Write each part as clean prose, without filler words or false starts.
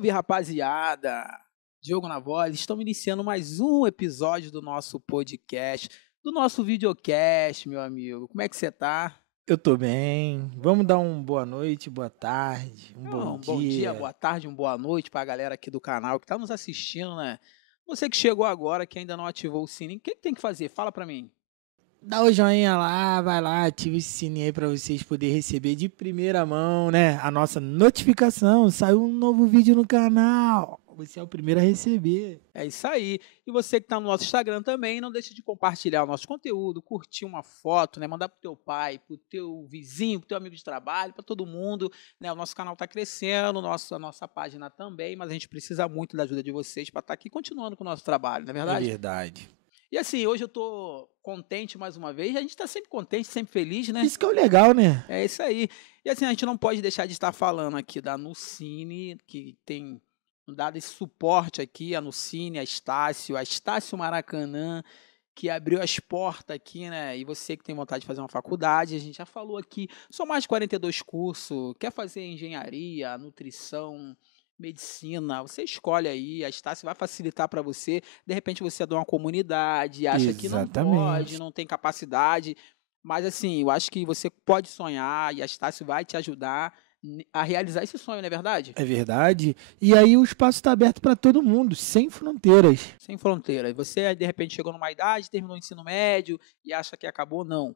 Salve, rapaziada! Diogo na voz, estamos iniciando mais um episódio do nosso podcast, do nosso videocast, meu amigo. Como é que você tá? Eu tô bem. Vamos dar uma boa noite, boa tarde, Bom bom dia, dia. boa tarde, boa noite pra galera aqui do canal que tá nos assistindo, né? Você que chegou agora, que ainda não ativou o sininho, o que tem que fazer? Fala pra mim. Dá o joinha lá, vai lá, ativa esse sininho aí pra vocês poderem receber de primeira mão, né? A nossa notificação. Saiu um novo vídeo no canal. Você é o primeiro a receber. É isso aí. E você que está no nosso Instagram também, não deixe de compartilhar o nosso conteúdo, curtir uma foto, né? Mandar pro teu pai, pro teu vizinho, pro teu amigo de trabalho, para todo mundo, né? O nosso canal está crescendo, a nossa página também, mas a gente precisa muito da ajuda de vocês para estar aqui continuando com o nosso trabalho, não é verdade? É verdade. E assim, hoje eu tô contente mais uma vez. A gente está sempre contente, sempre feliz, né? Isso que é o legal, né? É isso aí. E assim, a gente não pode deixar de estar falando aqui da Nucine, que tem dado esse suporte aqui, a Nucine, a Estácio Maracanã, que abriu as portas aqui, né? E você que tem vontade de fazer uma faculdade, a gente já falou aqui, são mais de 42 cursos, quer fazer engenharia, nutrição, medicina, você escolhe aí, a Estácio vai facilitar para você. De repente você é de uma comunidade, acha que não pode, não tem capacidade, mas assim, eu acho que você pode sonhar e a Estácio vai te ajudar a realizar esse sonho, não é verdade? É verdade. E aí o espaço está aberto para todo mundo, sem fronteiras. Sem fronteira. Você, de repente, chegou numa idade, terminou o ensino médio e acha que acabou, não.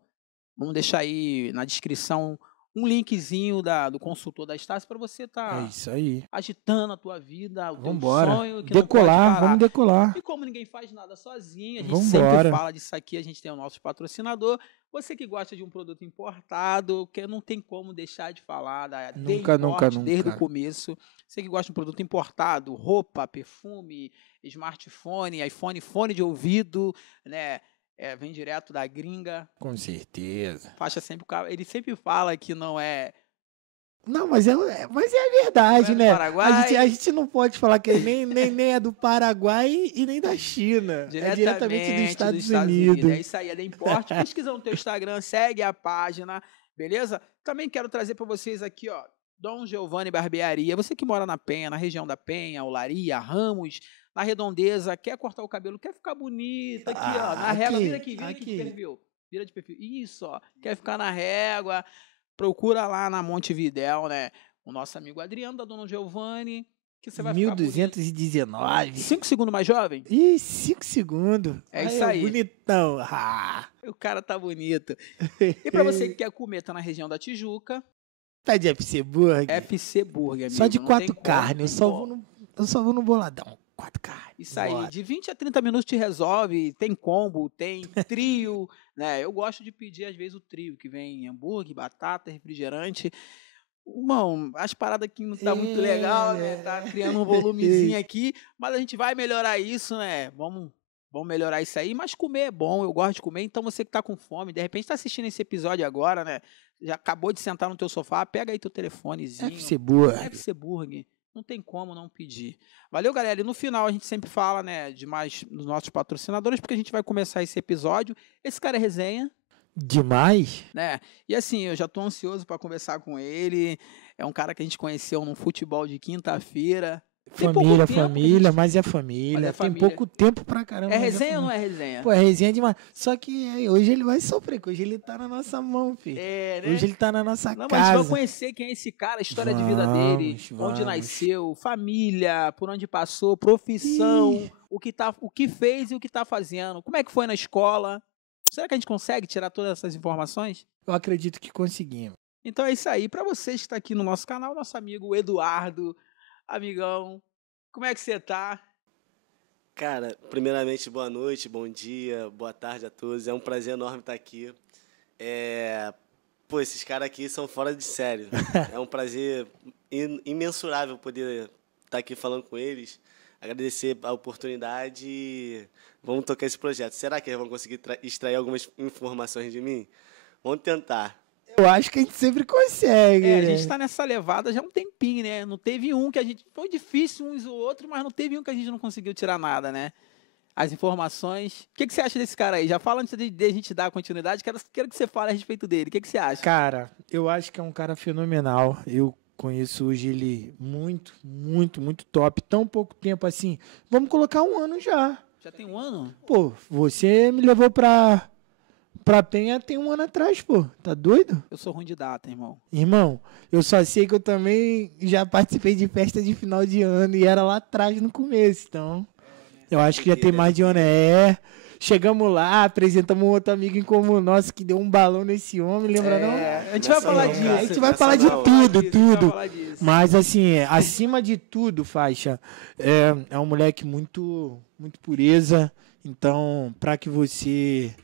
Vamos deixar aí na descrição um linkzinho do consultor da Estácio para você É estar isso aí. agitando a tua vida, o teu Vambora. sonho. Que Decolar, não pode parar. vamos decolar. E como ninguém faz nada sozinho, a gente Vambora. sempre fala disso aqui, a gente tem o nosso patrocinador. Você que gosta de um produto importado, que não tem como deixar de falar da Nunca. desde o começo. Você que gosta de um produto importado, roupa, perfume, smartphone, iPhone, fone de ouvido, né? Vem direto da gringa. Com certeza. Faixa sempre, ele sempre fala que não é. Não, mas é verdade, Não é do né? Paraguai. A gente não pode falar que nem é do Paraguai e nem da China. É diretamente dos Estados Unidos. É isso aí, é da Import. Pesquisa no teu Instagram, segue a página, beleza? Também quero trazer para vocês aqui, ó, Dom Giovanni Barbearia. Você que mora na Penha, na região da Penha, Olaria, Ramos, na Redondeza, quer cortar o cabelo, quer ficar bonita aqui, ó, na régua. Vira aqui de perfil. Vira de perfil. Isso, ó. Quer ficar na régua. Procura lá na Montevidéu, né? O nosso amigo Adriano, da Dona Giovanni, que você vai 1219. 5 segundos mais jovem? Ih, 5 segundos. É isso aí. Bonitão. O cara tá bonito. E pra você que quer comer, tá na região da Tijuca. Pede FC Burger. FC Burger, amigo. Só de 4 carnes. Eu só vou no boladão. 4 carnes. Isso aí, de 20 a 30 minutos te resolve, tem combo, tem trio, né? Eu gosto de pedir, às vezes, o trio, que vem hambúrguer, batata, refrigerante. Irmão, as paradas aqui não tá muito legal, né? Tá criando um volumezinho aqui, mas a gente vai melhorar isso, né? Vamos melhorar isso aí, mas comer é bom, eu gosto de comer, então você que tá com fome, de repente tá assistindo esse episódio agora, né? Já acabou de sentar no teu sofá, pega aí teu telefonezinho. FC Burger. FC Burger. Não tem como não pedir. Valeu, galera. E no final a gente sempre fala, né, de mais dos nossos patrocinadores, porque a gente vai começar esse episódio. Esse cara é resenha. Demais. Né? E assim, eu já tô ansioso para conversar com ele. É um cara que a gente conheceu no futebol de quinta-feira. Família, mas é família. Tem pouco tempo pra caramba. É resenha ou não é resenha? Pô, é resenha demais. Só que hoje ele vai sofrer, porque hoje ele tá na nossa mão, filho. Né? Hoje ele tá na nossa casa. Mas a gente vai conhecer quem é esse cara, a história de vida dele, onde nasceu, família, por onde passou, profissão, o que fez e o que tá fazendo. Como é que foi na escola? Será que a gente consegue tirar todas essas informações? Eu acredito que conseguimos. Então é isso aí. Para vocês que estão aqui no nosso canal, nosso amigo Eduardo. Amigão, como é que você tá? Cara, primeiramente, boa noite, bom dia, boa tarde a todos. É um prazer enorme estar aqui. Pô, esses caras aqui são fora de série. É um prazer imensurável poder estar aqui falando com eles. Agradecer a oportunidade e vamos tocar esse projeto. Será que eles vão conseguir extrair algumas informações de mim? Vamos tentar. Eu acho que a gente sempre consegue. A gente tá nessa levada já há um tempinho, né? Não teve um que a gente... Foi difícil uns ou outro, mas não teve um que a gente não conseguiu tirar nada, né? As informações. O que você acha desse cara aí? Já fala antes de a gente dar continuidade. Quero que você fale a respeito dele. O que você acha? Cara, eu acho que é um cara fenomenal. Eu Conheço hoje ele muito, muito, muito top. Tão pouco tempo assim. Vamos colocar 1 ano já. Já tem 1 ano? Pô, você me levou pra Penha tem 1 ano atrás, pô. Tá doido? Eu sou ruim de data, irmão. Irmão, eu só sei que eu também já participei de festa de final de ano e era lá atrás no começo. Então, eu acho que já tem mais de 1 ano. Chegamos lá, apresentamos um outro amigo em comum nosso que deu um balão nesse homem, lembra não? A gente vai falar disso. A gente vai falar de tudo. Mas assim, acima de tudo, Faixa, é um moleque muito, muito pureza. Então, para que você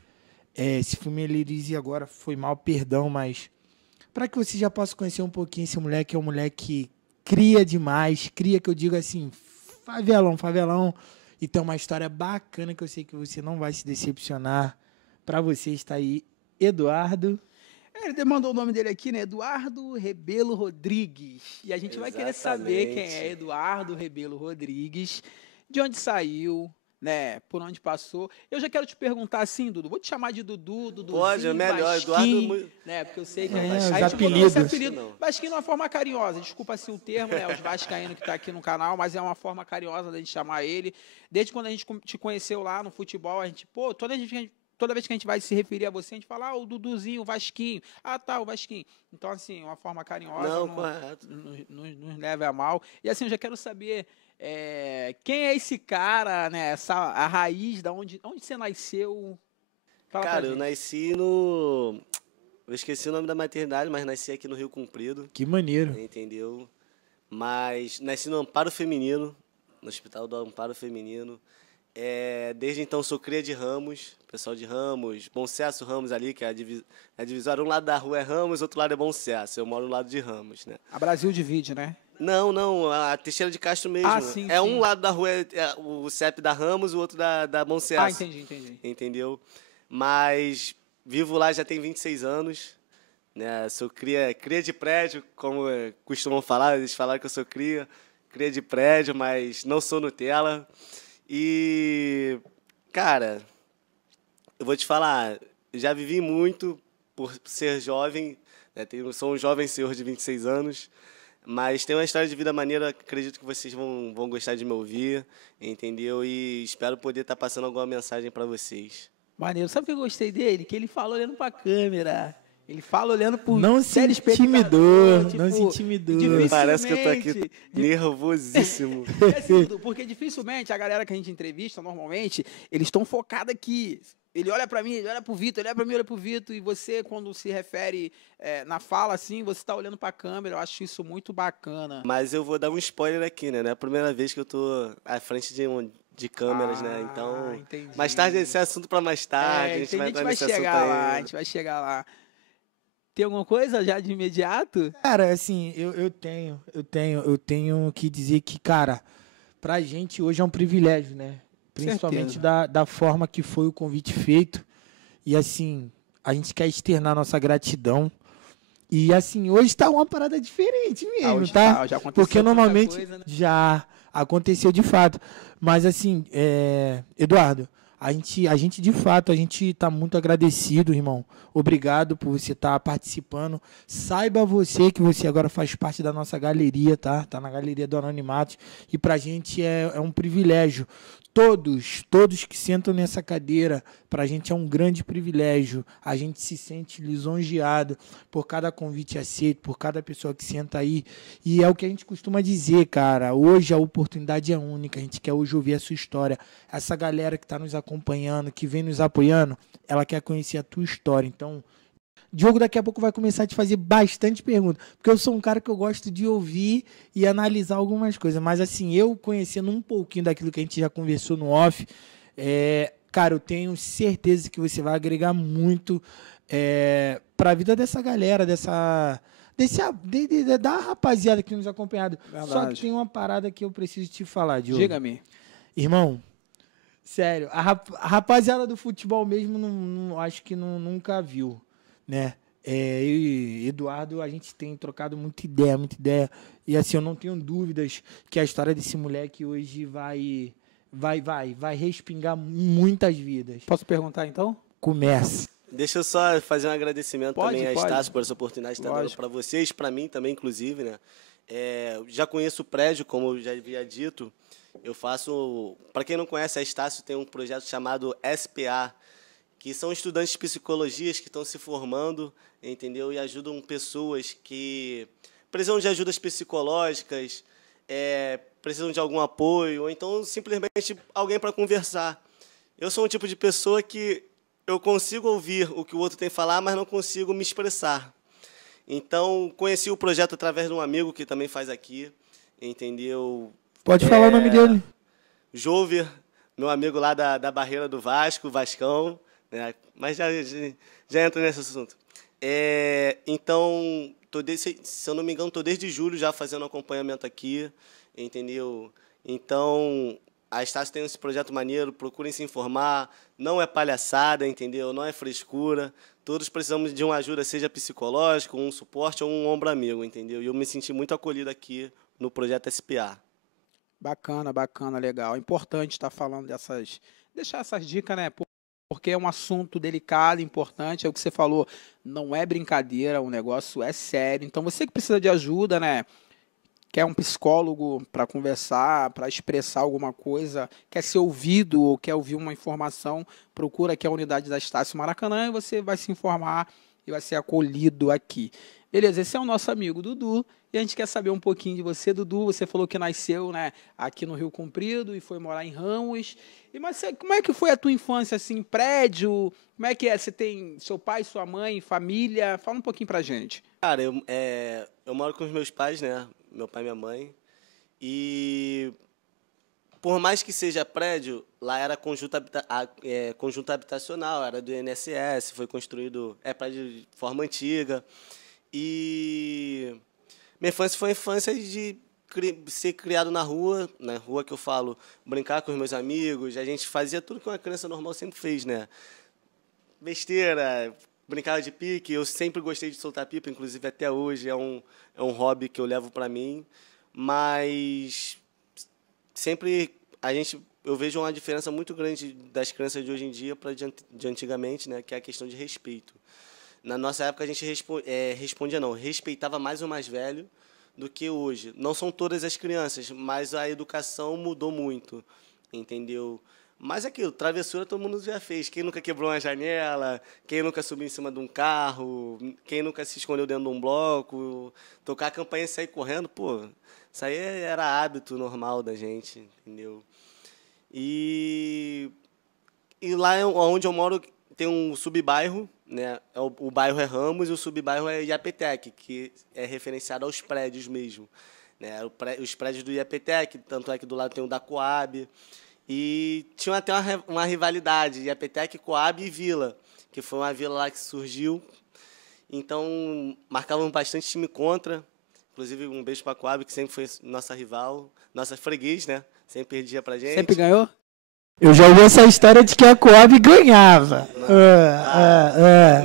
se familiarize agora, foi mal, perdão, mas para que você já possa conhecer um pouquinho esse moleque, é um moleque que cria demais, cria que eu digo assim, favelão. E tem uma história bacana que eu sei que você não vai se decepcionar. Para você está aí, Eduardo. Ele mandou o nome dele aqui, né? Eduardo Rebelo Rodrigues. E a gente vai querer saber quem é Eduardo Rebelo Rodrigues, de onde saiu, né? Por onde passou. Eu já quero te perguntar assim, Dudu. Vou te chamar de Dudu, Duduzinho, Pode, é melhor. Eduardo... né? Porque eu sei que os apelidos. Vasquinho de uma forma carinhosa. Desculpa assim o termo, né? Os vascaínos que tá aqui no canal, mas é uma forma carinhosa da gente chamar ele. Desde quando a gente te conheceu lá no futebol, a gente, pô, toda vez que a gente vai se referir a você, a gente fala, o Duduzinho, o Vasquinho. Ah, tá, o Vasquinho. Então, assim, uma forma carinhosa. Correto. Nos leve a mal. E assim, eu já quero saber quem é esse cara, né? A raiz, onde você nasceu? Fala. Cara, eu nasci no... Eu esqueci o nome da maternidade, mas nasci aqui no Rio Comprido. Que maneiro. Entendeu? Mas nasci no Amparo Feminino, no Hospital do Amparo Feminino. Desde então sou cria de Ramos, pessoal de Ramos, Bom Sucesso Ramos ali, que é a divisória. Um lado da rua é Ramos, outro lado é Bom Sucesso. Eu moro no lado de Ramos, né? A Brasil divide, né? Não, a Teixeira de Castro mesmo. Sim, sim. Um lado da rua é o CEP da Ramos, o outro da Bom Sucesso. Entendi. Entendeu? Mas vivo lá já tem 26 anos. Né? Sou cria de prédio, como costumam falar. Eles falaram que eu sou cria de prédio, mas não sou Nutella. E, cara, eu vou te falar, já vivi muito por ser jovem, né? Sou um jovem senhor de 26 anos, mas tem uma história de vida maneira, acredito que vocês vão gostar de me ouvir, entendeu? E espero poder estar passando alguma mensagem para vocês. Maneiro. Sabe o que eu gostei dele? Que ele fala olhando para a câmera. Ele fala olhando pro não se intimidou, tipo, não se intimidou. Parece que eu tô aqui nervosíssimo. Porque dificilmente a galera que a gente entrevista, normalmente, eles estão focados aqui. Ele olha pra mim, ele olha pro Vitor, ele olha pra mim, olha pro Vitor. E você, quando se refere na fala, assim, você tá olhando pra câmera. Eu acho isso muito bacana. Mas eu vou dar um spoiler aqui, né? Não é a primeira vez que eu tô à frente de câmeras, né? Então, entendi. Mais tarde, esse é assunto pra mais tarde. A gente vai entrar nesse assunto aí. A gente vai chegar lá. Tem alguma coisa já de imediato? Cara, assim, eu tenho que dizer que, cara, pra gente hoje é um privilégio, né? Principalmente da forma que foi o convite feito. E, assim, a gente quer externar nossa gratidão. E, assim, hoje tá uma parada diferente mesmo, tá? Já aconteceu. Porque normalmente coisa, né? já aconteceu de fato. Mas, assim, Eduardo, a gente, de fato, a gente tá muito agradecido, irmão. Obrigado por você estar participando. Saiba você que você agora faz parte da nossa galeria, tá? Tá na Galeria do Anonimato. E pra gente é um privilégio. Todos que sentam nessa cadeira, pra gente é um grande privilégio. A gente se sente lisonjeado por cada convite aceito, por cada pessoa que senta aí. E é o que a gente costuma dizer, cara. Hoje a oportunidade é única. A gente quer hoje ouvir a sua história. Essa galera que está nos acompanhando, que vem nos apoiando, ela quer conhecer a tua história. Então, Diogo daqui a pouco vai começar a te fazer bastante perguntas, porque eu sou um cara que eu gosto de ouvir e analisar algumas coisas, mas assim, eu conhecendo um pouquinho daquilo que a gente já conversou no off, cara, eu tenho certeza que você vai agregar muito para a vida dessa galera, da rapaziada que nos acompanhado. Só que tem uma parada que eu preciso te falar, Diogo. Diga-me. Irmão, sério, a rapaziada do futebol mesmo, não acho que nunca viu, né? Eu e Eduardo, a gente tem trocado muita ideia. E assim, eu não tenho dúvidas que a história desse moleque hoje vai respingar muitas vidas. Posso perguntar, então? Comece. Deixa eu só fazer um agradecimento também a Pode. Estácio por essa oportunidade que está dando Lógico. para vocês, para mim também, inclusive, né? Já conheço o prédio, como eu já havia dito. Eu faço... Para quem não conhece, a Estácio tem um projeto chamado SPA, que são estudantes de psicologia que estão se formando, entendeu? E ajudam pessoas que precisam de ajudas psicológicas, precisam de algum apoio, ou então simplesmente alguém para conversar. Eu sou um tipo de pessoa que eu consigo ouvir o que o outro tem a falar, mas não consigo me expressar. Então, conheci o projeto através de um amigo que também faz aqui, entendeu? Pode falar o nome dele. Jover, meu amigo lá da Barreira do Vasco, Vascão, né? Mas já entra nesse assunto. Então, se eu não me engano, estou desde julho já fazendo acompanhamento aqui, entendeu? Então, a Estácio tem esse projeto maneiro, procurem se informar, não é palhaçada, entendeu? Não é frescura, todos precisamos de uma ajuda, seja psicológica, um suporte ou um ombro amigo, entendeu? E eu me senti muito acolhido aqui no projeto SPA. Bacana, legal. É importante estar falando deixar essas dicas, né? Porque é um assunto delicado, importante, é o que você falou, não é brincadeira, o negócio é sério. Então, você que precisa de ajuda, né? Quer um psicólogo para conversar, para expressar alguma coisa, quer ser ouvido ou quer ouvir uma informação, procura aqui a unidade da Estácio Maracanã e você vai se informar e vai ser acolhido aqui. Beleza, esse é o nosso amigo Dudu e a gente quer saber um pouquinho de você, Dudu. Você falou que nasceu, né, aqui no Rio Comprido e foi morar em Ramos. Mas como é que foi a tua infância, assim, prédio? Como é que é? Você tem seu pai, sua mãe, família? Fala um pouquinho pra gente. Cara, eu moro com os meus pais, né? Meu pai e minha mãe. E por mais que seja prédio, lá era conjunto habitacional, era do INSS, foi construído, prédio de forma antiga. E minha infância foi a infância de ser criado na rua que eu falo, brincar com os meus amigos, a gente fazia tudo que uma criança normal sempre fez, né? Besteira, brincava de pique, eu sempre gostei de soltar pipa, inclusive até hoje é um hobby que eu levo para mim, mas sempre eu vejo uma diferença muito grande das crianças de hoje em dia para de antigamente, né, que é a questão de respeito. Na nossa época a gente respeitava mais o mais velho do que hoje. Não são todas as crianças, mas a educação mudou muito, entendeu? Mas aquilo, travessura todo mundo já fez. Quem nunca quebrou uma janela, quem nunca subiu em cima de um carro, quem nunca se escondeu dentro de um bloco, tocar a campainha e sair correndo, pô, isso aí era hábito normal da gente, entendeu? E lá onde eu moro tem um subbairro, né? O bairro é Ramos e o subbairro é Iapetec, que é referenciado aos prédios mesmo, né? Os prédios do Iapetec, tanto é que do lado tem o da Coab. E tinha até uma rivalidade, Iapetec, Coab e Vila, que foi uma vila lá que surgiu. Então, marcavam bastante time contra. Inclusive, um beijo para a Coab, que sempre foi nossa rival, nossa freguês, né? Sempre perdia pra gente. Sempre ganhou? Eu já ouvi essa história de que a Coab ganhava.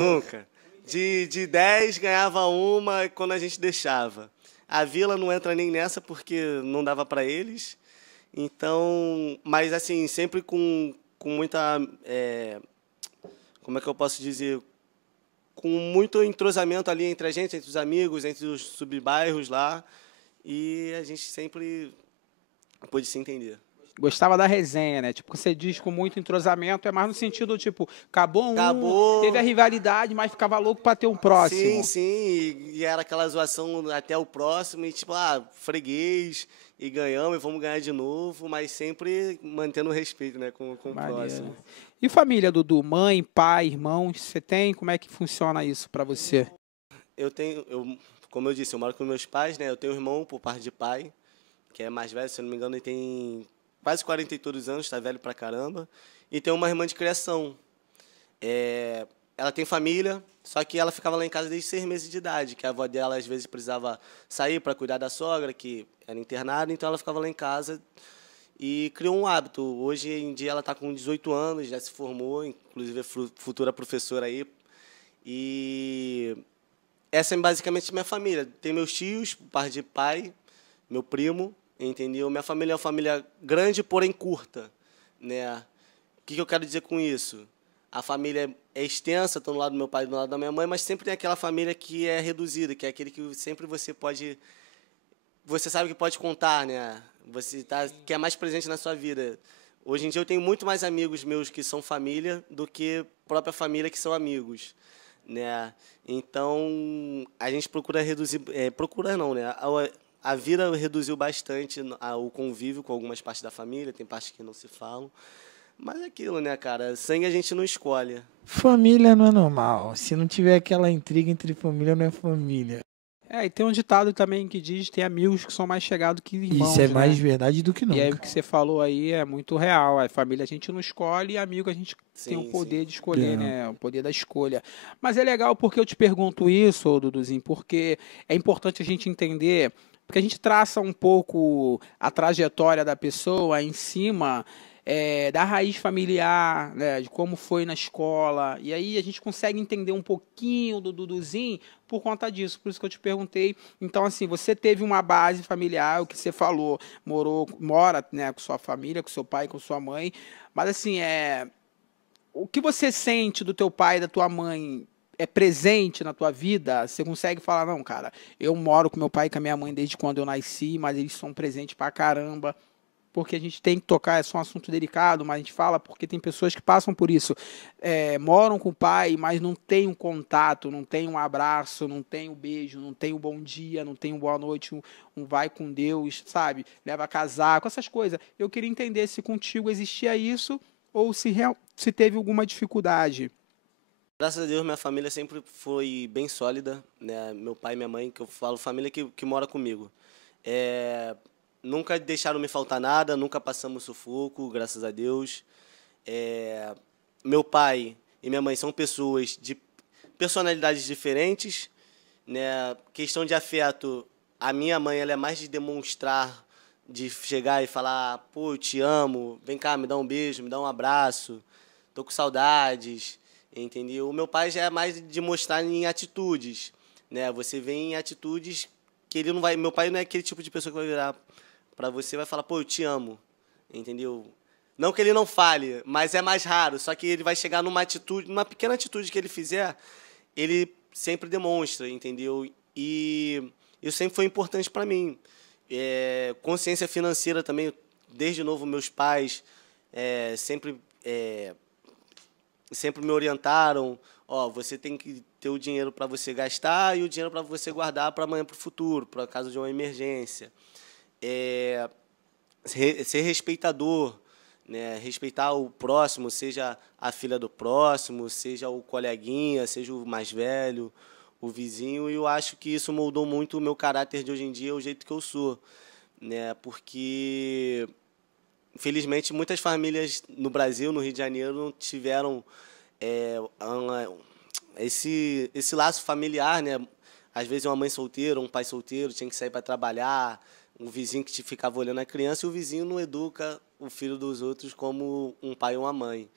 Nunca. De 10 ganhava uma quando a gente deixava. A Vila não entra nem nessa porque não dava para eles. Então, mas assim, sempre com muita, como é que eu posso dizer, com muito entrosamento ali entre a gente, entre os amigos, entre os subbairros lá, e a gente sempre pôde se entender. Gostava da resenha, né? Tipo, você diz com muito entrosamento, é mais no sentido, tipo, acabou teve a rivalidade, mas ficava louco pra ter um próximo. Sim, e era aquela zoação até o próximo, e tipo, freguês, e ganhamos, e vamos ganhar de novo, mas sempre mantendo o respeito, né, com o próximo. E família, Dudu? Mãe, pai, irmãos, você tem? Como é que funciona isso pra você? Como eu disse, eu moro com meus pais, né? Eu tenho um irmão por parte de pai, que é mais velho, se eu não me engano, ele tem quase 40 e todos anos, está velho pra caramba. E tem uma irmã de criação. Ela tem família, só que ela ficava lá em casa desde 6 meses de idade, que a avó dela, às vezes, precisava sair para cuidar da sogra, que era internada, então ela ficava lá em casa e criou um hábito. Hoje em dia ela está com 18 anos, já se formou, inclusive é futura professora aí. E essa é basicamente minha família. Tem meus tios, por parte de pai, meu primo, entendeu? Minha família é uma família grande, porém curta, né? O que eu quero dizer com isso? a família é extensa, tanto do lado do meu pai e do lado da minha mãe, mas sempre tem aquela família que é reduzida, que é aquele que sempre você sabe que pode contar, né? Que é mais presente na sua vida. Hoje em dia eu tenho muito mais amigos meus que são família do que própria família que são amigos, né? Então, a gente procura reduzir... procura não, né? A vida reduziu bastante o convívio com algumas partes da família, tem partes que não se falam. Mas é aquilo, né, cara? Sangue a gente não escolhe. Família não é normal. Se não tiver aquela intriga entre família, não é família. E tem um ditado também que diz: tem amigos que são mais chegados que irmãos. Isso é mais né? verdade do que nunca. E aí o que você falou aí é muito real. A família a gente não escolhe e amigo a gente tem o poder de escolher, né? O poder da escolha. Mas é legal porque eu te pergunto isso, Duduzinho, porque é importante a gente entender, porque a gente traça um pouco a trajetória da pessoa em cima da raiz familiar, né, de como foi na escola. E aí a gente consegue entender um pouquinho do Duduzinho por conta disso. Por isso que eu te perguntei. Então, assim, você teve uma base familiar, o que você falou, mora, né, com sua família, com seu pai, com sua mãe. Mas, assim, o que você sente do teu pai e da tua mãe é presente na tua vida? Você consegue falar: não, cara, eu moro com meu pai e com a minha mãe desde quando eu nasci, mas eles são presentes pra caramba. Porque a gente tem que tocar, é só um assunto delicado, mas a gente fala porque tem pessoas que passam por isso. Moram com o pai, mas não tem um contato, não tem um abraço, não tem um beijo, não tem um bom dia, não tem um boa noite, um vai com Deus, sabe? Leva casaco, essas coisas. Eu queria entender se contigo existia isso ou se teve alguma dificuldade. Graças a Deus, minha família sempre foi bem sólida, né? Meu pai e minha mãe, que eu falo, família que mora comigo. Nunca deixaram me faltar nada, nunca passamos sufoco, graças a Deus. Meu pai e minha mãe são pessoas de personalidades diferentes, né? Questão de afeto, a minha mãe ela é mais de demonstrar, de chegar e falar: pô, eu te amo, vem cá, me dá um beijo, me dá um abraço, tô com saudades, entendeu? O meu pai já é mais de mostrar em atitudes, né? Você vê em atitudes que ele não vai... Meu pai não é aquele tipo de pessoa que vai virar para você, vai falar: pô, eu te amo, entendeu? Não que ele não fale, mas é mais raro. Só que ele vai chegar numa atitude, numa pequena atitude que ele fizer, ele sempre demonstra, entendeu? E isso sempre foi importante para mim. Consciência financeira também, desde novo, meus pais sempre me orientaram: ó, você tem que ter o dinheiro para você gastar e o dinheiro para você guardar para amanhã, para o futuro, para caso de uma emergência. Ser respeitador, né? Respeitar o próximo, seja a filha do próximo, seja o coleguinha, seja o mais velho, o vizinho. E eu acho que isso moldou muito o meu caráter de hoje em dia, o jeito que eu sou, né? Porque, infelizmente, muitas famílias no Brasil, no Rio de Janeiro, não tiveram esse laço familiar, né? Às vezes uma mãe solteira, um pai solteiro, tinha que sair para trabalhar, um vizinho que ficava olhando a criança, e o vizinho não educa o filho dos outros como um pai ou uma mãe,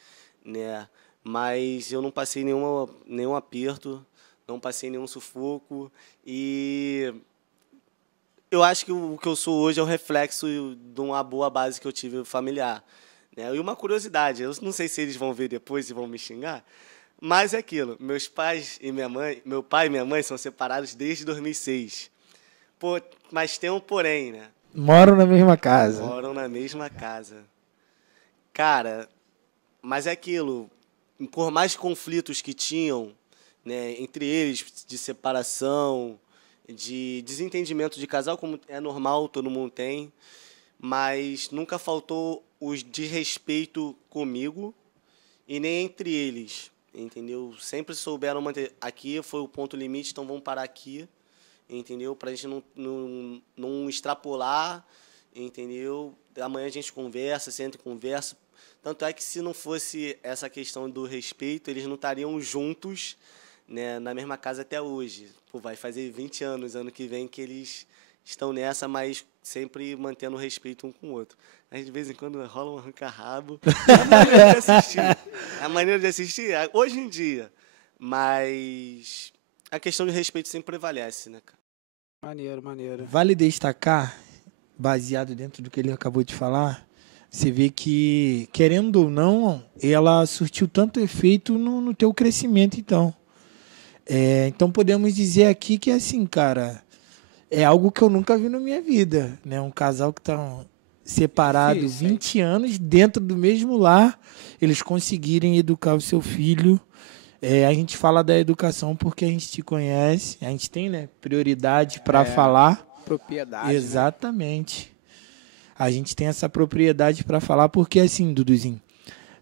né? Mas eu não passei nenhum aperto, não passei nenhum sufoco, e eu acho que o que eu sou hoje é um reflexo de uma boa base que eu tive familiar, né? E uma curiosidade, eu não sei se eles vão ver depois e vão me xingar, mas é aquilo: meu pai e minha mãe são separados desde 2006. Pô, mas tem um porém, né? Moram na mesma casa. Moram na mesma casa. Cara, mas é aquilo, por mais conflitos que tinham, né, entre eles, de separação, de desentendimento de casal, como é normal, todo mundo tem, mas nunca faltou os desrespeito comigo e nem entre eles, entendeu? Sempre souberam manter: aqui foi o ponto limite, então vamos parar aqui, entendeu? Para a gente não extrapolar, entendeu? Amanhã a gente conversa, senta e conversa. Tanto é que, se não fosse essa questão do respeito, eles não estariam juntos, né, na mesma casa até hoje. Pô, vai fazer 20 anos, ano que vem, que eles estão nessa, mas sempre mantendo o respeito um com o outro. Aí, de vez em quando, rola um arranca-rabo. É a maneira de assistir, hoje em dia. Mas a questão de respeito sempre prevalece, né, cara? Maneiro, maneiro. Vale destacar, baseado dentro do que ele acabou de falar, você vê que, querendo ou não, ela surtiu tanto efeito no teu crescimento, então. Então podemos dizer aqui que, assim, cara, é algo que eu nunca vi na minha vida, né? Um casal que tá separado Difícil, hein? 20 anos dentro do mesmo lar, eles conseguirem educar o seu filho. A gente fala da educação porque a gente te conhece, a gente tem, né, prioridade para falar. Propriedade, né? Exatamente. A gente tem essa propriedade para falar porque, assim, Duduzinho,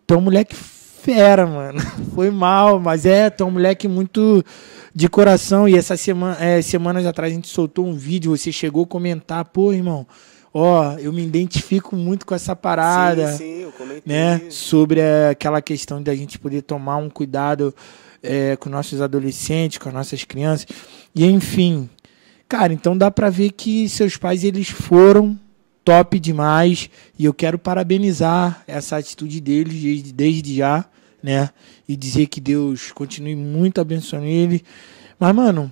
tu é um moleque fera, mano. Foi mal, mas tu é um moleque muito de coração. E essa semanas atrás a gente soltou um vídeo, você chegou a comentar, pô, irmão, eu me identifico muito com essa parada. Sim, eu comentei. Né, sobre aquela questão da gente poder tomar um cuidado com nossos adolescentes, com as nossas crianças. E, enfim, cara, então dá pra ver que seus pais, eles foram top demais. E eu quero parabenizar essa atitude deles desde já, né? E dizer que Deus continue muito abençoando ele. Mas, mano,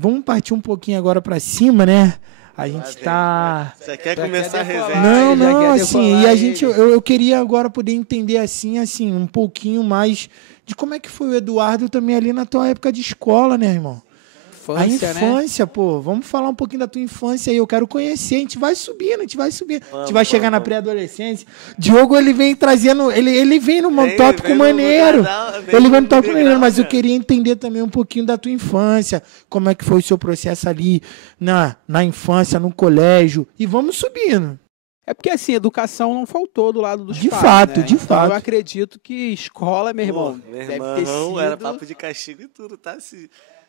vamos partir um pouquinho agora pra cima, né? A gente tá... Você quer Já começar quer a decolar. resenha? Não, assim, e a gente, ele. eu queria agora poder entender assim, um pouquinho mais de como é que foi o Eduardo também ali na tua época de escola, né, irmão? A Infância, né? infância, pô, vamos falar um pouquinho da tua infância aí, eu quero conhecer, a gente vai subindo, a gente vai Vamos, chegar na vamos. pré-adolescência. Diogo, ele vem trazendo, ele vem num tópico vem no maneiro, lugar, vem ele no vem no tópico degrau, maneiro, mas eu cara. queria entender também um pouquinho da tua infância, como é que foi o seu processo ali na infância, no colégio, e vamos subindo. É porque, assim, educação não faltou do lado dos De pais, fato, né? de Então, fato. eu acredito que escola, meu irmão, Pô, meu deve irmão, ter sido... era papo de castigo e tudo, tá?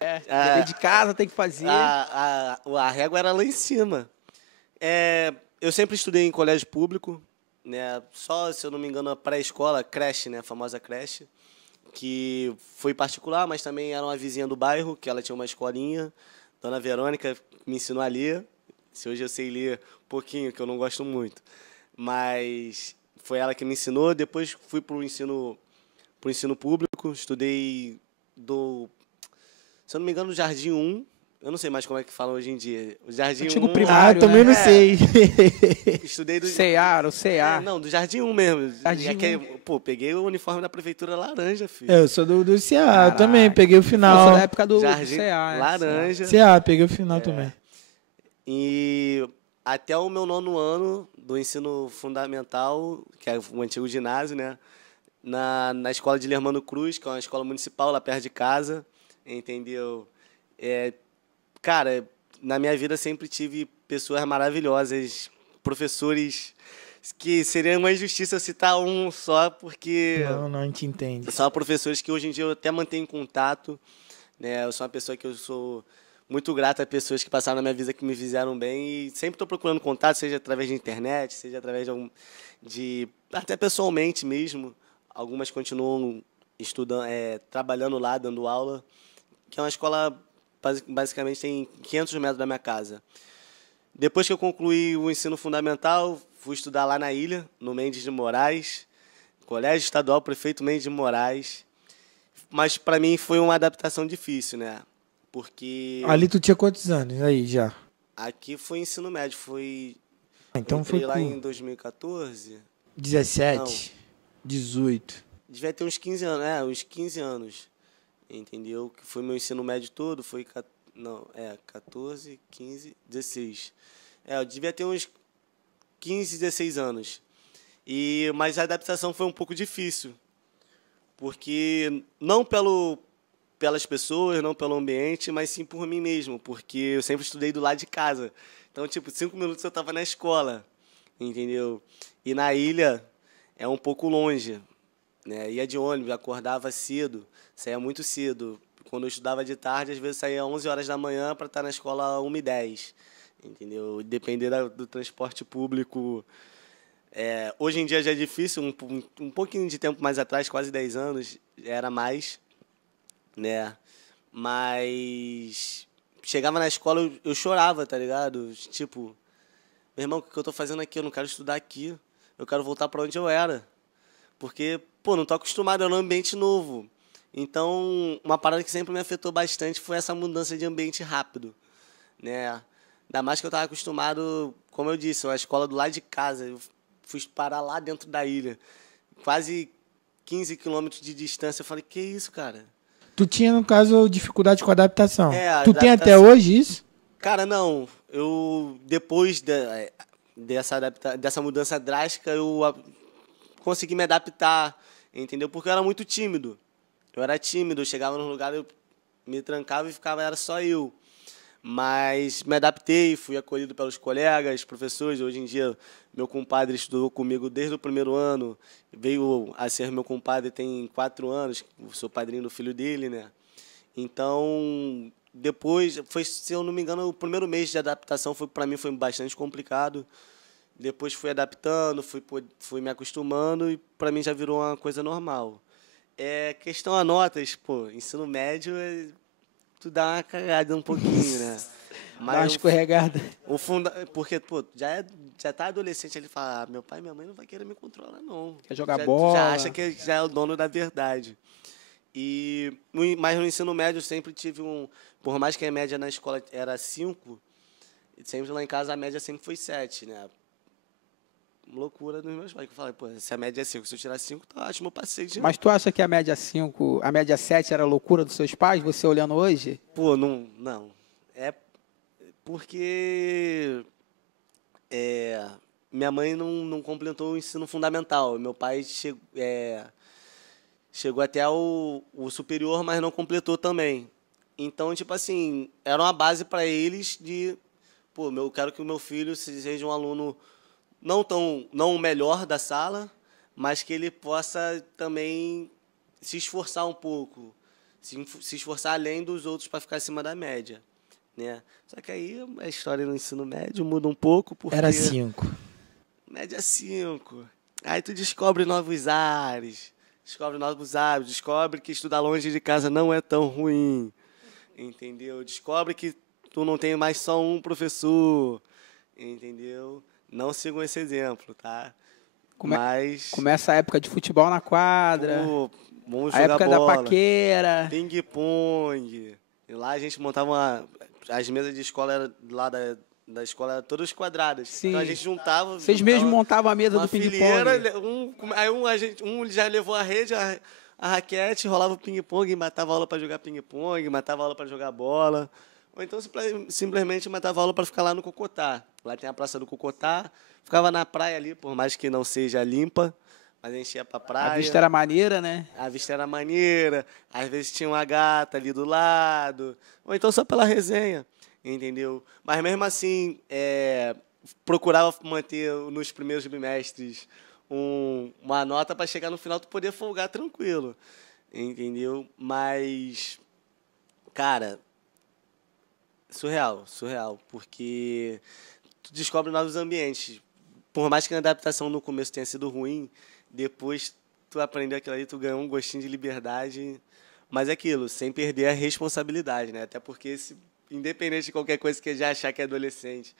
dever de casa tem que fazer. A régua era lá em cima. Eu sempre estudei em colégio público, né? Só, se eu não me engano, a pré-escola, creche, né? A famosa creche, que foi particular, mas também era uma vizinha do bairro, que ela tinha uma escolinha. Dona Verônica me ensinou a ler. Se hoje eu sei ler um pouquinho, que eu não gosto muito. Mas foi ela que me ensinou. Depois fui para o ensino público. Estudei se eu não me engano, no Jardim 1. Eu não sei mais como é que fala hoje em dia. O Jardim Antigo 1... primário, também né? não sei. Estudei do... CEAR, o CEA. Não, do Jardim 1 mesmo. Jardim 1. Pô, peguei o uniforme da prefeitura laranja, filho. Eu sou do CA, eu Caraca. também, peguei o Eu sou final. da época do Jardim CEA. laranja. CA, peguei o final também. E até o meu 9º ano do ensino fundamental, que é o antigo ginásio, né? Na escola de Lermano Cruz, que é uma escola municipal lá perto de casa, entendeu? Cara, na minha vida sempre tive pessoas maravilhosas, professores que seria uma injustiça eu citar um só, porque Não, a gente entende. são professores que hoje em dia eu até mantenho contato, né? Eu sou uma pessoa que eu sou muito grato a pessoas que passaram na minha vida, que me fizeram bem, e sempre estou procurando contato, seja através de internet, seja através até pessoalmente mesmo. Algumas continuam estudando, trabalhando lá, dando aula, que é uma escola, basicamente, tem 500 metros da minha casa. Depois que eu concluí o ensino fundamental, fui estudar lá na ilha, no Mendes de Moraes, Colégio Estadual Prefeito Mendes de Moraes. Mas, para mim, foi uma adaptação difícil, né? Porque Ali tu tinha quantos anos aí já? aqui foi ensino médio, Então entrei foi lá por em 2014, 17, 18. devia ter uns 15 anos, uns 15 anos, entendeu? Que foi meu ensino médio todo, foi 14, 15, 16. Eu devia ter uns 15, 16 anos. Mas a adaptação foi um pouco difícil, porque não pelas pessoas, não pelo ambiente, mas sim por mim mesmo, porque eu sempre estudei do lado de casa. Então, 5 minutos eu estava na escola, entendeu? E na ilha é um pouco longe, né? Ia de ônibus, acordava cedo, saía muito cedo. Quando eu estudava de tarde, às vezes saía 11 horas da manhã para estar na escola 1h10, entendeu? Depender do transporte público. Hoje em dia já é difícil, um pouquinho de tempo mais atrás, quase 10 anos, era mais, né? Mas chegava na escola, eu chorava, tá ligado? Tipo, meu irmão, o que eu tô fazendo aqui? Eu não quero estudar aqui, eu quero voltar para onde eu era. Porque, não tô acostumado, é um ambiente novo. Então, uma parada que sempre me afetou bastante foi essa mudança de ambiente rápido, né? Ainda mais que eu estava acostumado, como eu disse, uma escola do lado de casa. Eu fui parar lá dentro da ilha. Quase 15 quilômetros de distância. Eu falei, que isso, cara? Tu tinha, no caso, dificuldade com a adaptação. A Tu tem até adaptação. hoje isso? Cara, não. Depois dessa mudança drástica, consegui me adaptar, entendeu? Porque eu era muito tímido. Eu era tímido, eu chegava num lugar, eu me trancava e era só eu. Mas me adaptei, fui acolhido pelos colegas, professores. Hoje em dia, meu compadre estudou comigo desde o primeiro ano, veio a ser meu compadre tem 4 anos, sou padrinho do filho dele, né? Então, depois, se eu não me engano, o primeiro mês de adaptação para mim foi bastante complicado. Depois fui adaptando, fui me acostumando e para mim já virou uma coisa normal. Questão a notas, pô, ensino médio, tu dá uma cagada um pouquinho, né? Dá uma escorregada. Porque, pô, já tá adolescente, ele fala, meu pai e minha mãe não vai querer me controlar, não. Quer jogar bola. Tu já acha que já é o dono da verdade. Mas no ensino médio eu sempre tive por mais que a média na escola era 5, sempre lá em casa a média sempre foi 7, né? Loucura dos meus pais. Eu falei, pô, se a média é 5, se eu tirar 5, tá ótimo, eu passei de... Mas tu acha que a média 5, a média 7 era loucura dos seus pais, você olhando hoje? Pô, não. É porque minha mãe não completou o ensino fundamental. Meu pai chegou até o superior, mas não completou também. Então, tipo assim, era uma base para eles de... Pô, eu quero que o meu filho seja um aluno não o melhor da sala, mas que ele possa também se esforçar um pouco, se esforçar além dos outros para ficar acima da média, né? Só que aí a história no ensino médio muda um pouco, porque... Era 5. Média 5. Aí tu descobre novos ares, descobre que estudar longe de casa não é tão ruim, entendeu? Descobre que tu não tem mais só um professor, entendeu? Não sigam esse exemplo, tá? Começa a época de futebol na quadra. Pô, vamos a jogar época bola, da paquera. ping-pong. E lá a gente montava as mesas de escola lá da escola eram todas quadradas. Sim. Então a gente juntava... Vocês mesmos montavam a mesa do ping-pong? Aí um já levou a rede, a raquete, rolava o ping-pong, matava aula para jogar ping-pong, matava aula para jogar bola. Ou então simplesmente matava aula para ficar lá no Cocotá. Lá tem a Praça do Cocotá. Ficava na praia ali, por mais que não seja limpa, mas a gente ia para a praia. A vista era maneira, né? A vista era maneira. Às vezes tinha uma gata ali do lado. Ou então só pela resenha, entendeu? Mas mesmo assim, procurava manter nos primeiros bimestres uma nota para chegar no final tu poder folgar tranquilo, entendeu? Mas, cara... Surreal, porque tu descobre novos ambientes. Por mais que a adaptação no começo tenha sido ruim, depois tu aprendeu aquilo ali, tu ganhou um gostinho de liberdade, mas é aquilo, sem perder a responsabilidade, né? Até porque, independente de qualquer coisa que já achar que é adolescente,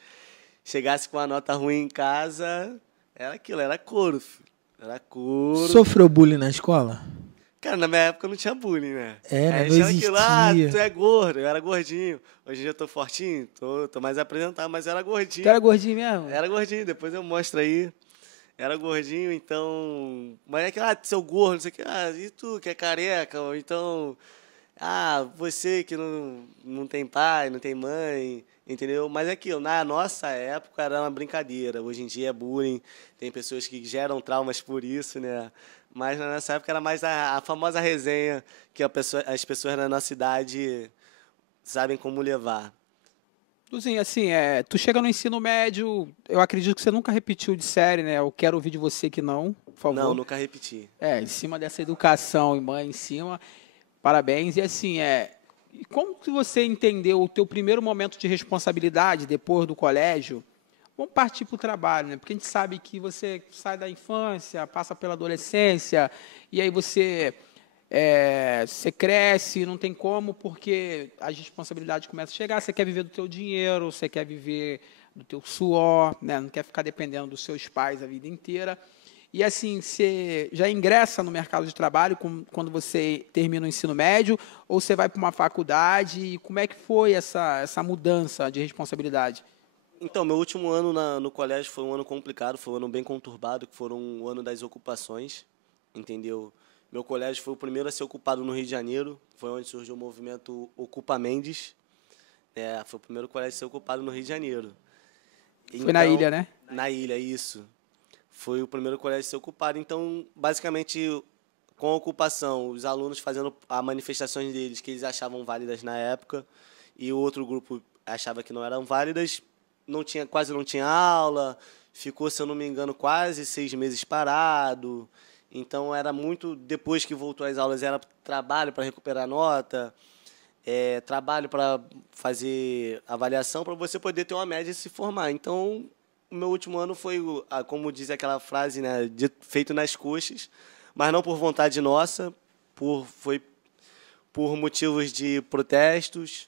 chegasse com uma nota ruim em casa, era aquilo, era couro, filho. Era couro. Sofreu bullying na escola? Cara, na minha época não tinha bullying, né? Não existia. Tu é gordo, eu era gordinho. Hoje em dia eu tô fortinho, tô mais apresentado, mas eu era gordinho. Tu era gordinho mesmo? Era gordinho, depois eu mostro aí. Era gordinho, então... Mas é que, seu gordo, não sei o que. E tu que é careca? Ou então, você que não tem pai, não tem mãe, entendeu? Mas é aquilo, na nossa época era uma brincadeira. Hoje em dia é bullying, tem pessoas que geram traumas por isso, né? Mas nessa época era mais a famosa resenha que as pessoas na nossa idade sabem como levar. Luzinho, assim, tu chega no ensino médio, eu acredito que você nunca repetiu de série, né? Eu quero ouvir de você que não, por favor. Não, nunca repeti. Em cima dessa educação e mãe em cima, parabéns. E assim, como que você entendeu o teu primeiro momento de responsabilidade depois do colégio? Vamos partir para o trabalho, né? Porque a gente sabe que você sai da infância, passa pela adolescência, e aí você cresce, não tem como, porque as responsabilidades começam a chegar, você quer viver do teu dinheiro, você quer viver do teu suor, né? Não quer ficar dependendo dos seus pais a vida inteira. E assim, você já ingressa no mercado de trabalho quando você termina o ensino médio, ou você vai para uma faculdade, e como é que foi essa mudança de responsabilidade? Então, meu último ano no colégio foi um ano complicado, foi um ano bem conturbado, que foi um ano das ocupações, entendeu? Meu colégio foi o primeiro a ser ocupado no Rio de Janeiro, foi onde surgiu o movimento Ocupa Mendes, foi o primeiro colégio a ser ocupado no Rio de Janeiro. Foi na Então, ilha, né? na ilha, isso. Foi o primeiro colégio a ser ocupado. Então, basicamente, com a ocupação, os alunos fazendo as manifestações deles, que eles achavam válidas na época, e o outro grupo achava que não eram válidas, quase não tinha aula, ficou, se eu não me engano, quase 6 meses parado. Então, era muito, depois que voltou às aulas, era trabalho para recuperar nota, trabalho para fazer avaliação, para você poder ter uma média e se formar. Então, o meu último ano foi, como diz aquela frase, né, feito nas coxas, mas não por vontade nossa, foi por motivos de protestos.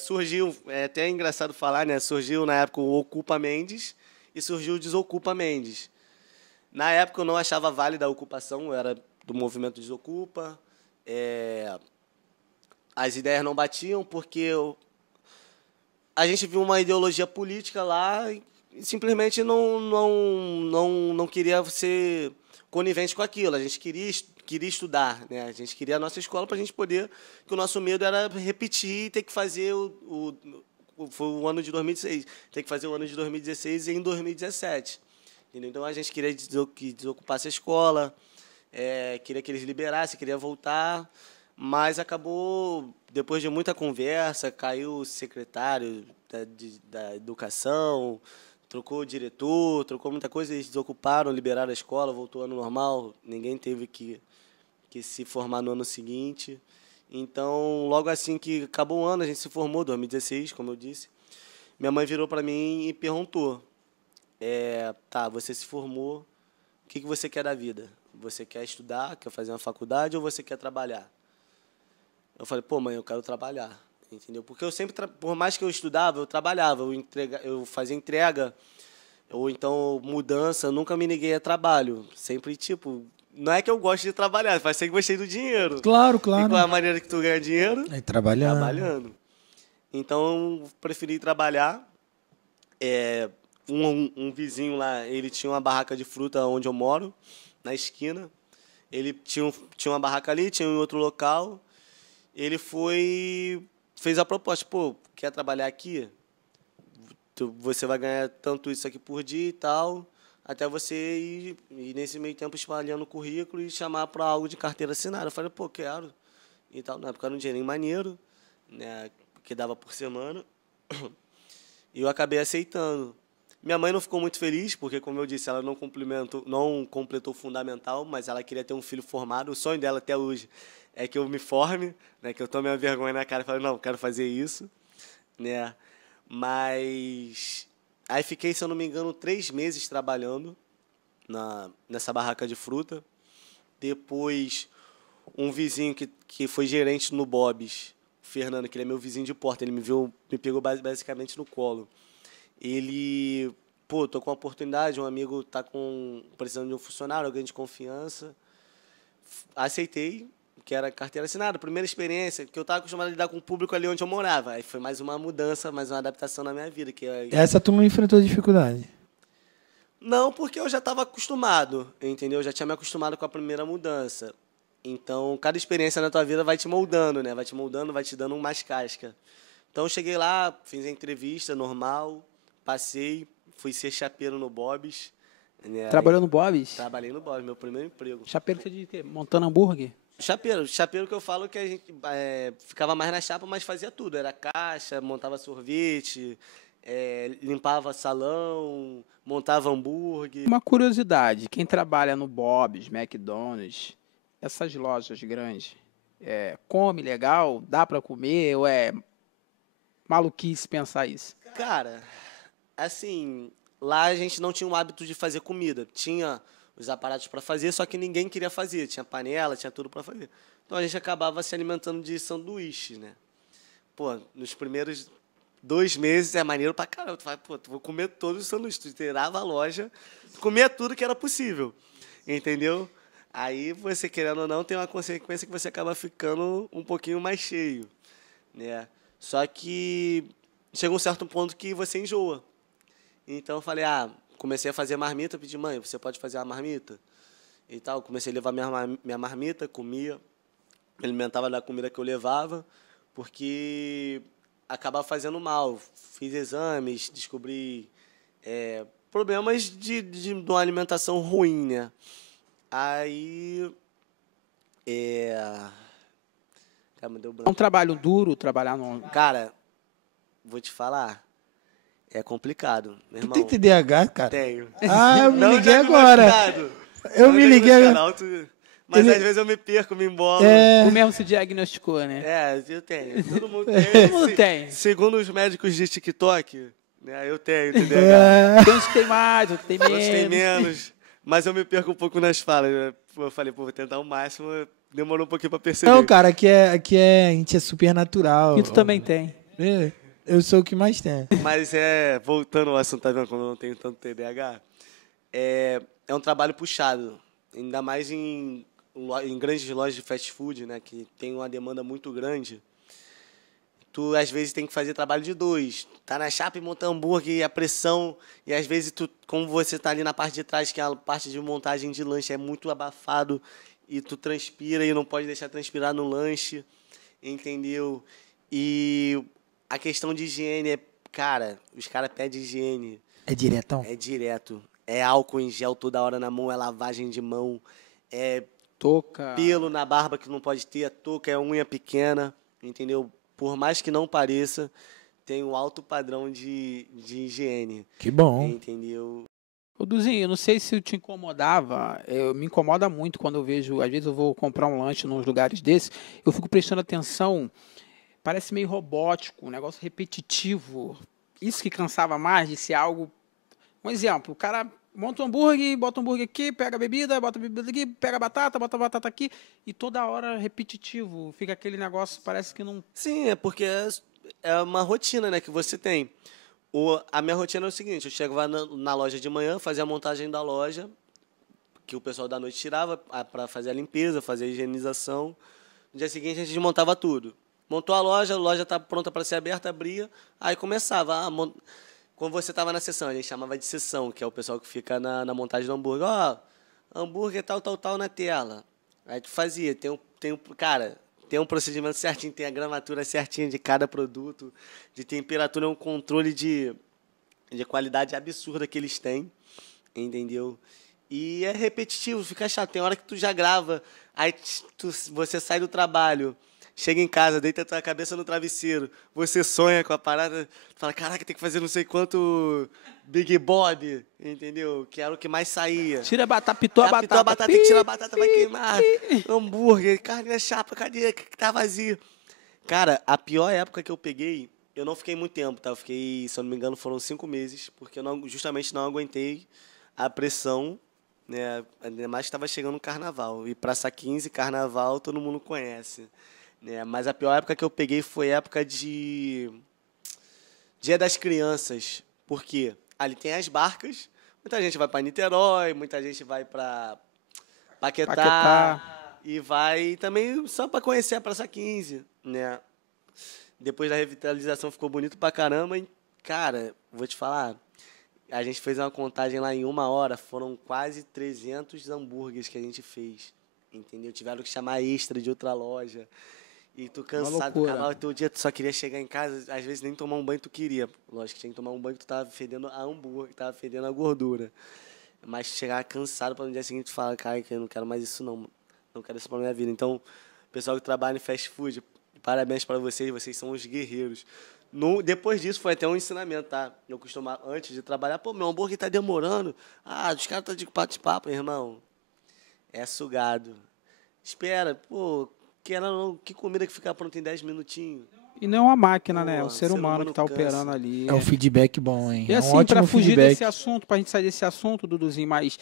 Surgiu, é até engraçado falar, né, surgiu na época o Ocupa Mendes e surgiu o Desocupa Mendes. Na época eu não achava válida a ocupação, eu era do movimento Desocupa, as ideias não batiam porque a gente viu uma ideologia política lá e simplesmente não queria ser conivente com aquilo. A gente queria estudar, né? A gente queria a nossa escola para a gente poder, que o nosso medo era repetir e ter que fazer foi o ano de 2016, ter que fazer o ano de 2016 em 2017. Entendeu? Então a gente queria que desocupasse a escola, queria que eles liberassem, queria voltar, mas acabou, depois de muita conversa, caiu o secretário da educação, trocou o diretor, trocou muita coisa, eles desocuparam, liberaram a escola, voltou ao ano normal, ninguém teve que se formar no ano seguinte. Então, logo assim que acabou o ano, a gente se formou, 2016, como eu disse, minha mãe virou para mim e perguntou, tá, você se formou, o que você quer da vida? Você quer estudar, quer fazer uma faculdade ou você quer trabalhar? Eu falei, pô, mãe, eu quero trabalhar, entendeu? Porque eu sempre, por mais que eu estudava, eu trabalhava, eu fazia entrega, ou então mudança, eu nunca me neguei a trabalho. Sempre, tipo, não é que eu gosto de trabalhar, mas sempre gostei do dinheiro. Claro, E claro. qual é a maneira que tu ganha dinheiro? Trabalhando. Trabalhando. Então, eu preferi trabalhar. Um vizinho lá, ele tinha uma barraca de fruta onde eu moro, na esquina. Ele tinha uma barraca ali, tinha em outro local. Ele fez a proposta, pô, quer trabalhar aqui? Você vai ganhar tanto isso aqui por dia e tal, até você ir nesse meio tempo espalhando o currículo e chamar para algo de carteira assinada. Eu falei, pô, quero. E tal, na época era um dinheirinho maneiro, né, que dava por semana. E eu acabei aceitando. Minha mãe não ficou muito feliz, porque, como eu disse, ela não completou o fundamental, mas ela queria ter um filho formado. O sonho dela até hoje é que eu me forme, né, que eu tome a vergonha na cara e falei, não, quero fazer isso. Né? Mas aí fiquei, se eu não me engano, 3 meses trabalhando nessa barraca de fruta. Depois, um vizinho que foi gerente no Bob's, o Fernando, que ele é meu vizinho de porta, ele me pegou basicamente no colo. Ele, pô, tô com uma oportunidade, um amigo tá precisando de um funcionário, alguém de confiança. Aceitei, que era carteira assinada, primeira experiência, que eu estava acostumado a lidar com o público ali onde eu morava. Aí foi mais uma mudança, mais uma adaptação na minha vida. Essa tu não enfrentou dificuldade? Não, porque eu já estava acostumado, entendeu? Eu já tinha me acostumado com a primeira mudança. Então, cada experiência na tua vida vai te moldando, né? Vai te moldando, vai te dando mais casca. Então, eu cheguei lá, fiz a entrevista normal, passei, fui ser chapeiro no Bob's. Né? Trabalhou no Bob's? Trabalhei no Bob's, meu primeiro emprego. Chapeiro de quê? Montando hambúrguer? Chapeiro que eu falo que a gente ficava mais na chapa, mas fazia tudo. Era caixa, montava sorvete, limpava salão, montava hambúrguer. Uma curiosidade, quem trabalha no Bob's, McDonald's, essas lojas grandes, come legal? Dá para comer? Ou é maluquice pensar isso? Cara, assim, lá a gente não tinha o hábito de fazer comida. Tinha os aparatos para fazer, só que ninguém queria fazer. Tinha panela, tinha tudo para fazer. Então a gente acabava se alimentando de sanduíche, né? Pô, nos primeiros 2 meses é maneiro pra caramba. Tu fala, pô, tu vou comer todos os sanduíches. Tu inteirava a loja, comia tudo que era possível. Entendeu? Aí você, querendo ou não, tem uma consequência que você acaba ficando um pouquinho mais cheio, né? Só que chega um certo ponto que você enjoa. Então eu falei, comecei a fazer marmita, pedi, mãe, você pode fazer a marmita? E tal, comecei a levar minha marmita, comia, me alimentava da comida que eu levava, porque acabava fazendo mal. Fiz exames, descobri problemas de uma alimentação ruim, né? Aí, cara, me deu É um branco. trabalho duro trabalhar no. Cara, vou te falar, é complicado, meu Tu irmão. tem TDAH, cara? Tenho. Ah, eu me Não liguei diagnosticado. agora. Eu Não me liguei diagnosticado, agora. mas Ele- às vezes eu me perco, me embolo. Tu mesmo se diagnosticou, né? Eu tenho. Todo mundo tem. Todo mundo tem. Segundo os médicos de TikTok, né, eu tenho TDAH. É. Tem uns que tem mais, outros que tem Outros têm menos. menos. Mas eu me perco um pouco nas falas. Né? Eu falei, vou tentar o máximo. Demorou um pouquinho pra perceber. Não, cara, aqui a gente é super natural. E tu também tem. Eu sou o que mais tem. Mas voltando ao assunto, tá vendo como eu não tenho tanto TDAH? É um trabalho puxado. Ainda mais em grandes lojas de fast food, né? Que tem uma demanda muito grande. Tu, às vezes, tem que fazer trabalho de 2. Tá na chapa e monta hambúrguer, e a pressão. E, às vezes, como você tá ali na parte de trás, que é a parte de montagem de lanche, é muito abafado. E tu transpira e não pode deixar transpirar no lanche. Entendeu? E a questão de higiene cara, os caras pedem higiene. É diretão? É direto. É álcool em gel toda hora na mão, é lavagem de mão. É Touca. pelo na barba que não pode ter, touca, é unha pequena, entendeu? Por mais que não pareça, tem um alto padrão de higiene, Que bom. entendeu? Ô, Duzinho, eu não sei se te incomodava, me incomoda muito quando eu vejo, às vezes eu vou comprar um lanche nos lugares desses, eu fico prestando atenção, parece meio robótico, um negócio repetitivo. Isso que cansava mais de ser algo... Um exemplo, o cara monta um hambúrguer, bota um hambúrguer aqui, pega a bebida, bota a bebida aqui, pega a batata, bota a batata aqui, e toda hora repetitivo, fica aquele negócio, parece que não... Sim, é porque é uma rotina, né, que você tem. A minha rotina é o seguinte, eu chegava na loja de manhã, fazia a montagem da loja, que o pessoal da noite tirava para fazer a limpeza, fazer a higienização. No dia seguinte a gente desmontava tudo. Montou a loja está pronta para ser aberta, abria, aí começava. Quando você estava na sessão, a gente chamava de sessão, que é o pessoal que fica na montagem do hambúrguer. Hambúrguer tal na tela. Aí tu fazia, cara, tem um procedimento certinho, tem a gramatura certinha de cada produto, de temperatura, é um controle de qualidade absurda que eles têm, entendeu? E é repetitivo, fica chato. Tem hora que tu já grava, aí você sai do trabalho, chega em casa, deita a tua cabeça no travesseiro, você sonha com a parada, fala, caraca, tem que fazer não sei quanto Big Bob, entendeu? Que era o que mais saía. Tira a batata, pitou a batata. Tem que tirar a batata, vai queimar. Hambúrguer, carne na chapa, cadê? Que tá vazio. Cara, a pior época que eu peguei, eu não fiquei muito tempo, tá? Eu fiquei, se eu não me engano, foram 5 meses, porque eu justamente não aguentei a pressão, né? Ainda mais que estava chegando o carnaval. E Praça 15, carnaval, todo mundo conhece. Né? Mas a pior época que eu peguei foi época de Dia das Crianças. Por quê? Ali tem as barcas, muita gente vai para Niterói, muita gente vai para Paquetá, e vai também só para conhecer a Praça 15, né? Depois da revitalização ficou bonito pra caramba. E, cara, vou te falar, a gente fez uma contagem lá em 1 hora, foram quase 300 hambúrgueres que a gente fez, entendeu? Tiveram que chamar extra de outra loja. E tu cansado do canal, teu dia tu só queria chegar em casa, às vezes nem tomar um banho tu queria. Lógico que tinha que tomar um banho, tu tava fedendo a hambúrguer, tava fedendo a gordura. Mas chegar cansado para no dia seguinte tu falar, cara, que eu não quero mais isso não quero isso pra minha vida. Então, pessoal que trabalha em fast food, parabéns para vocês são os guerreiros. Depois disso foi até um ensinamento, tá? Eu costumava, antes de trabalhar, meu hambúrguer tá demorando. Os caras tá de bate-papo, irmão. É sugado. Espera, que comida que fica pronta em 10 minutinhos? E não é uma máquina, né? É o ser humano que está operando ali. É um feedback bom, hein? E assim, para fugir desse assunto, para a gente sair desse assunto, Duduzinho, mas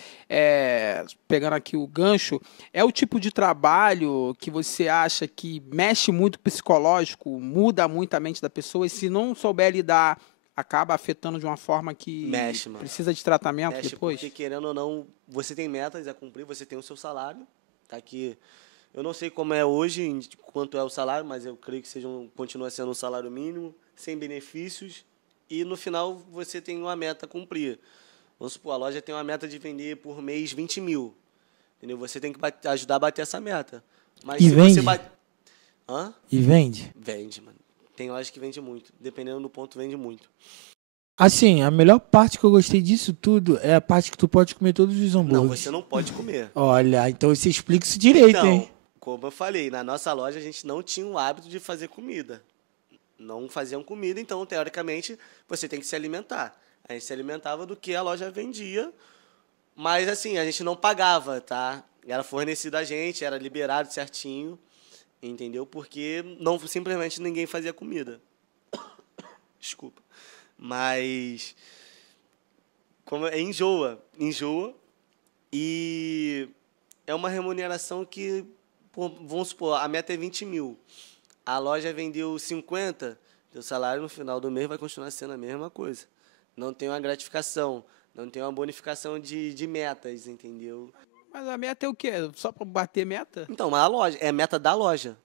pegando aqui o gancho, é o tipo de trabalho que você acha que mexe muito o psicológico, muda muito a mente da pessoa, e se não souber lidar, acaba afetando de uma forma que precisa de tratamento depois? Porque, querendo ou não, você tem metas a cumprir, você tem o seu salário, tá aqui. Eu não sei como é hoje, quanto é o salário, mas eu creio que continua sendo um salário mínimo, sem benefícios e no final você tem uma meta a cumprir. Vamos supor, a loja tem uma meta de vender por mês 20 mil. Entendeu? Você tem que ajudar a bater essa meta. Mas E se vende? você bate... Hã? E vende? Vende, mano. Tem loja que vende muito. Dependendo do ponto, vende muito. Assim, a melhor parte que eu gostei disso tudo é a parte que tu pode comer todos os Não, hambúrgueres. você não pode comer. Olha, então você explica isso direito, Então, hein? como eu falei, na nossa loja a gente não tinha o hábito de fazer comida. Não faziam comida, então, teoricamente, você tem que se alimentar. A gente se alimentava do que a loja vendia, mas, assim, a gente não pagava, tá? Era fornecido a gente, era liberado certinho, entendeu? Porque não, simplesmente ninguém fazia comida. Desculpa. Mas, como enjoa, e é uma remuneração que, vamos supor, a meta é 20 mil. A loja vendeu 50, teu salário no final do mês vai continuar sendo a mesma coisa. Não tem uma gratificação, não tem uma bonificação de metas, entendeu? Mas a meta é o quê? Só pra bater meta? Então, mas a loja, é a meta da loja.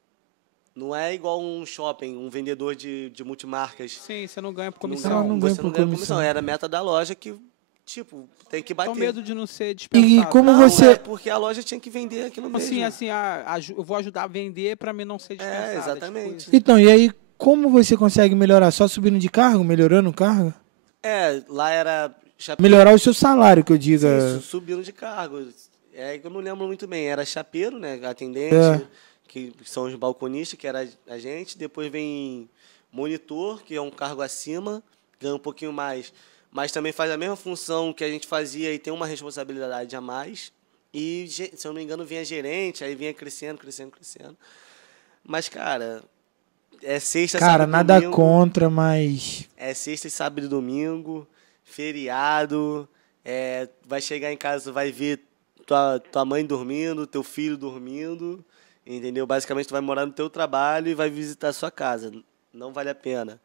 Não é igual um shopping, um vendedor de multimarcas. Sim, você não ganha por Não comissão. ganha- não ganha você por não ganha comissão. comissão. Era a meta da loja que, tipo, tem que bater. Então medo de não ser dispensado. E como Não, você... é porque a loja tinha que vender aquilo mesmo. Assim, eu vou ajudar a vender pra mim não ser dispensado. É, exatamente. Tipo, Então, e aí, como você consegue melhorar? Só subindo de cargo, melhorando o cargo? É, lá era... Melhorar o seu salário, que eu diga. Isso, subindo de cargo. É que eu não lembro muito bem. Era chapeiro, né? Atendente, É. que são os balconistas, que era a gente. Depois vem monitor, que é um cargo acima, ganha um pouquinho mais. Mas também faz a mesma função que a gente fazia e tem uma responsabilidade a mais. E, se eu não me engano, vinha gerente, aí vinha crescendo. Mas, cara, é sexta, Cara, sábado e nada domingo. contra, mas... É sexta, sábado e domingo, feriado, vai chegar em casa, vai ver tua mãe dormindo, teu filho dormindo, entendeu? Basicamente, tu vai morar no teu trabalho e vai visitar a sua casa. Não vale a pena,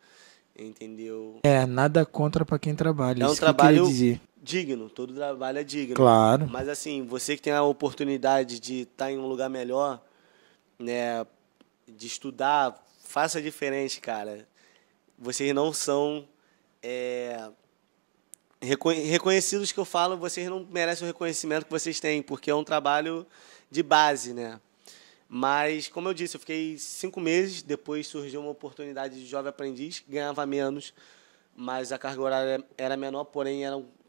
entendeu? É, nada contra pra quem trabalha. É um Isso que eu queria trabalho dizer. digno, todo trabalho é digno. Claro. Mas, assim, você que tem a oportunidade de estar em um lugar melhor, né, de estudar, faça diferente, cara. Vocês não são... reconhecidos que eu falo, vocês não merecem o reconhecimento que vocês têm, porque é um trabalho de base, né? Mas, como eu disse, eu fiquei 5 meses, depois surgiu uma oportunidade de jovem aprendiz, ganhava menos, mas a carga horária era menor, porém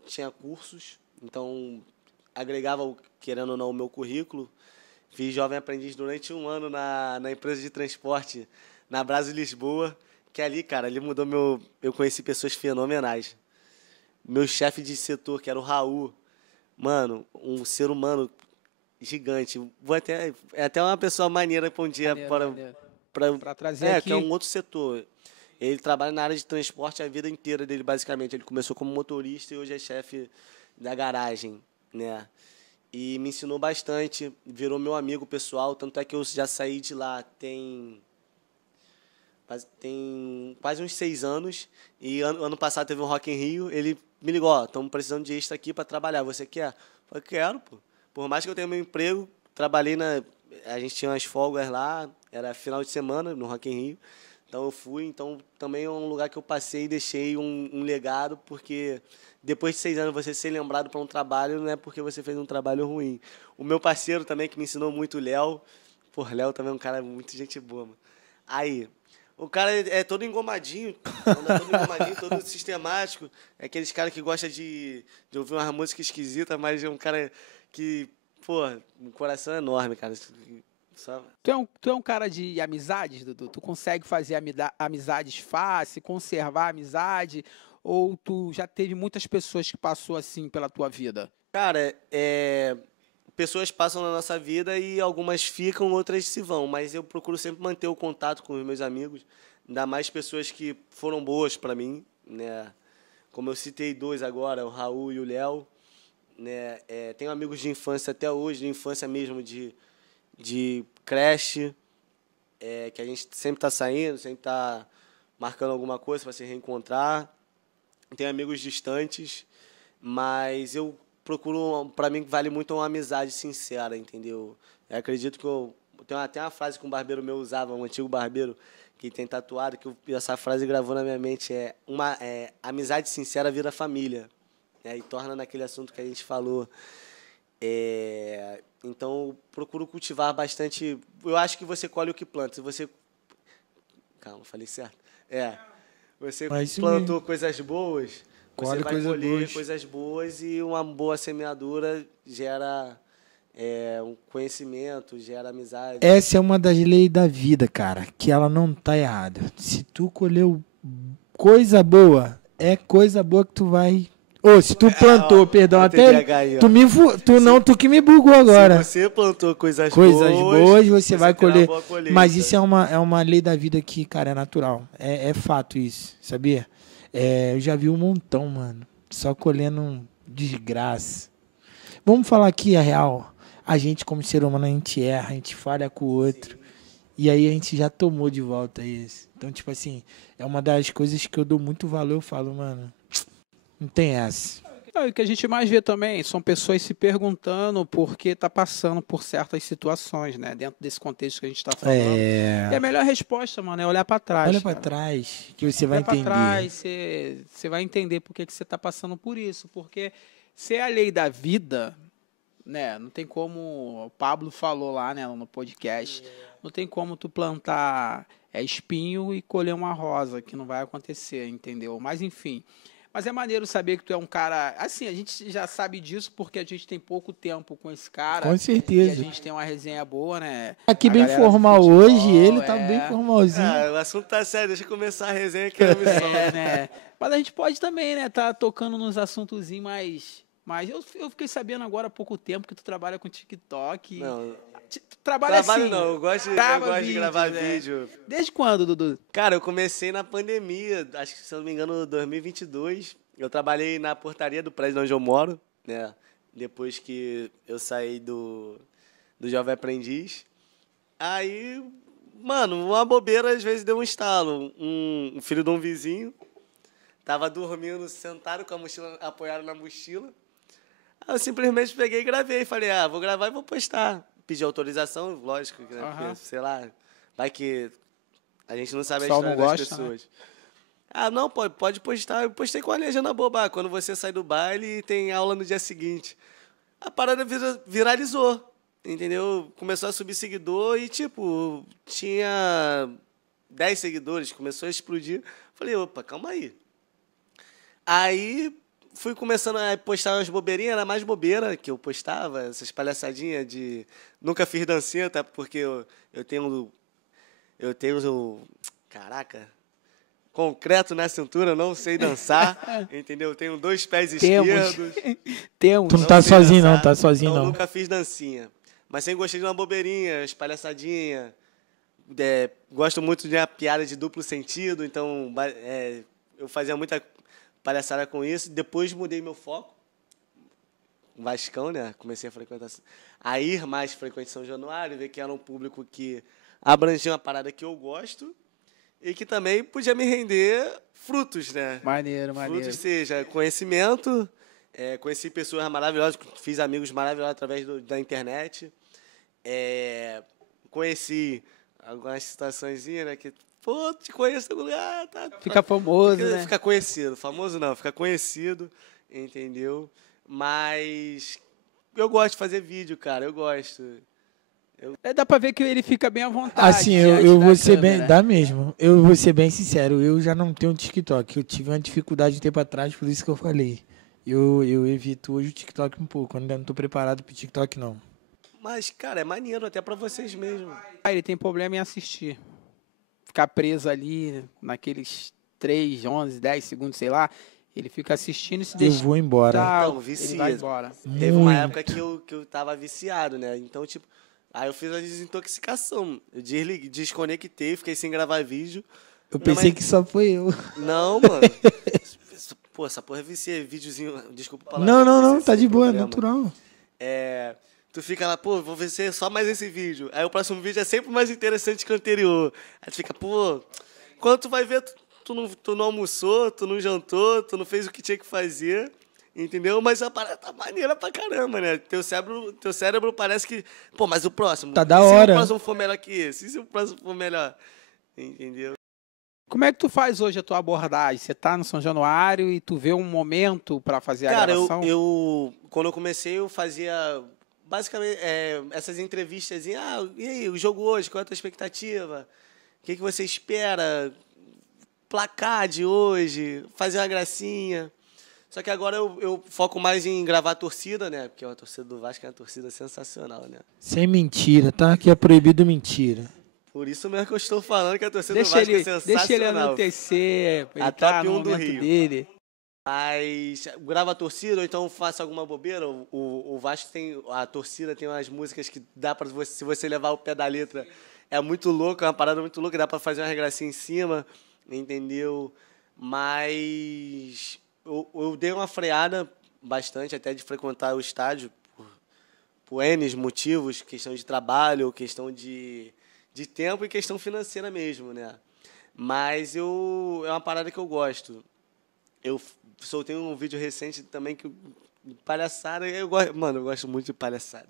tinha cursos, então agregava, querendo ou não, o meu currículo. Fiz jovem aprendiz durante 1 ano na empresa de transporte, na Brasil Lisboa, que ali, cara, ali mudou eu conheci pessoas fenomenais. Meu chefe de setor, que era o Raul, mano, um ser humano gigante. É até uma pessoa maneira para um dia maneiro. Pra trazer aqui. que é um outro setor. Ele trabalha na área de transporte a vida inteira dele, basicamente. Ele começou como motorista e hoje é chefe da garagem, né? E me ensinou bastante, virou meu amigo pessoal, tanto é que eu já saí de lá tem quase uns 6 anos, e ano passado teve um Rock in Rio, ele me ligou, ó, estamos precisando de extra aqui para trabalhar, você quer? Eu falei, quero, pô. Por mais que eu tenha meu emprego, trabalhei a gente tinha umas folgas lá, era final de semana no Rock in Rio, então eu fui, então também é um lugar que eu passei e deixei um legado, porque depois de 6 anos você ser lembrado para um trabalho, não é porque você fez um trabalho ruim. O meu parceiro também, que me ensinou muito, o Léo, pô, Léo também é um cara muito gente boa, mano. Aí, o cara é todo engomadinho, anda todo engomadinho, todo sistemático. É aqueles caras que gostam de ouvir uma música esquisita, mas é um cara que, pô, um coração enorme, cara. Tu é um cara de amizades, Dudu? Tu consegue fazer amizades fácil, conservar a amizade? Ou tu já teve muitas pessoas que passou assim pela tua vida? Cara, pessoas passam na nossa vida e algumas ficam, outras se vão. Mas eu procuro sempre manter o contato com os meus amigos, ainda mais pessoas que foram boas para mim, né? Como eu citei 2 agora, o Raul e o Léo, né? Tenho amigos de infância até hoje, de infância mesmo, de creche, que a gente sempre está saindo, sempre está marcando alguma coisa para se reencontrar. Tenho amigos distantes, mas eu procuro, para mim, vale muito uma amizade sincera, entendeu? Eu acredito que tem até uma frase que um barbeiro meu usava, um antigo barbeiro, que tem tatuado, essa frase gravou na minha mente, amizade sincera vira família. E torna naquele assunto que a gente falou. Então, eu procuro cultivar bastante. Eu acho que você colhe o que planta. Se você. Calma, falei certo? Você plantou coisas boas, você vai colher coisas boas, e uma boa semeadura gera um conhecimento, gera amizade. Essa é uma das leis da vida, cara, que ela não tá errada. Se tu colheu coisa boa, é coisa boa que tu vai... se tu plantou, perdão, até... Tu que me bugou agora. Se você plantou coisas boas, você vai colher. Colheita. Mas isso é uma lei da vida que, cara, é natural. É fato isso, sabia? Eu já vi um montão, mano, só colhendo desgraça. Vamos falar aqui a real. A gente, como ser humano, a gente erra, a gente falha com o outro. E aí a gente já tomou de volta isso. Então, tipo assim, é uma das coisas que eu dou muito valor. Eu falo, mano, não tem essa. E o que a gente mais vê também são pessoas se perguntando por que tá passando por certas situações, né? Dentro desse contexto que a gente tá falando. E a melhor resposta, mano, é olhar para trás. Olha para trás, que você vai entender. Olha para trás, você vai entender por que você tá passando por isso. Porque se é a lei da vida, né? Não tem como... O Pablo falou lá, né, no podcast. Não tem como tu plantar espinho e colher uma rosa, que não vai acontecer, entendeu? Mas, enfim... Mas é maneiro saber que tu é um cara... Assim, a gente já sabe disso porque a gente tem pouco tempo com esse cara. Com certeza. E a gente tem uma resenha boa, né? Aqui bem formal hoje, ele tá bem formalzinho. O assunto tá sério, deixa eu começar a resenha que é a missão. Né? Mas a gente pode também, né? Tá tocando nos assuntozinhos mais... Mas eu fiquei sabendo agora há pouco tempo que tu trabalha com TikTok. Não... Tu trabalha Trabalho assim? não, eu gosto de gravar vídeo. Desde quando, Dudu? Cara, eu comecei na pandemia, acho que, se eu não me engano, 2022. Eu trabalhei na portaria do prédio onde eu moro, né? Depois que eu saí do Jovem Aprendiz. Aí, mano, uma bobeira às vezes deu um estalo. Um filho de um vizinho tava dormindo, sentado com a mochila apoiada na mochila. Aí eu simplesmente peguei e gravei. Falei, vou gravar e vou postar. Pedi autorização, lógico, né? Porque, sei lá, vai que a gente não sabe a história das pessoas. Né? Não, pode postar. Eu postei com a legenda boba. Quando você sai do baile e tem aula no dia seguinte. A parada viralizou, entendeu? Começou a subir seguidor e, tipo, tinha 10 seguidores, começou a explodir. Falei, opa, calma aí. Aí... fui começando a postar umas bobeirinhas, era mais bobeira que eu postava, essas palhaçadinhas de... Nunca fiz dancinha, tá? Porque eu tenho caraca, concreto na cintura, não sei dançar, entendeu? Tenho 2 pés esquerdos. Temos. Tu não tá sozinho não, tá sozinho não. Nunca fiz dancinha. Mas sempre gostei de uma bobeirinha, as palhaçadinhas. Gosto muito de uma piada de duplo sentido, então eu fazia muita... palhaçada com isso. Depois mudei meu foco. Vascão, né? Comecei a ir mais frequente em São Januário, ver que era um público que abrangia uma parada que eu gosto e que também podia me render frutos, né? Maneiro. Frutos, seja conhecimento, conheci pessoas maravilhosas, fiz amigos maravilhosos através da internet, conheci algumas situaçõezinhas, né? Que pô, te conheço em algum lugar, tá? Fica famoso, né? Fica conhecido. Famoso não, fica conhecido, entendeu? Mas eu gosto de fazer vídeo, cara, eu gosto. Dá pra ver que ele fica bem à vontade. Assim, eu vou ser bem... Dá mesmo. Eu vou ser bem sincero, eu já não tenho TikTok. Eu tive uma dificuldade um tempo atrás, por isso que eu falei. Eu evito hoje o TikTok um pouco, eu ainda não tô preparado pro TikTok, não. Mas, cara, é maneiro até pra vocês mesmo. Ele tem problema em assistir. Ficar preso ali naqueles 3, 11, 10 segundos, sei lá, ele fica assistindo e se deixa. Eu vou embora. Então, vicia. Ele vai embora. Teve uma época que eu tava viciado, né? Então, tipo, aí eu fiz a desintoxicação. Eu desconectei, fiquei sem gravar vídeo. Eu pensei que só foi eu. Não, mano. Pô, essa porra vicia, videozinho. Desculpa o palavra. Não, tá de boa, é natural. Tu fica lá, pô, vou ver só mais esse vídeo. Aí o próximo vídeo é sempre mais interessante que o anterior. Aí tu fica, pô, quando tu vai ver, tu não almoçou, tu não jantou, tu não fez o que tinha que fazer, entendeu? Mas a parada tá maneira pra caramba, né? Teu cérebro parece que, pô, mas o próximo... Tá da hora. Se o próximo for melhor que esse? E se o próximo for melhor? entendeu? Como é que tu faz hoje a tua abordagem? Você tá no São Januário e tu vê um momento para fazer a Cara, gravação? quando eu comecei, eu fazia basicamente essas entrevistas. E aí, o jogo hoje, qual é a tua expectativa? O que você espera? Placar de hoje, fazer uma gracinha. Só que agora eu foco mais em gravar a torcida, né? Porque a torcida do Vasco é uma torcida sensacional, né? Sem mentira, tá? Que é proibido mentira. Por isso mesmo que eu estou falando que a torcida do Deixa Vasco é ele, sensacional. deixa ele anoitecer, ele A tá top no 1 do momento Rio. dele. Mas grava a torcida, ou então faço alguma bobeira. O Vasco tem. A torcida tem umas músicas que dá pra você, se você levar o pé da letra, é muito louco, é uma parada muito louca, dá pra fazer uma regracinha em cima, entendeu? Mas eu dei uma freada bastante até de frequentar o estádio por N motivos, questão de trabalho, questão de tempo e questão financeira mesmo, né? Mas é uma parada que eu gosto. Eu soltei um vídeo recente também que palhaçada, mano, eu gosto muito de palhaçada.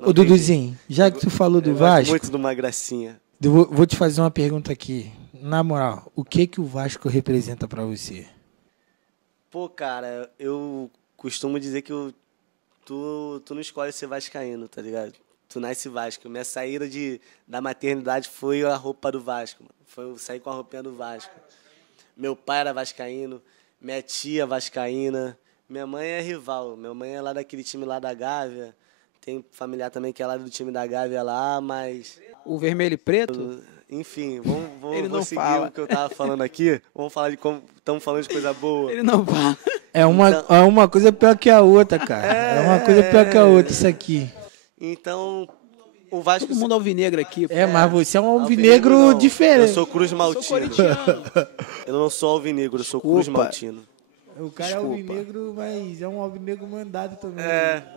Ô, Duduzinho, já que tu falou do eu Vasco, gosto muito de uma gracinha. eu vou te fazer uma pergunta aqui. Na moral, o que o Vasco representa pra você? Pô, cara, eu costumo dizer que tu não escolhe ser vascaíno, tá ligado? Tu nasce Vasco. Minha saída da maternidade foi a roupa do Vasco, mano. Foi eu sair com a roupinha do Vasco. Meu pai era vascaíno, minha tia vascaína, minha mãe é rival. Minha mãe é lá daquele time lá da Gávea. Tem familiar também que é lá do time da Gávea lá, mas... O vermelho e preto? Enfim, Ele não vamos seguir fala. o que eu tava falando aqui. Vamos falar de como estamos falando de coisa boa. Ele não fala. É uma coisa pior que a outra, cara. É uma coisa pior que a outra, isso aqui. Então, o Vasco... Todo mundo alvinegro aqui. É, mas você é um Alvinegro alvinegro não. diferente. Eu sou Cruz Eu sou Maltino. corintiano. Eu não sou alvinegro, eu sou Cruz Maltino. O cara é alvinegro, mas é um alvinegro mandado também.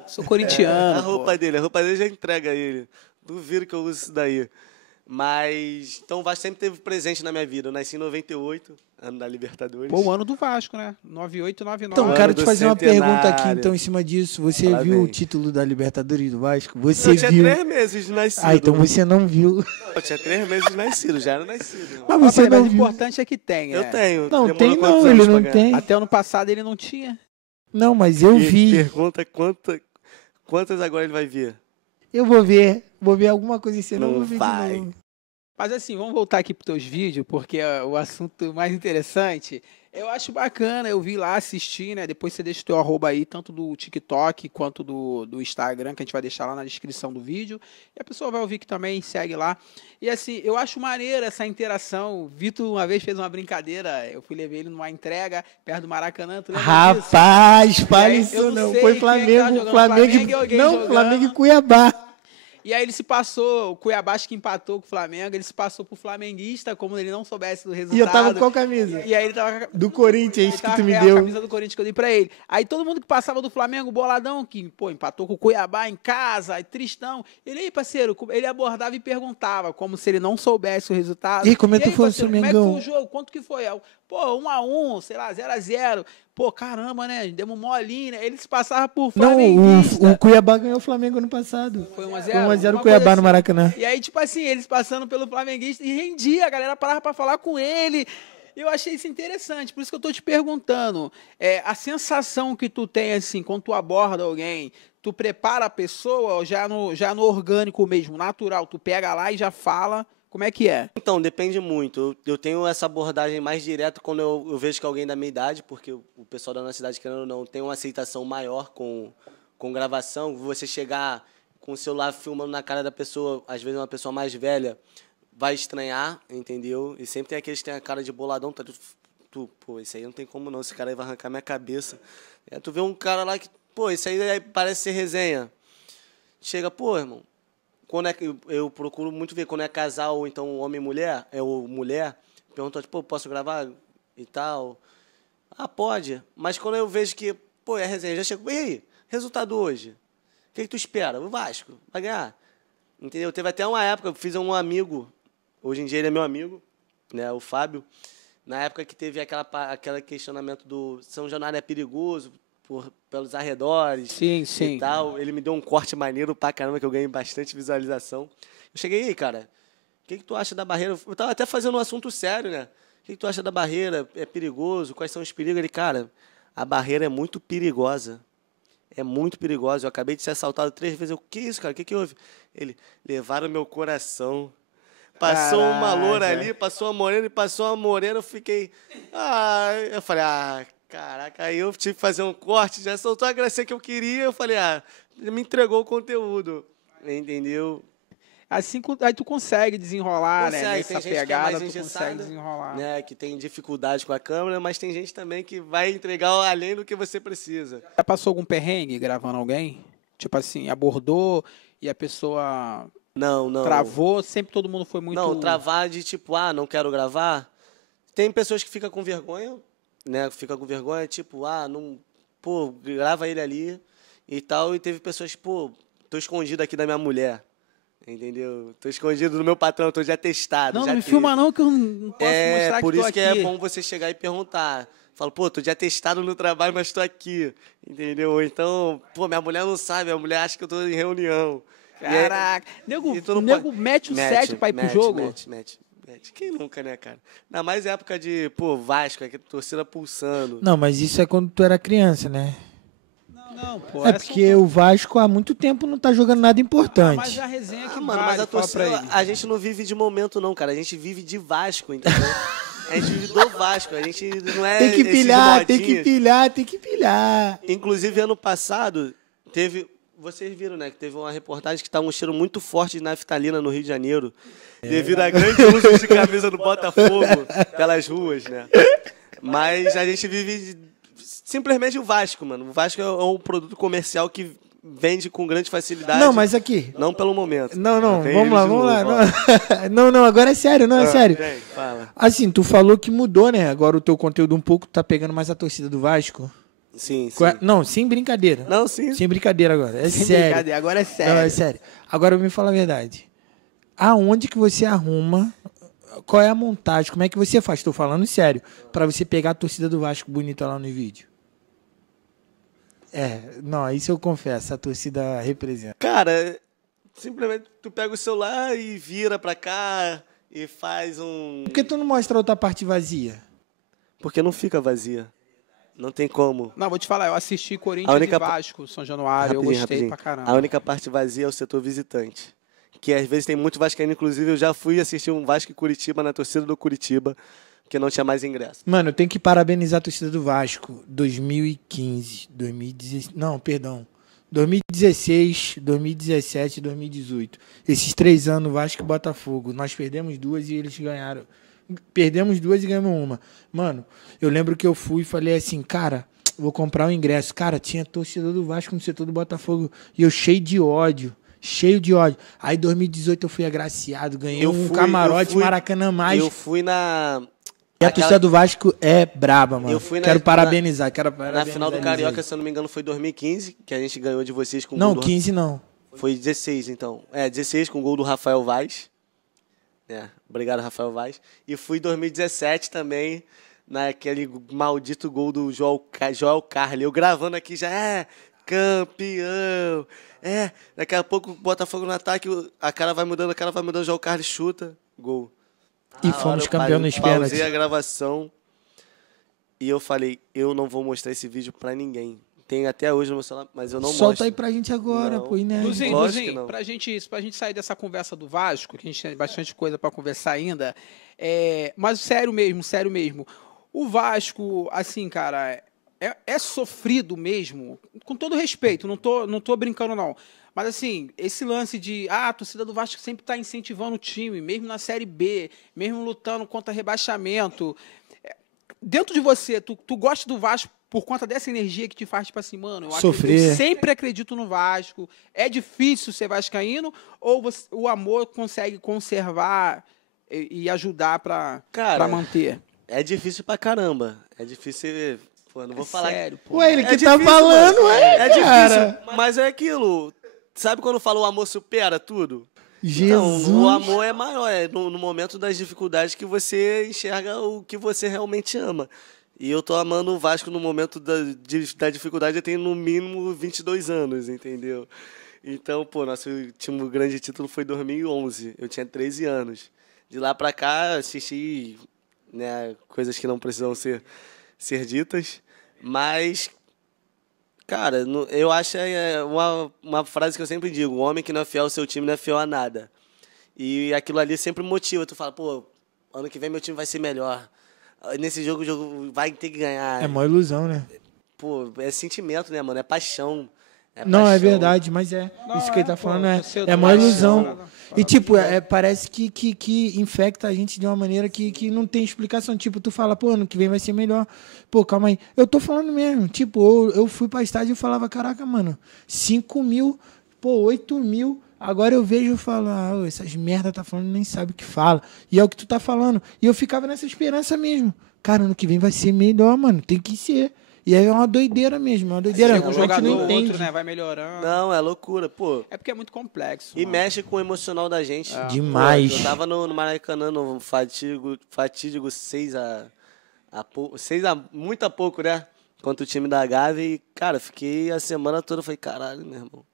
Sou corintiano. A roupa dele já entrega ele. Duvido que eu use isso daí. Mas, então o Vasco sempre teve presente na minha vida. Eu nasci em 98, ano da Libertadores. Pô, o ano do Vasco, né? 98, 99. Então, Ano quero do te fazer uma pergunta aqui, centenário. então, em cima disso. Você Lá viu vem. o título da Libertadores do Vasco? Você Eu tinha viu? 3 meses de nascido. Ah, então você não viu. Eu tinha 3 meses de nascido, já era nascido. irmão. Mas você não Mas o viu. importante é que tem, Eu né? tenho. Não, Demorou tem quantos não, anos ele pra não ganhar? tem. Até ano passado ele não tinha. Não, mas eu E vi. pergunta quantas agora ele vai ver. Eu vou ver. Vou ver alguma coisa assim. Não Não vou ver de vai. novo. Mas assim, vamos voltar aqui para os teus vídeos, porque o assunto mais interessante, eu acho bacana, eu vi lá, assisti, né? Depois você deixa o teu arroba aí, tanto do TikTok quanto do Instagram, que a gente vai deixar lá na descrição do vídeo. E a pessoa vai ouvir que também segue lá. E assim, eu acho maneiro essa interação. O Vitor uma vez fez uma brincadeira, eu fui levar ele numa entrega perto do Maracanã. Tu lembra disso? Rapaz, fale E aí, isso eu não. sei Foi quem é que tá Flamengo, jogando, Flamengo, Flamengo e alguém não, jogando. Flamengo e Cuiabá. E aí ele se passou, o Cuiabá acho que empatou com o Flamengo, ele se passou pro flamenguista, como ele não soubesse do resultado. E eu tava com qual camisa? E aí ele tava Do Corinthians, ele que tava tu me com a deu. camisa do Corinthians que eu dei pra ele. Aí todo mundo que passava do Flamengo, boladão, que, pô, empatou com o Cuiabá em casa, aí tristão. Ele, aí, parceiro, ele abordava e perguntava, como se ele não soubesse o resultado. E como é que aí, foi o parceiro, seu como é que foi Mengão? o jogo? Quanto que foi? Eu, pô, 1-1, sei lá, 0-0. Pô, caramba, né? Demos molinho, né? Ele se passava por Não, flamenguista. o Cuiabá ganhou o Flamengo ano passado. Foi 1-0? Foi 1 a 0 Uma Cuiabá coisa no Maracanã. E aí, tipo assim, eles passando pelo flamenguista e rendia, a galera parava pra falar com ele. Eu achei isso interessante, por isso que eu tô te perguntando. A sensação que tu tem, assim, quando tu aborda alguém, tu prepara a pessoa ou já no orgânico mesmo, natural, tu pega lá e já fala, como é que é? Então, depende muito. Eu tenho essa abordagem mais direta quando eu vejo que alguém da minha idade, porque o pessoal da nossa cidade, querendo ou não, tem uma aceitação maior com gravação. Você chegar com o celular filmando na cara da pessoa, às vezes uma pessoa mais velha, vai estranhar, entendeu? E sempre tem aqueles que tem a cara de boladão, tá? Pô, esse aí não tem como não, esse cara aí vai arrancar minha cabeça. Tu vê um cara lá que, pô, esse aí parece ser resenha. Chega, pô, irmão, quando eu procuro muito ver quando é casal ou então homem e mulher, ou mulher, pergunta, tipo, posso gravar e tal? Ah, pode. Mas quando eu vejo que, pô, é resenha, já chego, e aí, resultado hoje? O que tu espera? O Vasco vai ganhar. Entendeu? Teve até uma época, eu fiz um amigo, hoje em dia ele é meu amigo, né, o Fábio, na época que teve aquele questionamento do São Januário é perigoso, pelos arredores Sim, e sim. tal. Ele me deu um corte maneiro pra caramba, que eu ganhei bastante visualização. Eu cheguei aí, cara, que tu acha da barreira? Eu tava até fazendo um assunto sério, né? O que tu acha da barreira? É perigoso? Quais são os perigos? Ele, cara, a barreira é muito perigosa. É muito perigosa. Eu acabei de ser assaltado 3 vezes. Eu, que isso, cara? O que houve? Ele, levaram meu coração. Passou uma loura ali, passou uma morena e passou uma morena. Eu fiquei... eu falei, caraca. Aí eu tive que fazer um corte, já soltou a gracinha que eu queria. Eu falei, me entregou o conteúdo. Entendeu? Assim, aí tu consegue desenrolar, né? Consegue, Nessa tem gente que é pegada, mais tu consegue engessada, desenrolar. né, que tem dificuldade com a câmera, mas tem gente também que vai entregar além do que você precisa. Já passou algum perrengue gravando alguém? Tipo assim, abordou e a pessoa Não. travou, sempre todo mundo foi muito... Não, travar de tipo, não quero gravar. Tem pessoas que ficam com vergonha, né? Fica com vergonha, tipo, não, pô, grava ele ali e tal. E teve pessoas, pô, tô escondido aqui da minha mulher. Entendeu? Tô escondido do meu patrão, tô já testado. Não me filma não, que eu não posso mostrar por que tô isso aqui. que é bom você chegar e perguntar. Falo, pô, tô já testado no trabalho, mas tô aqui. Entendeu? Ou então, pô, minha mulher não sabe, minha mulher acha que eu tô em reunião. Caraca, nego mete o set pra ir pro jogo. Mete. Quem nunca, né, cara? Ainda mais época de, pô, Vasco, aqui, torcida pulsando. Não, mas isso é quando tu era criança, né? Não, pô. É porque o Vasco há muito tempo não tá jogando nada importante. Mas a resenha que mano, mas a torcida, a gente não vive de momento, não, cara. A gente vive de Vasco, entendeu? A gente vive do Vasco, a gente não é... Tem que pilhar. Inclusive, ano passado, vocês viram, né, que teve uma reportagem que estava um cheiro muito forte de naftalina no Rio de Janeiro, devido a grande uso de camisa do Botafogo pelas ruas, né? Mas a gente vive simplesmente o Vasco, mano. O Vasco é um produto comercial que vende com grande facilidade. Não, mas aqui... Não pelo momento. Não, vamos lá. Não, agora é sério, é sério. Gente, fala. Assim, tu falou que mudou, né? Agora o teu conteúdo um pouco tá pegando mais a torcida do Vasco. Sim. Não, sem brincadeira. Não, sim. Sem brincadeira agora. É Sem sério. brincadeira, agora é sério. Não, é sério. Agora me fala a verdade. Aonde que você arruma? Qual é a montagem? Como é que você faz? Tô falando sério. Pra você pegar a torcida do Vasco bonita lá no vídeo. Não, isso eu confesso. A torcida representa. Cara, simplesmente tu pega o celular e vira pra cá e faz um... Por que tu não mostra a outra parte vazia? Porque não fica vazia. Não tem como. Não, vou te falar, eu assisti Corinthians e Vasco, São Januário, eu gostei pra caramba. A única parte vazia é o setor visitante. Que às vezes tem muito vascaíno, inclusive eu já fui assistir um Vasco e Curitiba na torcida do Curitiba, que não tinha mais ingresso. Mano, eu tenho que parabenizar a torcida do Vasco. 2015, 2016... Não, perdão. 2016, 2017 e 2018. Esses 3 anos, Vasco e Botafogo. Nós perdemos 2 e eles ganharam. Perdemos 2 e ganhamos 1. Mano, eu lembro que eu fui e falei assim, cara, vou comprar o ingresso. Cara, tinha torcedor do Vasco no setor do Botafogo. E eu cheio de ódio. Aí, em 2018, eu fui agraciado. Ganhei um camarote Maracanã mais. Eu fui na... E a torcida do Vasco é braba, mano. Eu fui quero parabenizar. Na final do Carioca, se eu não me engano, foi 2015, que a gente ganhou de vocês com Não, 15 não. Foi 16, então. 16 com o gol do Rafael Vaz. Obrigado, Rafael Vaz. E fui em 2017 também, naquele maldito gol do Joel Carli. Eu gravando aqui já, campeão. Daqui a pouco o Botafogo no ataque, a cara vai mudando, o Joel Carli chuta, gol. E fomos campeão nos pênaltis. Pausei a gravação e eu falei, eu não vou mostrar esse vídeo pra ninguém. Tem até hoje no meu celular, mas eu não mostro. Solta aí pra gente agora, pô, né? Luzinho, pra gente sair dessa conversa do Vasco, que a gente tem bastante coisa pra conversar ainda, mas sério mesmo, o Vasco, assim, cara, é sofrido mesmo, com todo respeito, não tô brincando não, mas assim, esse lance de, a torcida do Vasco sempre tá incentivando o time, mesmo na Série B, mesmo lutando contra rebaixamento, dentro de você, tu gosta do Vasco por conta dessa energia que te faz, tipo assim, mano, eu sempre acredito no Vasco, é difícil ser vascaíno, ou o amor consegue conservar e ajudar pra manter? É difícil pra caramba, é difícil, pô, não vou falar... Sério, pô. Ué, ele que tá falando, é cara. Difícil, mas é aquilo, sabe quando fala o amor supera tudo? Jesus. Então, o amor é maior, no momento das dificuldades que você enxerga o que você realmente ama. E eu tô amando o Vasco no momento da dificuldade, eu tenho no mínimo 22 anos, entendeu? Então, pô, nosso último grande título foi em 2011, eu tinha 13 anos. De lá pra cá, assisti, né, coisas que não precisam ser ditas. Mas, cara, eu acho uma frase que eu sempre digo: o homem que não é fiel ao seu time não é fiel a nada. E aquilo ali sempre motiva. Tu fala, pô, ano que vem meu time vai ser melhor. Nesse jogo, o jogo vai ter que ganhar. É mó ilusão, né? Pô, é sentimento, né, mano? É paixão. Não, é paixão. verdade, mas Não, isso que ele tá pô, falando torcedor, é mó paixão, ilusão. né? E, tipo, parece que infecta a gente de uma maneira que não tem explicação. Tipo, tu fala, pô, ano que vem vai ser melhor. Pô, calma aí. Eu tô falando mesmo. Tipo, eu fui pra estádio e falava, caraca, mano, 5 mil, pô, 8 mil. Agora eu vejo e falo, essas merda tá falando, nem sabe o que fala. E é o que tu tá falando. E eu ficava nessa esperança mesmo. Cara, ano que vem vai ser melhor, mano. Tem que ser. E aí é uma doideira mesmo, uma doideira. Chega um A gente jogador não ou entende. outro, né? Vai melhorando. Não, é loucura, pô. É porque é muito complexo. E mano. mexe com o emocional da gente. Demais. Pô, eu tava no Maracanã, no fatídico 6 muito a pouco, né? Contra o time da Gávea. E, cara, fiquei a semana toda, falei, caralho, meu irmão.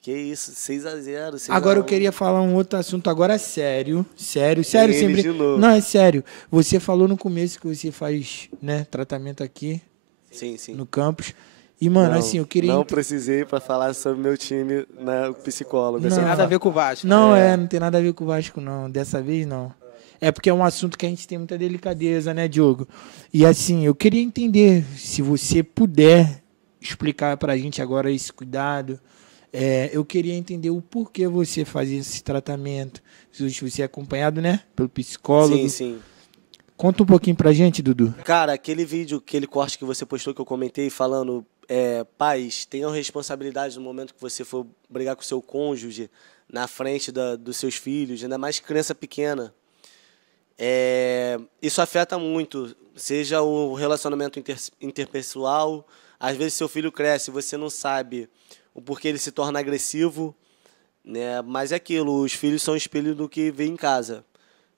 Que isso, 6-0. Agora eu queria falar um outro assunto agora sério. Sério, Eles sempre. de novo. Não, é sério. Você falou no começo que você faz, né, tratamento aqui Sim, sim. no campus. E, mano, Não, assim, eu queria. Não precisei pra falar sobre meu time na psicóloga. Não. Tem nada a ver com o Vasco. Não, não tem nada a ver com o Vasco, não. Dessa vez, não. É porque é um assunto que a gente tem muita delicadeza, né, Diogo? E, assim, eu queria entender, se você puder explicar pra gente agora esse cuidado. Eu queria entender o porquê você fazia esse tratamento. Se você é acompanhado, né, pelo psicólogo. Sim, sim. Conta um pouquinho pra gente, Dudu. Cara, aquele vídeo, aquele corte que você postou que eu comentei falando, pais, tenham responsabilidade no momento que você for brigar com o seu cônjuge na frente dos seus filhos, ainda mais criança pequena. Isso afeta muito, seja o relacionamento interpessoal. Às vezes seu filho cresce, você não sabe o porquê ele se torna agressivo, né? Mas é aquilo, os filhos são espelho do que vem em casa.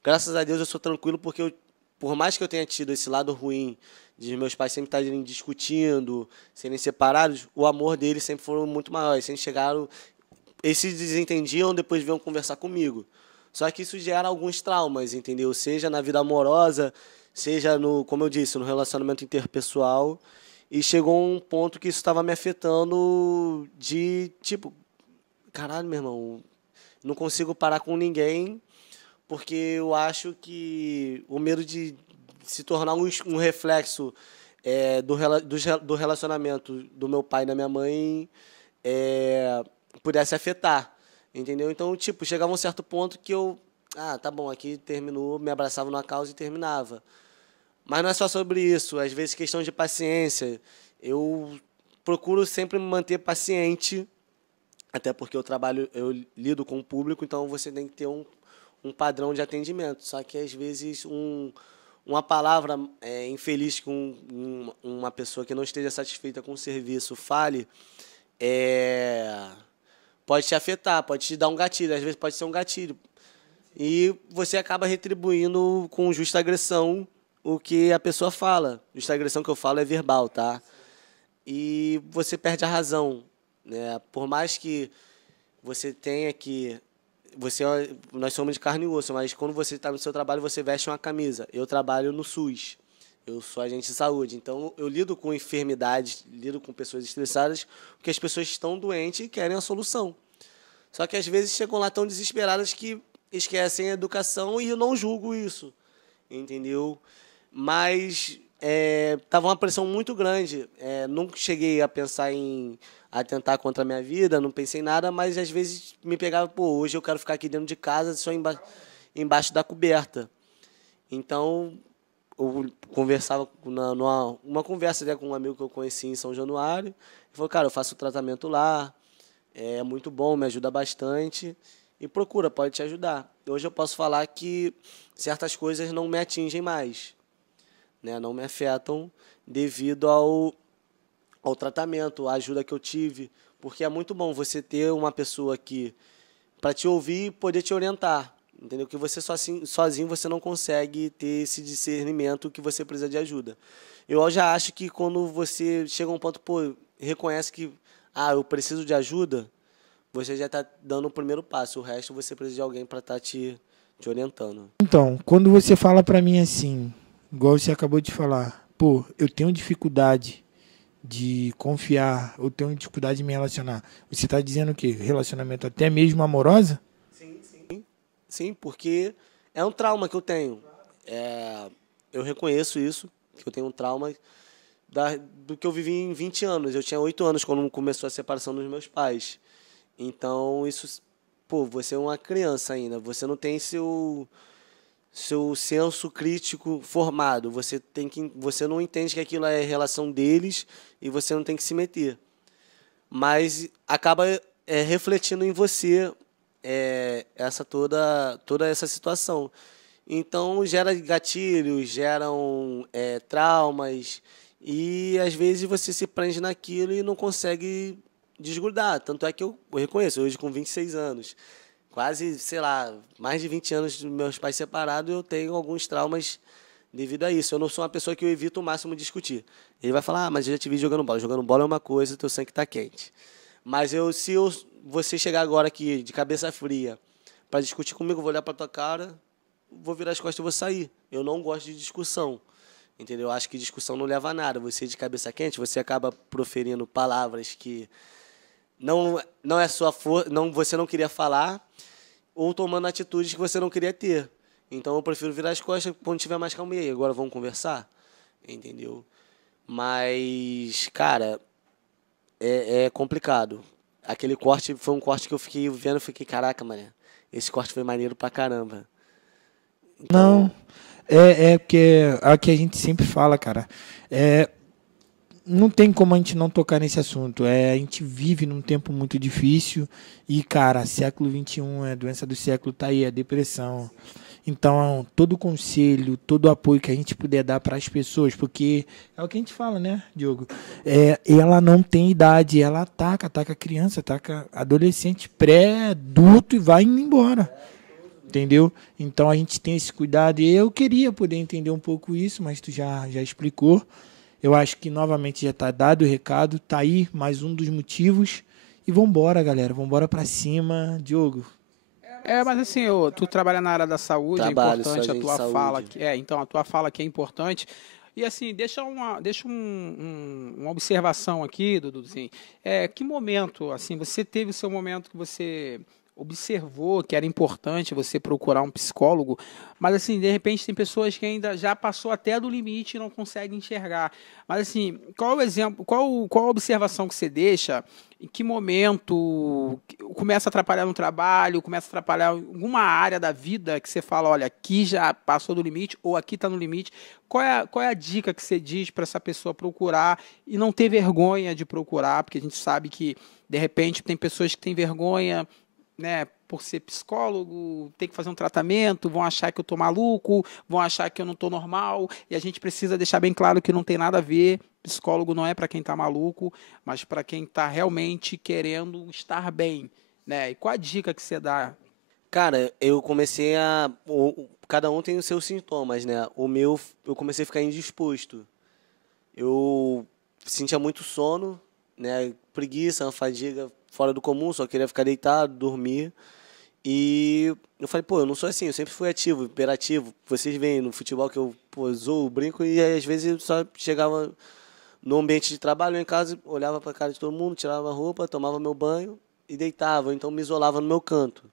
Graças a Deus eu sou tranquilo porque por mais que eu tenha tido esse lado ruim de meus pais sempre estarem discutindo, serem separados, o amor deles sempre foram muito maiores. Sempre chegaram, eles se desentendiam, depois vinham conversar comigo. Só que isso gera alguns traumas, entendeu? Seja na vida amorosa, seja como eu disse, no relacionamento interpessoal. E chegou um ponto que isso estava me afetando de, tipo, caralho, meu irmão, não consigo parar com ninguém porque eu acho que o medo de se tornar um reflexo do relacionamento do meu pai e da minha mãe pudesse afetar, entendeu? Então, tipo, chegava um certo ponto que eu, tá bom, aqui terminou, me abraçava numa causa e terminava. Mas não é só sobre isso, às vezes questão de paciência. Eu procuro sempre me manter paciente, até porque eu lido com o público, então você tem que ter um padrão de atendimento. Só que às vezes uma palavra infeliz que uma pessoa que não esteja satisfeita com o serviço fale, pode te afetar, pode te dar um gatilho, às vezes pode ser um gatilho. E você acaba retribuindo com justa agressão o que a pessoa fala. Justa agressão que eu falo é verbal, tá? E você perde a razão, né? Por mais que você tenha que... nós somos de carne e osso, mas quando você está no seu trabalho, você veste uma camisa. Eu trabalho no SUS, eu sou agente de saúde, então eu lido com enfermidades, lido com pessoas estressadas, porque as pessoas estão doentes e querem a solução. Só que às vezes chegam lá tão desesperadas que esquecem a educação e eu não julgo isso, entendeu? Mas estava uma pressão muito grande. Nunca cheguei a pensar em atentar contra a minha vida, não pensei em nada, mas às vezes me pegava, hoje eu quero ficar aqui dentro de casa, só embaixo da coberta. Então, eu conversava numa conversa com um amigo que eu conheci em São Januário, ele falou, cara, eu faço tratamento lá, é muito bom, me ajuda bastante, e pode te ajudar. Hoje eu posso falar que certas coisas não me atingem mais, né? Não me afetam devido ao tratamento, a ajuda que eu tive, porque é muito bom você ter uma pessoa aqui para te ouvir e poder te orientar, entendeu? Que você sozinho você não consegue ter esse discernimento que você precisa de ajuda. Eu já acho que quando você chega a um ponto, reconhece que eu preciso de ajuda, você já está dando o primeiro passo, o resto você precisa de alguém para estar te te orientando. Então, quando você fala pra mim assim, igual você acabou de falar, pô, eu tenho dificuldade de confiar, eu tenho dificuldade de me relacionar. Você tá dizendo o quê? Relacionamento até mesmo amorosa? Sim, porque é um trauma que eu tenho. Eu reconheço isso, que eu tenho um trauma do que eu vivi em 20 anos. Eu tinha 8 anos quando começou a separação dos meus pais. Então, isso, pô, você é uma criança ainda, você não tem seu senso crítico formado. Você não entende que aquilo é relação deles e você não tem que se meter. Mas acaba refletindo em você toda essa situação. Então gera gatilhos, geram traumas e às vezes você se prende naquilo e não consegue desgrudar. Tanto é que eu reconheço, hoje com 26 anos, quase, sei lá, mais de 20 anos dos meus pais separados, eu tenho alguns traumas devido a isso. Eu não sou uma pessoa que eu evito o máximo discutir. Ele vai falar, mas eu já te vi jogando bola. Jogando bola é uma coisa, teu sangue está quente. Mas você chegar agora aqui de cabeça fria para discutir comigo, eu vou olhar para tua cara, vou virar as costas e vou sair. Eu não gosto de discussão. Entendeu? Eu acho que discussão não leva a nada. Você de cabeça quente, você acaba proferindo palavras que não é sua força, você não queria falar, ou tomando atitudes que você não queria ter. Então eu prefiro virar as costas quando tiver mais calma. E aí, agora vamos conversar? Entendeu? Mas, cara, é complicado. Aquele corte foi um corte que eu fiquei vendo e fiquei, caraca, mané, esse corte foi maneiro pra caramba. Então, Não, é porque é o que a gente sempre fala, cara. Não tem como a gente não tocar nesse assunto. A gente vive num tempo muito difícil e, cara, século XXI, a doença do século tá aí, a depressão. Então, todo conselho, todo apoio que a gente puder dar para as pessoas, porque é o que a gente fala, né, Diogo? Ela não tem idade, ela ataca criança, ataca adolescente, pré-adulto e vai indo embora. Entendeu? Então a gente tem esse cuidado e eu queria poder entender um pouco isso, mas tu já explicou. Eu acho que novamente já está dado o recado, tá aí mais um dos motivos. E vambora, galera, vambora pra cima. Diogo. Mas assim, tu trabalha na área da saúde, é trabalho, sou importante a agente de tua fala. saúde. Então a tua fala aqui é importante. E assim, deixa uma observação aqui, Duduzinho. Que momento, assim, você teve o seu momento que você observou que era importante você procurar um psicólogo, mas assim, de repente tem pessoas que ainda já passou até do limite e não conseguem enxergar. Mas assim, qual o exemplo, qual a observação que você deixa? Em que momento começa a atrapalhar no trabalho, começa a atrapalhar em alguma área da vida que você fala, olha, aqui já passou do limite ou aqui está no limite? Qual é a dica que você diz para essa pessoa procurar e não ter vergonha de procurar? Porque a gente sabe que, de repente, tem pessoas que têm vergonha, né, por ser psicólogo, tem que fazer um tratamento, vão achar que eu tô maluco, vão achar que eu não tô normal, e a gente precisa deixar bem claro que não tem nada a ver. Psicólogo não é para quem tá maluco, mas para quem tá realmente querendo estar bem, né? E qual a dica que você dá? Cara, eu comecei cada um tem os seus sintomas, né? O meu, eu comecei a ficar indisposto. Eu sentia muito sono, né? Preguiça, uma fadiga fora do comum, só queria ficar deitado, dormir. E eu falei, pô, eu não sou assim, eu sempre fui ativo, hiperativo. Vocês veem no futebol que eu, pô, zoo, brinco, e às vezes eu só chegava no ambiente de trabalho, eu em casa, olhava pra cara de todo mundo, tirava a roupa, tomava meu banho e deitava, então me isolava no meu canto.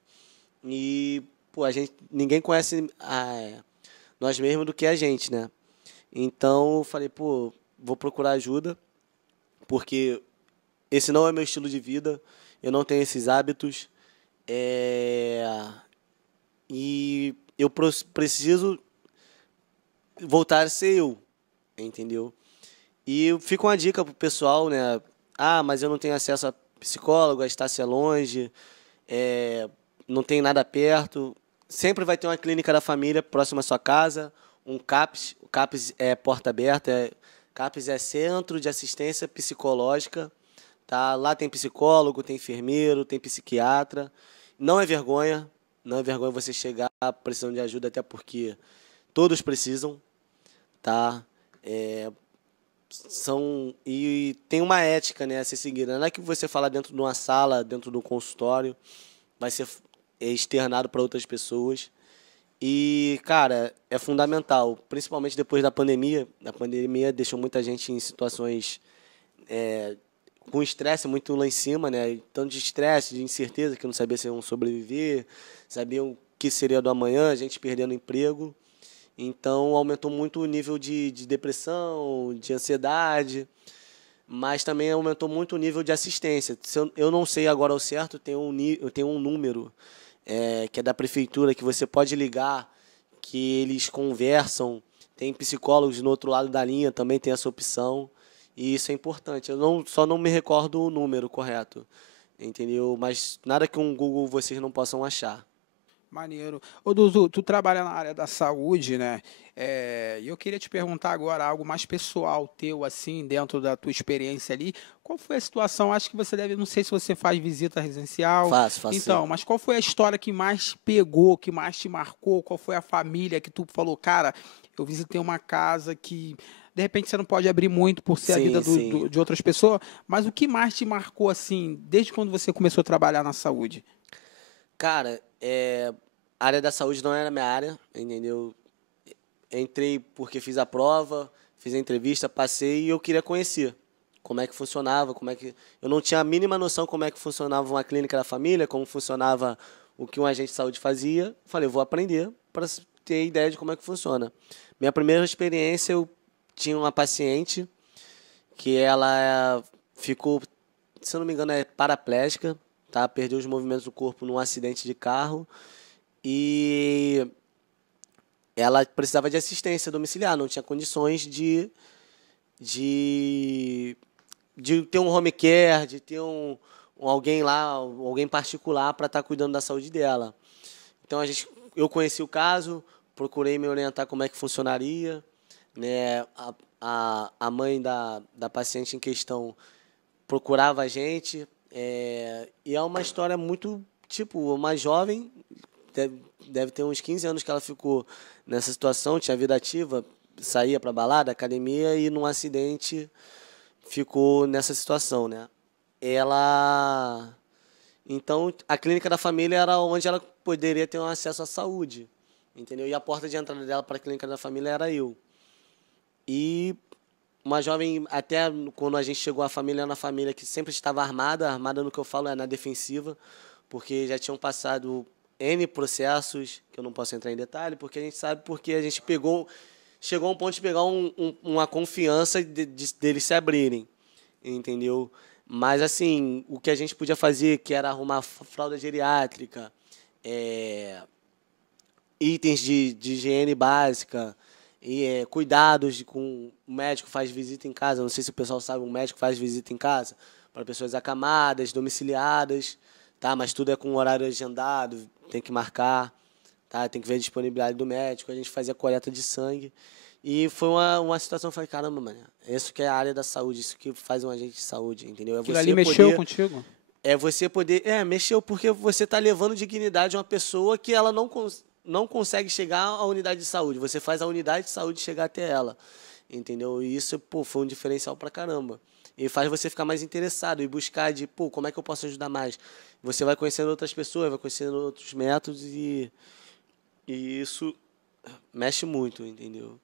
E, pô, ninguém conhece nós mesmos do que a gente, né? Então eu falei, pô, vou procurar ajuda, porque esse não é meu estilo de vida, eu não tenho esses hábitos, e eu preciso voltar a ser eu, entendeu? E fica uma dica pro pessoal, né? Ah, mas eu não tenho acesso a psicólogo, a Estácia é longe, não tem nada perto. Sempre vai ter uma clínica da família próxima à sua casa, um CAPS. O CAPS é porta aberta, CAPS é Centro de Assistência Psicológica. Tá? Lá tem psicólogo, tem enfermeiro, tem psiquiatra. Não é vergonha você chegar precisando de ajuda, até porque todos precisam, tá? E tem uma ética, né, a ser seguida. Não é que você falar dentro de uma sala, dentro do consultório, vai ser externado para outras pessoas. E, cara, é fundamental, principalmente depois da pandemia. A pandemia deixou muita gente em situações com estresse muito lá em cima, né? Tanto de estresse, de incerteza, que não sabia se iam sobreviver, sabiam o que seria do amanhã, a gente perdendo emprego. Então, aumentou muito o nível de depressão, de ansiedade, mas também aumentou muito o nível de assistência. Se eu não sei agora ao certo, tem um número que é da prefeitura, que você pode ligar, que eles conversam, tem psicólogos no outro lado da linha, também tem essa opção, e isso é importante. Só não me recordo o número correto, entendeu? Mas nada que um Google vocês não possam achar. Maneiro. Ô, Dudu, tu trabalha na área da saúde, né? E eu queria te perguntar agora algo mais pessoal teu, assim, dentro da tua experiência ali. Qual foi a situação? Acho que você deve, não sei se você faz visita residencial. Faço Então, sim. mas qual foi a história que mais te pegou, que mais te marcou? Qual foi a família que tu falou, cara, eu visitei uma casa que de repente você não pode abrir muito por ser a vida Sim, sim. de outras pessoas, mas o que mais te marcou, assim, desde quando você começou a trabalhar na saúde? Cara, a área da saúde não era minha área, entendeu? Entrei porque fiz a prova, fiz a entrevista, passei e eu queria conhecer como é que funcionava, como é que... Eu não tinha a mínima noção como é que funcionava uma clínica da família, como funcionava o que um agente de saúde fazia. Falei, vou aprender para ter ideia de como é que funciona. Minha primeira experiência, eu tinha uma paciente que ela ficou, se eu não me engano, é paraplégica, tá? Perdeu os movimentos do corpo num acidente de carro e ela precisava de assistência domiciliar, não tinha condições de, de ter um home care, de ter alguém lá, alguém particular para estar cuidando da saúde dela. Então eu conheci o caso, procurei me orientar como é que funcionaria, né? A mãe da paciente em questão procurava a gente, e é uma história muito, tipo, uma jovem, deve, deve ter uns 15 anos que ela ficou nessa situação, tinha vida ativa, saía para balada, academia e num acidente ficou nessa situação, né? Ela então a clínica da família era onde ela poderia ter um acesso à saúde, entendeu? E a porta de entrada dela para a clínica da família era eu. E uma jovem, até quando a gente chegou à família, na família que sempre estava armada no que eu falo é na defensiva, porque já tinham passado N processos, que eu não posso entrar em detalhe, porque a gente sabe porque a gente chegou a um ponto de pegar uma confiança deles se abrirem, entendeu? Mas, assim, o que a gente podia fazer, que era arrumar fralda geriátrica, itens de higiene básica, e cuidados com o médico faz visita em casa, não sei se o pessoal sabe, um médico faz visita em casa para pessoas acamadas, domiciliadas, tá? Mas tudo é com horário agendado, tem que marcar, tá? Tem que ver a disponibilidade do médico, a gente fazia coleta de sangue. E foi uma situação, eu falei, caramba, mano, isso que é a área da saúde, isso que faz um agente de saúde, entendeu? Aquilo ali mexeu contigo? Você poder, mexeu porque você está levando dignidade a uma pessoa que ela não consegue chegar à unidade de saúde. Você faz a unidade de saúde chegar até ela, entendeu? E isso, pô, foi um diferencial pra caramba. E faz você ficar mais interessado e buscar pô, como é que eu posso ajudar mais? Você vai conhecendo outras pessoas, vai conhecendo outros métodos e isso mexe muito, entendeu?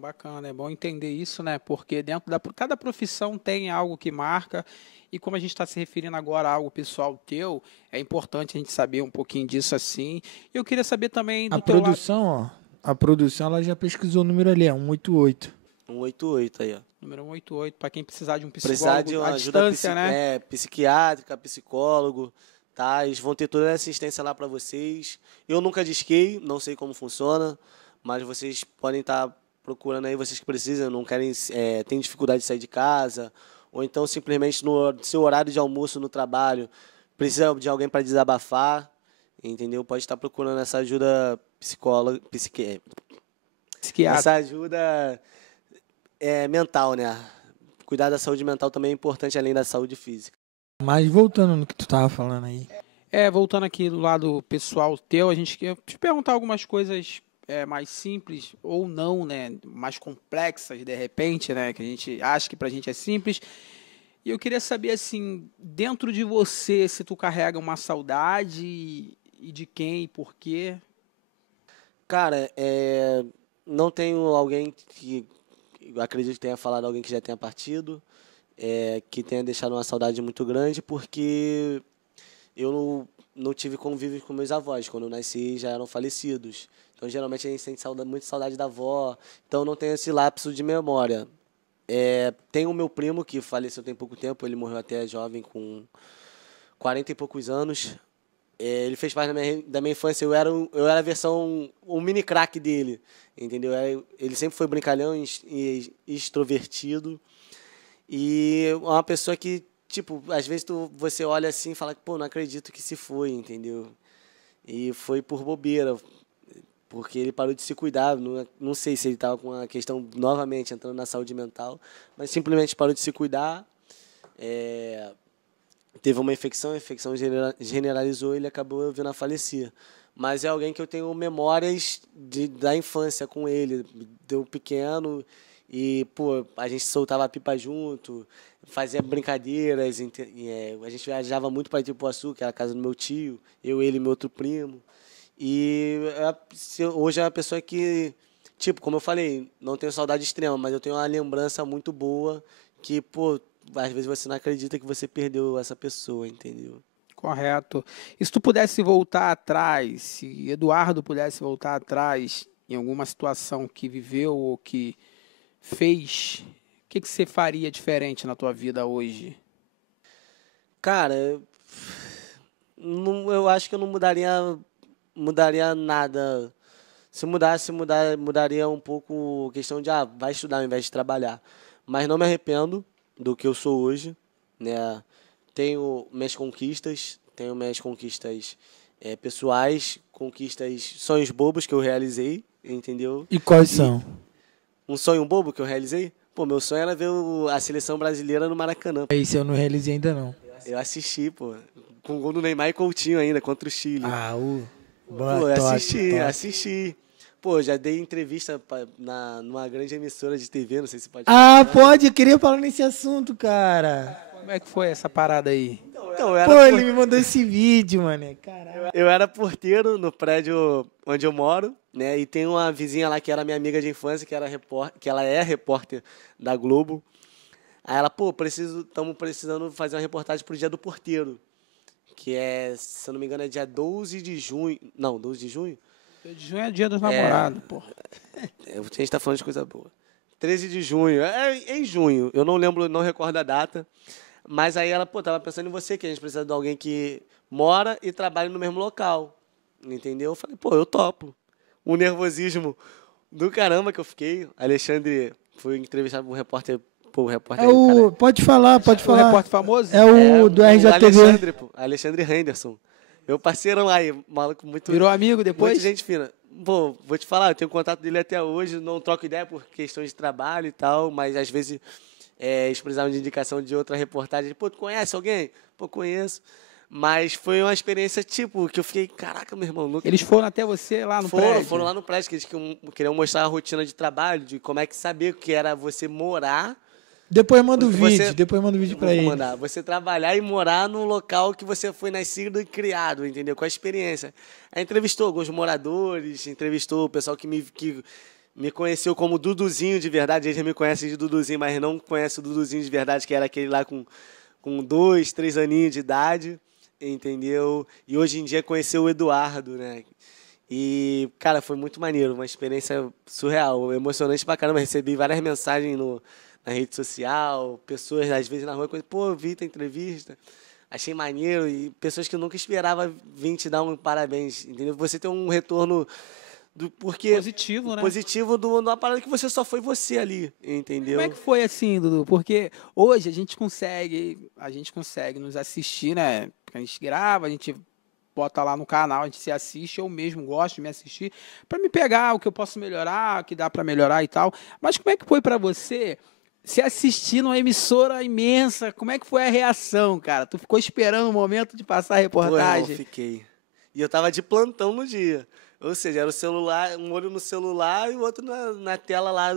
Bacana, é bom entender isso, né? Porque dentro da cada profissão tem algo que marca, e como a gente está se referindo agora a algo pessoal teu, é importante a gente saber um pouquinho disso assim. Eu queria saber também A do teu lado. produção, ó. A produção, ela já pesquisou o número ali, é 188. 188 aí, ó. Número 188, para quem precisar de um Precisar de psicólogo uma à ajuda distância, né? psiquiátrica, psicólogo, tá? Eles vão ter toda a assistência lá para vocês. Eu nunca disquei, não sei como funciona, mas vocês podem estar procurando aí, vocês que precisam, não querem, têm dificuldade de sair de casa, ou então simplesmente no seu horário de almoço no trabalho, precisa de alguém para desabafar, entendeu? Pode estar procurando essa ajuda essa Psiquiatra. ajuda mental, né? Cuidar da saúde mental também é importante, além da saúde física. Mas voltando no que tu tava falando aí. Voltando aqui do lado pessoal teu, a gente quer te perguntar algumas coisas mais simples ou não, né? Mais complexas, de repente, né? Que a gente acha que pra gente é simples. E eu queria saber, assim, dentro de você, se tu carrega uma saudade e de quem e por quê? Cara, não tenho alguém que eu acredito que tenha falado, alguém que já tenha partido, que tenha deixado uma saudade muito grande, porque eu não tive convívio com meus avós. Quando eu nasci, já eram falecidos. Então, geralmente, a gente sente muita saudade da avó. Então, não tenho esse lapso de memória. Tem o meu primo, que faleceu tem pouco tempo. Ele morreu até jovem, com 40 e poucos anos. Ele fez parte da minha infância. Eu era a versão, um mini craque dele, entendeu? Ele sempre foi brincalhão e extrovertido. E uma pessoa que, tipo, às vezes você olha assim e fala, pô, não acredito que se foi, entendeu? E foi por bobeira, porque ele parou de se cuidar. Não sei se ele estava com a questão, novamente, entrando na saúde mental, mas simplesmente parou de se cuidar. Teve uma infecção, a infecção generalizou e ele acabou vindo a falecer. Mas é alguém que eu tenho memórias da infância com ele, deu pequeno, e pô, a gente soltava a pipa junto, fazia brincadeiras, a gente viajava muito para Itupuaçu, que era a casa do meu tio, eu, ele e meu outro primo. E hoje é uma pessoa que, tipo, como eu falei, não tenho saudade extrema, mas eu tenho uma lembrança muito boa que, pô, às vezes você não acredita que você perdeu essa pessoa, entendeu? Correto. E se tu pudesse voltar atrás, se Eduardo pudesse voltar atrás em alguma situação que viveu ou que fez, o que você faria diferente na tua vida hoje? Cara, eu acho que eu não mudaria nada. Se mudasse, mudaria um pouco a questão de, vai estudar ao invés de trabalhar. Mas não me arrependo do que eu sou hoje, né? Tenho minhas conquistas pessoais, sonhos bobos que eu realizei, entendeu? E quais são? Um sonho bobo que eu realizei? Pô, meu sonho era ver a seleção brasileira no Maracanã. Isso eu não realizei ainda não. Eu assisti, pô, com o gol do Neymar e Coutinho ainda, contra o Chile. Pô, eu assisti. Pô, já dei entrevista numa grande emissora de TV, não sei se pode falar. Pode, eu queria falar nesse assunto, cara. Como é que foi essa parada aí? Então, ele me mandou esse vídeo, mano. Caralho. Eu era porteiro no prédio onde eu moro, né? E tem uma vizinha lá que era minha amiga de infância, que ela é repórter da Globo. Aí ela, pô, estamos precisando fazer uma reportagem pro Dia do Porteiro, que se eu não me engano, é dia 12 de junho. Não, 12 de junho? 12 de junho é dia dos namorados, pô. A gente tá falando de coisa boa. 13 de junho, é em junho, eu não lembro, não recordo a data. Mas aí ela, pô, tava pensando em você, que a gente precisa de alguém que mora e trabalha no mesmo local, entendeu? Eu falei, pô, eu topo. O nervosismo do caramba que eu fiquei. Alexandre, fui entrevistado por um repórter, pô, o repórter... Pode falar. O repórter famoso? É o do RJTV. Alexandre Henderson. Meu parceirão aí, maluco muito... Virou amigo depois? Muita gente fina. Pô, vou te falar, eu tenho contato dele até hoje, não troco ideia por questões de trabalho e tal, mas às vezes... eles precisavam de indicação de outra reportagem. Pô, tu conhece alguém? Pô, conheço. Mas foi uma experiência, tipo, que eu fiquei, caraca, meu irmão. Eles foram até você lá no prédio? Foram lá no prédio, que eles queriam mostrar a rotina de trabalho, de como é que saber o que era você morar. Depois manda o vídeo pra ele. Você trabalhar e morar num local que você foi nascido e criado, entendeu? Com a experiência. Aí entrevistou alguns moradores, entrevistou o pessoal que me conheceu como Duduzinho de verdade. Eles me conhecem de Duduzinho, mas não conhecem o Duduzinho de verdade, que era aquele lá com 2, 3 aninhos de idade, entendeu? E hoje em dia conheceu o Eduardo, né? E, cara, foi muito maneiro, uma experiência surreal, emocionante pra caramba. Recebi várias mensagens na rede social, pessoas, às vezes, na rua, pô, vi tua entrevista, achei maneiro, e pessoas que eu nunca esperava vir te dar um parabéns, entendeu? Você tem um retorno... Positivo, né? Positivo de uma parada que você só foi você ali, entendeu? Como é que foi assim, Dudu? Porque hoje a gente consegue nos assistir, né? A gente grava, a gente bota lá no canal, a gente se assiste, eu mesmo gosto de me assistir, para me pegar o que eu posso melhorar, o que dá para melhorar e tal. Mas como é que foi para você se assistir numa emissora imensa? Como é que foi a reação, cara? Tu ficou esperando o momento de passar a reportagem? Pô, eu fiquei. E eu tava de plantão no dia. Ou seja, era o celular, um olho no celular e o outro na tela lá,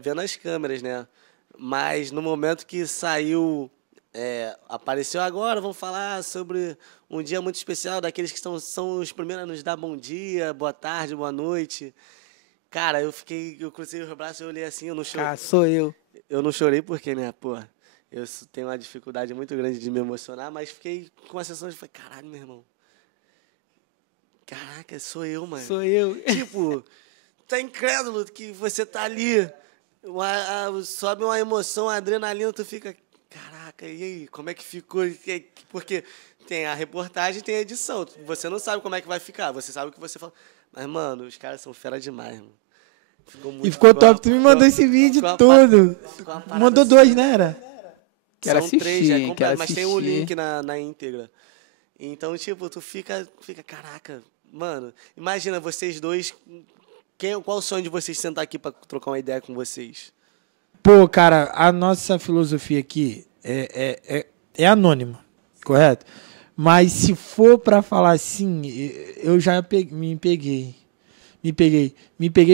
vendo as câmeras, né? Mas no momento que saiu apareceu agora, vamos falar sobre um dia muito especial, daqueles que são os primeiros a nos dar bom dia, boa tarde, boa noite. Cara, eu cruzei os braços e olhei assim, eu não chorei. Cara, sou eu. Eu não chorei porque, né, pô, eu tenho uma dificuldade muito grande de me emocionar, mas fiquei com a sensação de, falei, caralho, meu irmão. Caraca, sou eu, mano. Sou eu. Tipo, tá incrédulo que você tá ali, sobe uma emoção, uma adrenalina, tu fica, caraca, e aí, como é que ficou? Porque tem a reportagem, tem a edição, você não sabe como é que vai ficar, você sabe o que você fala. Mas, mano, os caras são fera demais, mano. Ficou top, tu me mandou esse vídeo todo. Mandou 2, né, era? Quero São assistir, 3, hein, quero mas tem o assistir. link na íntegra. Então, tipo, tu fica, caraca, mano, imagina vocês dois, qual o sonho de vocês sentar aqui pra trocar uma ideia com vocês? Pô, cara, a nossa filosofia aqui é anônima, correto? Mas se for pra falar assim, eu já me peguei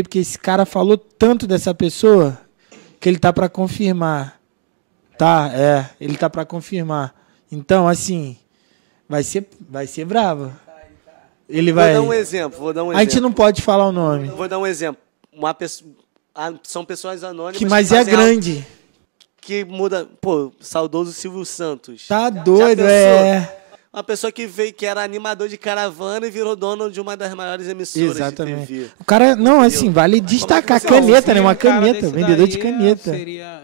porque esse cara falou tanto dessa pessoa que ele tá pra confirmar. Tá, ele tá pra confirmar. Então, assim, vai ser bravo. Ele vai. Vou dar um exemplo. A gente não pode falar o nome. Vou dar um exemplo. São pessoas anônimas Mas é fazem algo grande. que muda. Pô, saudoso Silvio Santos. Tá doido, Uma pessoa que veio, que era animador de caravana e virou dono de uma das maiores emissoras Exatamente. de TV. O cara, não, assim, vale destacar. Caneta, né? Uma caneta, vendedor de caneta.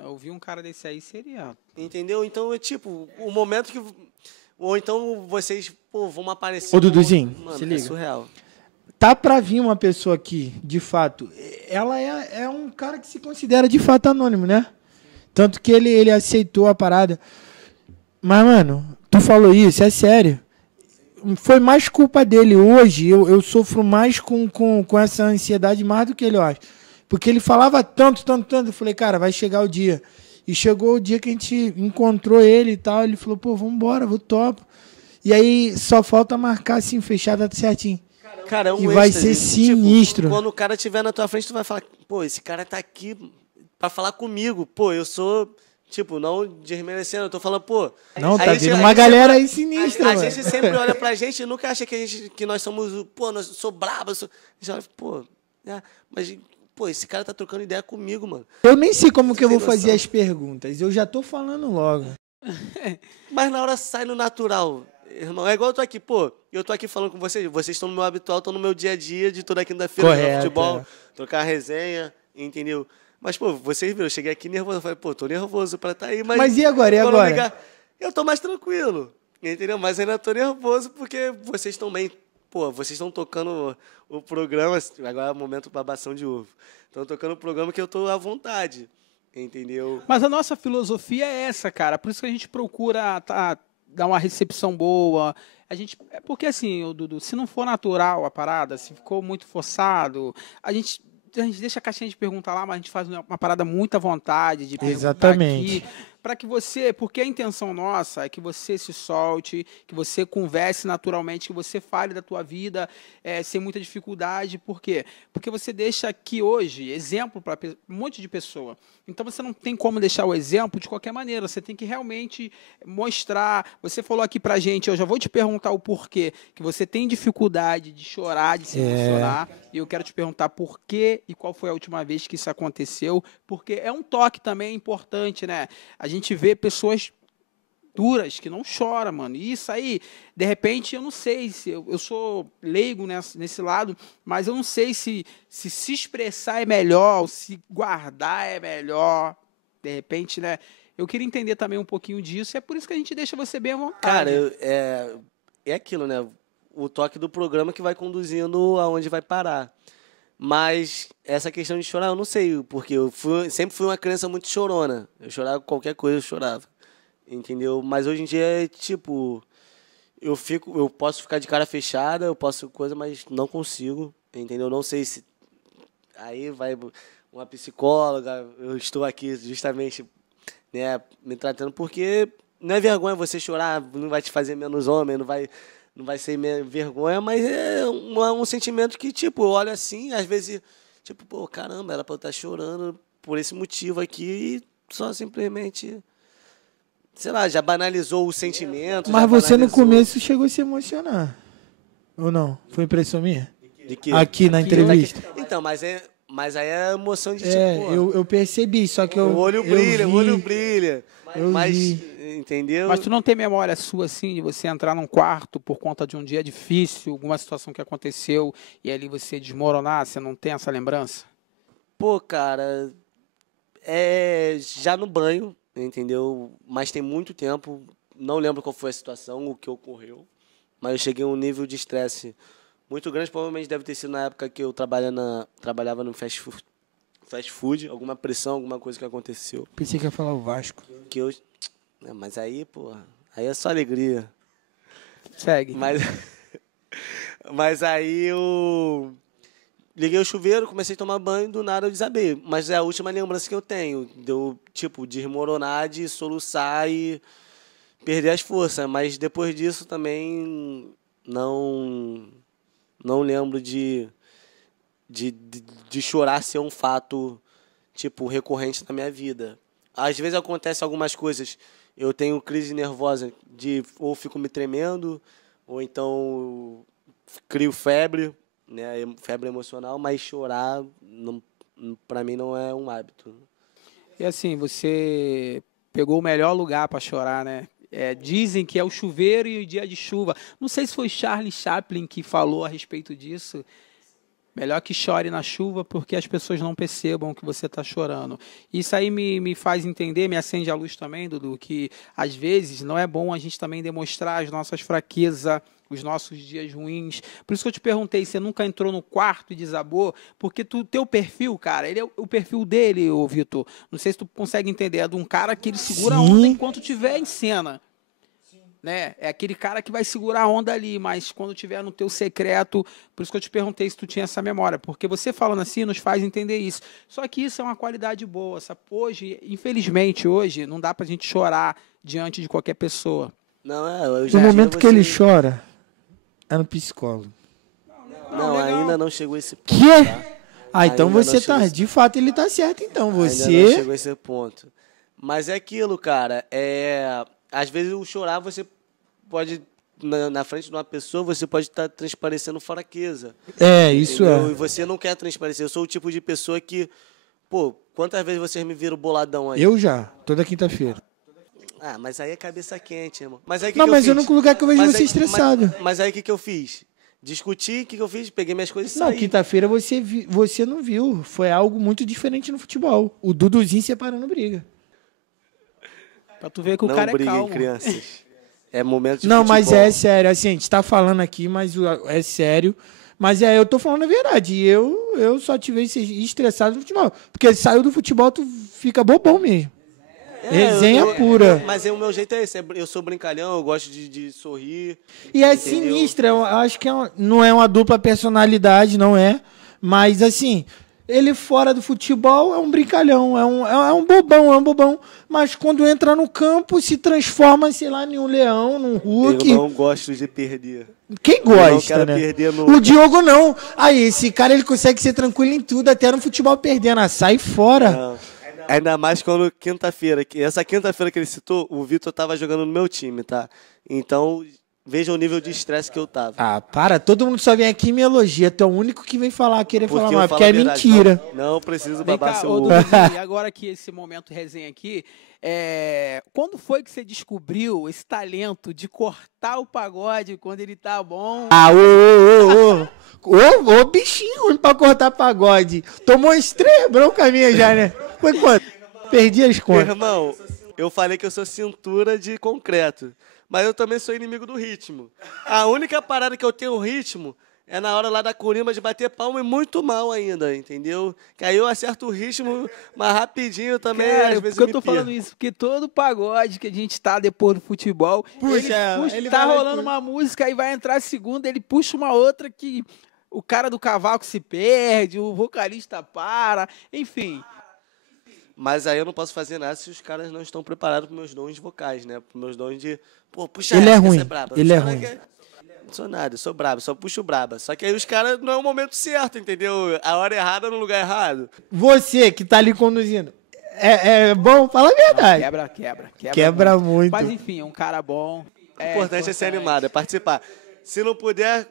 Ouvir um cara desse aí seria... Entendeu? Então, é tipo, o momento que... Ou então vocês, pô, vão aparecer... Ô, Duduzinho, mano, se liga. é surreal. Tá pra vir uma pessoa aqui, de fato. Ela é um cara que se considera de fato anônimo, né? Tanto que ele aceitou a parada. Mas, mano, tu falou isso, é sério. Foi mais culpa dele. Hoje eu sofro mais com essa ansiedade mais do que ele, eu acho. Porque ele falava tanto. Eu falei, cara, vai chegar o dia. E chegou o dia que a gente encontrou ele e tal. Ele falou, pô, vambora, vou topo. E aí só falta marcar assim, fechar a data certinho. Cara, é um E vai êxtase. ser sinistro. Tipo, quando o cara estiver na tua frente, tu vai falar, pô, esse cara tá aqui pra falar comigo. Pô, eu sou... Tipo, não desmerecendo, eu tô falando, pô... Não, tá vindo uma galera aí sinistra, A mano. gente sempre olha pra gente e nunca acha que nós somos... Pô, eu sou brabo, A gente olha, pô... mas, pô, esse cara tá trocando ideia comigo, mano. Eu nem sei como que eu vou Sem fazer noção. as perguntas. Eu já tô falando logo. Mas na hora sai no natural. Irmão, é igual eu tô aqui, pô, eu tô aqui falando com vocês estão no meu habitual, estão no meu dia a dia de toda quinta-feira, jogar Correto, futebol, trocar resenha, entendeu? Mas, pô, vocês viram, eu cheguei aqui nervoso, eu falei, pô, tô nervoso pra estar aí, Mas e agora, quando eu ligar, eu tô mais tranquilo, entendeu? Mas ainda tô nervoso porque vocês estão bem, pô, vocês estão tocando o programa, agora é o momento babação de ovo, estão tocando o programa que eu tô à vontade, entendeu? Mas a nossa filosofia é essa, cara. Por isso que a gente procura dar uma recepção boa. É porque assim, Dudu, se não for natural a parada, se ficou muito forçado, a gente deixa a caixinha de pergunta lá, mas a gente faz uma parada muito à vontade de perguntar Exatamente. aqui, para que você, porque a intenção nossa é que você se solte, que você converse naturalmente, que você fale da tua vida sem muita dificuldade. Por quê? Porque você deixa aqui hoje exemplo para um monte de pessoa. Então você não tem como deixar o exemplo de qualquer maneira, você tem que realmente mostrar. Você falou aqui pra gente, eu já vou te perguntar o porquê, que você tem dificuldade de chorar, de se emocionar, e eu quero te perguntar por quê e qual foi a última vez que isso aconteceu, porque é um toque também importante, né? A gente vê pessoas duras que não choram, mano. E isso aí, de repente, eu não sei se eu sou leigo nesse lado, mas eu não sei se expressar é melhor, ou se guardar é melhor. De repente, né? Eu queria entender também um pouquinho disso, e é por isso que a gente deixa você bem à vontade. Cara, é aquilo, né? O toque do programa que vai conduzindo aonde vai parar. Mas essa questão de chorar, eu não sei, porque sempre fui uma criança muito chorona. Eu chorava com qualquer coisa, eu chorava. Entendeu? Mas hoje em dia é tipo, eu posso ficar de cara fechada, eu posso coisa, mas não consigo, entendeu? Não sei se aí vai uma psicóloga, eu estou aqui justamente, né, me tratando, porque não é vergonha você chorar, não vai te fazer menos homem, não vai ser vergonha, mas é um sentimento que, tipo, eu olho assim, às vezes, tipo, pô, caramba, era pra eu estar chorando por esse motivo aqui e só simplesmente sei lá, já banalizou o sentimento. Mas já você no banalizou- começo chegou a se emocionar. Ou não? Foi impressão minha? De quê? Aqui na entrevista. Então, mas aí é emoção de É, tipo, pô, eu percebi, só que o olho brilha, vi, o olho brilha. eu Mas, vi. entendeu? Mas tu não tem memória sua, assim, de você entrar num quarto por conta de um dia difícil, alguma situação que aconteceu e ali você desmoronar? Você não tem essa lembrança? Pô, cara, já no banho, entendeu? Mas tem muito tempo, não lembro qual foi a situação, o que ocorreu, mas eu cheguei a um nível de estresse muito grande, provavelmente deve ter sido na época que eu trabalhava no fast food, alguma pressão, alguma coisa que aconteceu. Pensei que ia falar o Vasco. Que eu, mas aí, pô, aí é só alegria. Segue. Mas aí eu liguei o chuveiro, comecei a tomar banho, do nada eu desabei. Mas é a última lembrança que eu tenho. Deu, tipo, desmoronar, de soluçar e perder as forças. Mas depois disso também não lembro de chorar ser um fato, tipo, recorrente na minha vida. Às vezes acontece algumas coisas, eu tenho crise nervosa, ou fico me tremendo, ou então crio febre, né, febre emocional, mas chorar, para mim, não é um hábito. E assim, você pegou o melhor lugar para chorar, né? Dizem que é o chuveiro e o dia de chuva. Não sei se foi Charlie Chaplin que falou a respeito disso. Melhor que chore na chuva porque as pessoas não percebam que você está chorando. Isso aí me faz entender, me acende a luz também, Dudu, que às vezes não é bom a gente também demonstrar as nossas fraquezas, os nossos dias ruins. Por isso que eu te perguntei, você nunca entrou no quarto e desabou? Porque teu perfil, cara, ele é o perfil dele, ô Vitor. Não sei se tu consegue entender, é de um cara que ele segura a onda enquanto estiver em cena. Né? É aquele cara que vai segurar a onda ali, mas quando tiver no teu secreto, por isso que eu te perguntei se tu tinha essa memória, porque você falando assim nos faz entender isso. Só que isso é uma qualidade boa, sabe? Hoje, infelizmente, hoje, não dá pra gente chorar diante de qualquer pessoa. Não, No momento que ele chora, é no psicólogo. Não, ainda não chegou esse ponto. Que? Tá? Ah, então Ainda você não tá. chegou De fato, ele tá certo, então. Ainda não Você. chegou a esse ponto. Mas é aquilo, cara. Às vezes o chorar, você pode, na frente de uma pessoa, você pode estar transparecendo fraqueza. Isso entendeu? é. E você não quer transparecer. Eu sou o tipo de pessoa que, pô, quantas vezes vocês me viram boladão aí? Eu já, toda quinta-feira. Ah, mas aí é cabeça quente, irmão. Mas aí Não, mas é o único lugar que eu vejo você estressado. Mas aí o que eu fiz? Discuti, o que eu fiz? Peguei minhas coisas e Não, saí. quinta-feira você não viu. Foi algo muito diferente no futebol. O Duduzinho separando briga. Pra tu ver que o Não cara é briguem, calmo. crianças. É momento de Não, futebol. mas é sério. Assim, a gente tá falando aqui, mas é sério. Mas eu tô falando a verdade. Eu só te vejo estressado no futebol. Porque saiu do futebol, tu fica bobão mesmo. Resenha pura. Mas o meu jeito é esse. Eu sou brincalhão, eu gosto de sorrir. E é entendeu? sinistra. Eu acho que não é uma dupla personalidade, não é. Mas, assim, ele fora do futebol é um brincalhão, é um bobão. Mas quando entra no campo, se transforma, sei lá, em um leão, num Hulk. Eu não gosto de perder. Quem Eu não gosta, quero né? perder no... O Diogo não. Aí, esse cara, ele consegue ser tranquilo em tudo, até no futebol perdendo. Ah, sai fora. Não. Ainda mais quando quinta-feira. Essa quinta-feira que ele citou, o Vitor tava jogando no meu time, tá? Então, veja o nível de estresse que eu tava. Ah, para. Todo mundo só vem aqui e me elogia. Tu é o único que vem querer falar eu mal, falo porque a é verdade. mentira. Não preciso Vem babar cá, seu ô, ovo. Duduzinho, e agora que esse momento resenha aqui, quando foi que você descobriu esse talento de cortar o pagode quando ele tá bom? Ah, ô, bichinho ruim pra cortar pagode. Tomou umas 3 broncas minhas já, né? Foi quanto? Perdi as contas. Irmão, eu falei que eu sou cintura de concreto, mas eu também sou inimigo do ritmo. A única parada que eu tenho ritmo é na hora lá da corimba de bater palma e muito mal ainda, entendeu? Que aí eu acerto o ritmo, mas rapidinho também, Cara, às vezes porque eu tô me perco. falando isso? Porque todo pagode que a gente tá depois do futebol, ele tá vai rolando uma música e vai entrar a segunda, ele puxa uma outra que o cara do cavaco se perde, o vocalista para, enfim. Mas aí eu não posso fazer nada se os caras não estão preparados para meus dons vocais, né? Para meus dons de, pô, puxa Ele é essa, ruim, essa é braba. ele é Os caras ruim. Não sou nada, eu sou brabo, só puxo braba. Só que aí os caras não é o momento certo, entendeu? A hora errada no lugar errado. Você que tá ali conduzindo. É bom, fala a verdade. Quebra muito. Mas enfim, é um cara bom. O importante é ser animado, é participar. Se não puder...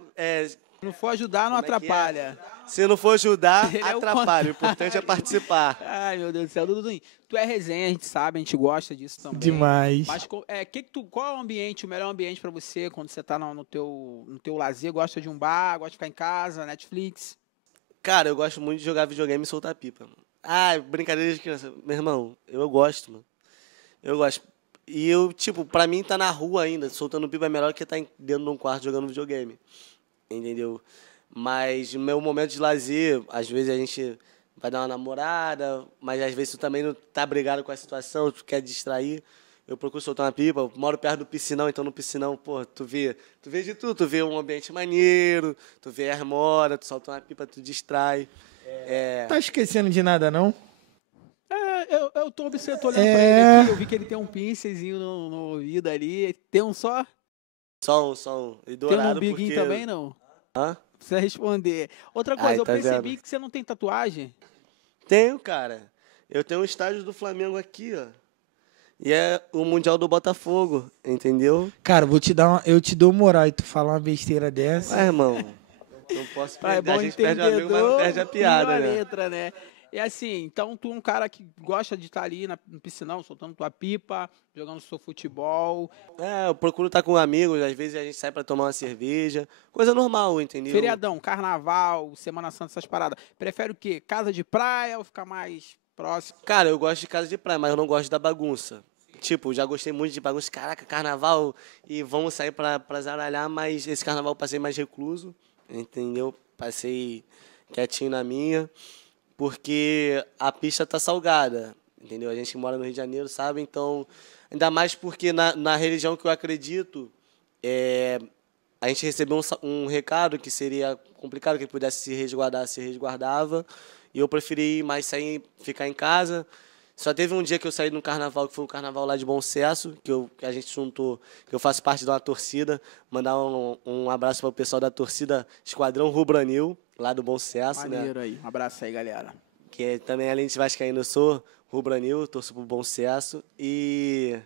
Se não for ajudar, não atrapalha. Se não for ajudar, Ele é o atrapalha. O importante é participar. Ai, meu Deus do céu. Dudu, tu é resenha, a gente sabe, a gente gosta disso também. Demais. Mas qual é o ambiente, o melhor ambiente pra você quando você tá no teu lazer? Gosta de um bar, gosta de ficar em casa, Netflix? Cara, eu gosto muito de jogar videogame e soltar pipa, mano. Ah, brincadeira de criança. Meu irmão, eu gosto, mano. Eu gosto. E eu, tipo, pra mim tá na rua ainda, soltando pipa é melhor que estar dentro de um quarto jogando videogame. Entendeu? Mas no meu momento de lazer, às vezes a gente vai dar uma namorada, mas às vezes tu também não tá brigado com a situação, tu quer distrair. Eu procuro soltar uma pipa, eu moro perto do piscinão, então no piscinão, pô, tu vê de tudo, tu vê um ambiente maneiro, tu vê a armora, tu solta uma pipa, tu distrai. Tá esquecendo de nada, não? Eu tô olhando pra ele aqui, eu vi que ele tem um pincelzinho no ouvido ali, tem um só? Só um. E Tem um dourado umbiguinho porque... também, não? Hã? Precisa responder. Outra coisa, Ai, eu tá percebi vendo? que você não tem tatuagem. Tenho, cara. Eu tenho um estádio do Flamengo aqui, ó. E é o Mundial do Botafogo, entendeu? Cara, eu te dou moral e tu falar uma besteira dessa. Mas, irmão, não posso É perder. bom A gente perde o amigo, mas não perde a piada, e a né? letra, né? E assim, então tu é um cara que gosta de estar ali no piscinão, soltando tua pipa, jogando seu futebol. Eu procuro estar com amigos, às vezes a gente sai pra tomar uma cerveja. Coisa normal, entendeu? Feriadão, carnaval, Semana Santa, essas paradas. Prefere o quê? Casa de praia ou ficar mais próximo? Cara, eu gosto de casa de praia, mas eu não gosto da bagunça. Tipo, já gostei muito de bagunça. Caraca, carnaval e vamos sair pra zaralhar, mas esse carnaval eu passei mais recluso, entendeu? Passei quietinho na minha, porque a pista tá salgada, entendeu? A gente que mora no Rio de Janeiro sabe, então... Ainda mais porque na religião que eu acredito, a gente recebeu um recado que seria complicado, que ele pudesse se resguardar, se resguardava, e eu preferi mais sair, ficar em casa. Só teve um dia que eu saí no carnaval, que foi o carnaval lá de Bom Sucesso, que a gente juntou, que eu faço parte de uma torcida. Mandar um abraço para o pessoal da torcida Esquadrão Rubranil, lá do Bom Sucesso, Maneiro aí. Um abraço aí, galera. Que também, além de vascaíno, eu sou Rubranil, torço pro Bom Sucesso. E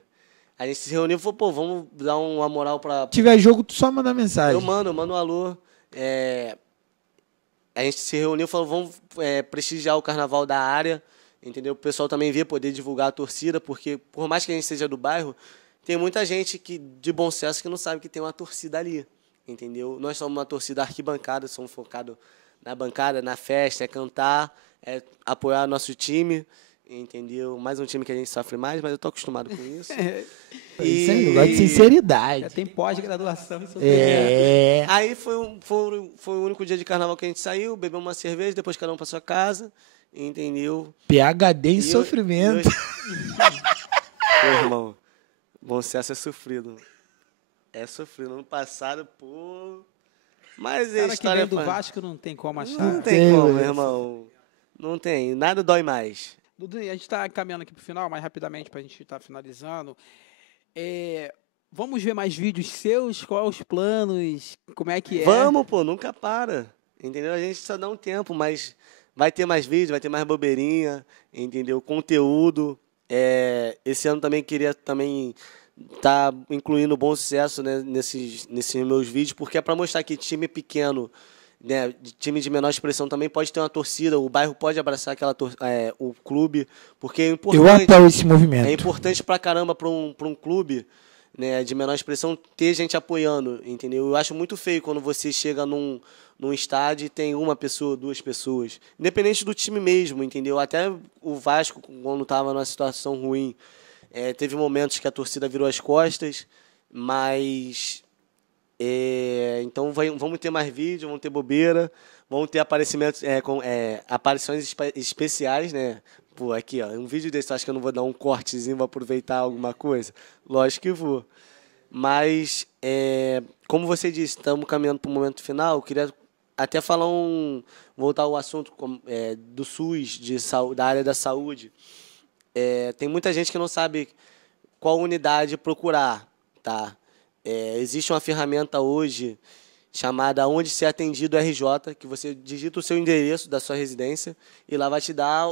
a gente se reuniu e falou, pô, vamos dar uma moral pra... Se tiver jogo, tu só manda mensagem. Eu mando um alô. A gente se reuniu e falou, vamos prestigiar o carnaval da área, entendeu? O pessoal também vê, poder divulgar a torcida, porque por mais que a gente seja do bairro, tem muita gente de Bom Sucesso que não sabe que tem uma torcida ali, entendeu? Nós somos uma torcida arquibancada, somos focados na bancada, na festa, cantar, apoiar nosso time, entendeu? Mais um time que a gente sofre mais, mas eu tô acostumado com isso. Isso aí, eu gosto de sinceridade. Já tem pós-graduação em Aí foi o único dia de carnaval que a gente saiu, bebeu uma cerveja, depois cada um pra sua casa, entendeu? PhD em sofrimento. Pô, irmão, Bom Sucesso é sofrido. É sofrido. Ano passado, pô... Mas a cara história que vem do Vasco não tem como achar. Não tem como, meu irmão. Não tem. Nada dói mais. Dudu, a gente está caminhando aqui pro final, mais rapidamente, pra gente estar finalizando. Vamos ver mais vídeos seus? Quais os planos? Como é que é? Vamos, pô, nunca para. Entendeu? A gente só dá um tempo, mas vai ter mais vídeo, vai ter mais bobeirinha, entendeu? Conteúdo. Esse ano também queria tá incluindo Bom Sucesso, né, nesses meus vídeos, porque é para mostrar que time pequeno, né, time de menor expressão também pode ter uma torcida, o bairro pode abraçar o clube, porque é importante. Eu apoio esse movimento. É importante pra caramba para um clube, né, de menor expressão ter gente apoiando, entendeu? Eu acho muito feio quando você chega num estádio e tem uma pessoa, duas pessoas, independente do time mesmo, entendeu? Até o Vasco, quando estava numa situação ruim, teve momentos que a torcida virou as costas, mas... então vamos ter mais vídeo, vamos ter bobeira, vamos ter aparecimentos, aparições especiais, né? Pô, aqui, ó, um vídeo desse, acho que eu não vou dar um cortezinho, vou aproveitar alguma coisa? Lógico que vou. Mas, como você disse, estamos caminhando para o momento final, eu queria até falar voltar ao assunto do SUS, da área da saúde. Tem muita gente que não sabe qual unidade procurar, tá? Existe uma ferramenta hoje chamada Onde Ser Atendido RJ, que você digita o seu endereço da sua residência e lá vai te dar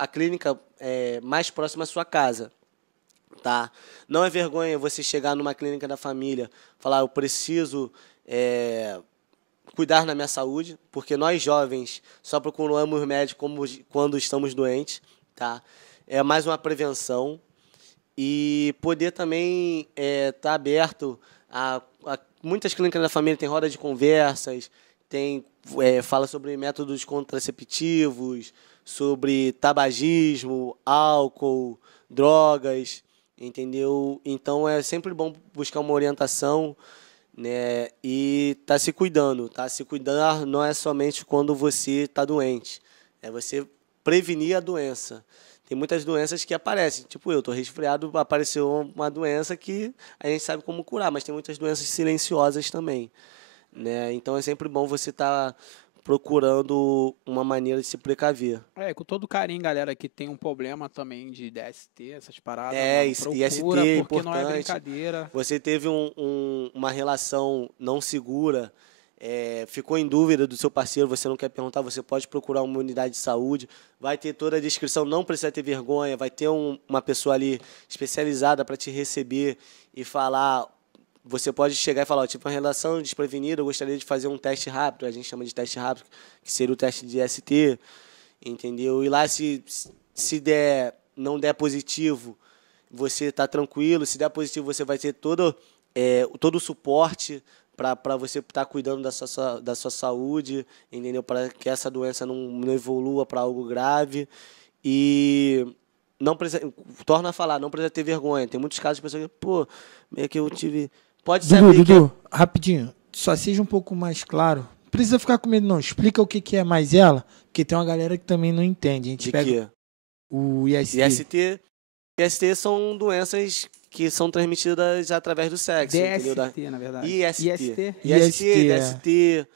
a clínica mais próxima à sua casa. Tá? Não é vergonha você chegar numa clínica da família e falar, eu preciso cuidar da minha saúde, porque nós jovens só procuramos médico quando estamos doentes. Tá? É mais uma prevenção. E poder também estar aberto a muitas clínicas da família tem roda de conversas, fala sobre métodos contraceptivos, sobre tabagismo, álcool, drogas, entendeu? Então é sempre bom buscar uma orientação, né? E tá se cuidando, tá? Se cuidar não é somente quando você está doente, é você prevenir a doença. Tem muitas doenças que aparecem, tipo eu estou resfriado, apareceu uma doença que a gente sabe como curar, mas tem muitas doenças silenciosas também, né? Então é sempre bom você estar procurando uma maneira de se precaver. Com todo carinho, galera, que tem um problema também de DST, essas paradas, IST é procura, porque importante. não é brincadeira. Você teve uma relação não segura, ficou em dúvida do seu parceiro, você não quer perguntar, você pode procurar uma unidade de saúde, vai ter toda a descrição, não precisa ter vergonha, vai ter uma pessoa ali especializada para te receber e falar, você pode chegar e falar, tipo, uma relação desprevenida, eu gostaria de fazer um teste rápido, a gente chama de teste rápido, que seria o teste de ST, entendeu? E lá, se não der positivo, você está tranquilo, se der positivo, você vai ter todo o suporte para você estar cuidando da sua saúde, entendeu? Para que essa doença não evolua para algo grave. E não precisa, torna a falar, não precisa ter vergonha. Tem muitos casos de pessoas que, meio que eu tive... Pode ser... Dudu, rapidinho, só seja um pouco mais claro. Não precisa ficar com medo, não. Explica o que é mais ela, porque tem uma galera que também não entende. A gente pega o IST. IST são doenças que são transmitidas através do sexo. DST, entendeu? na verdade. IST,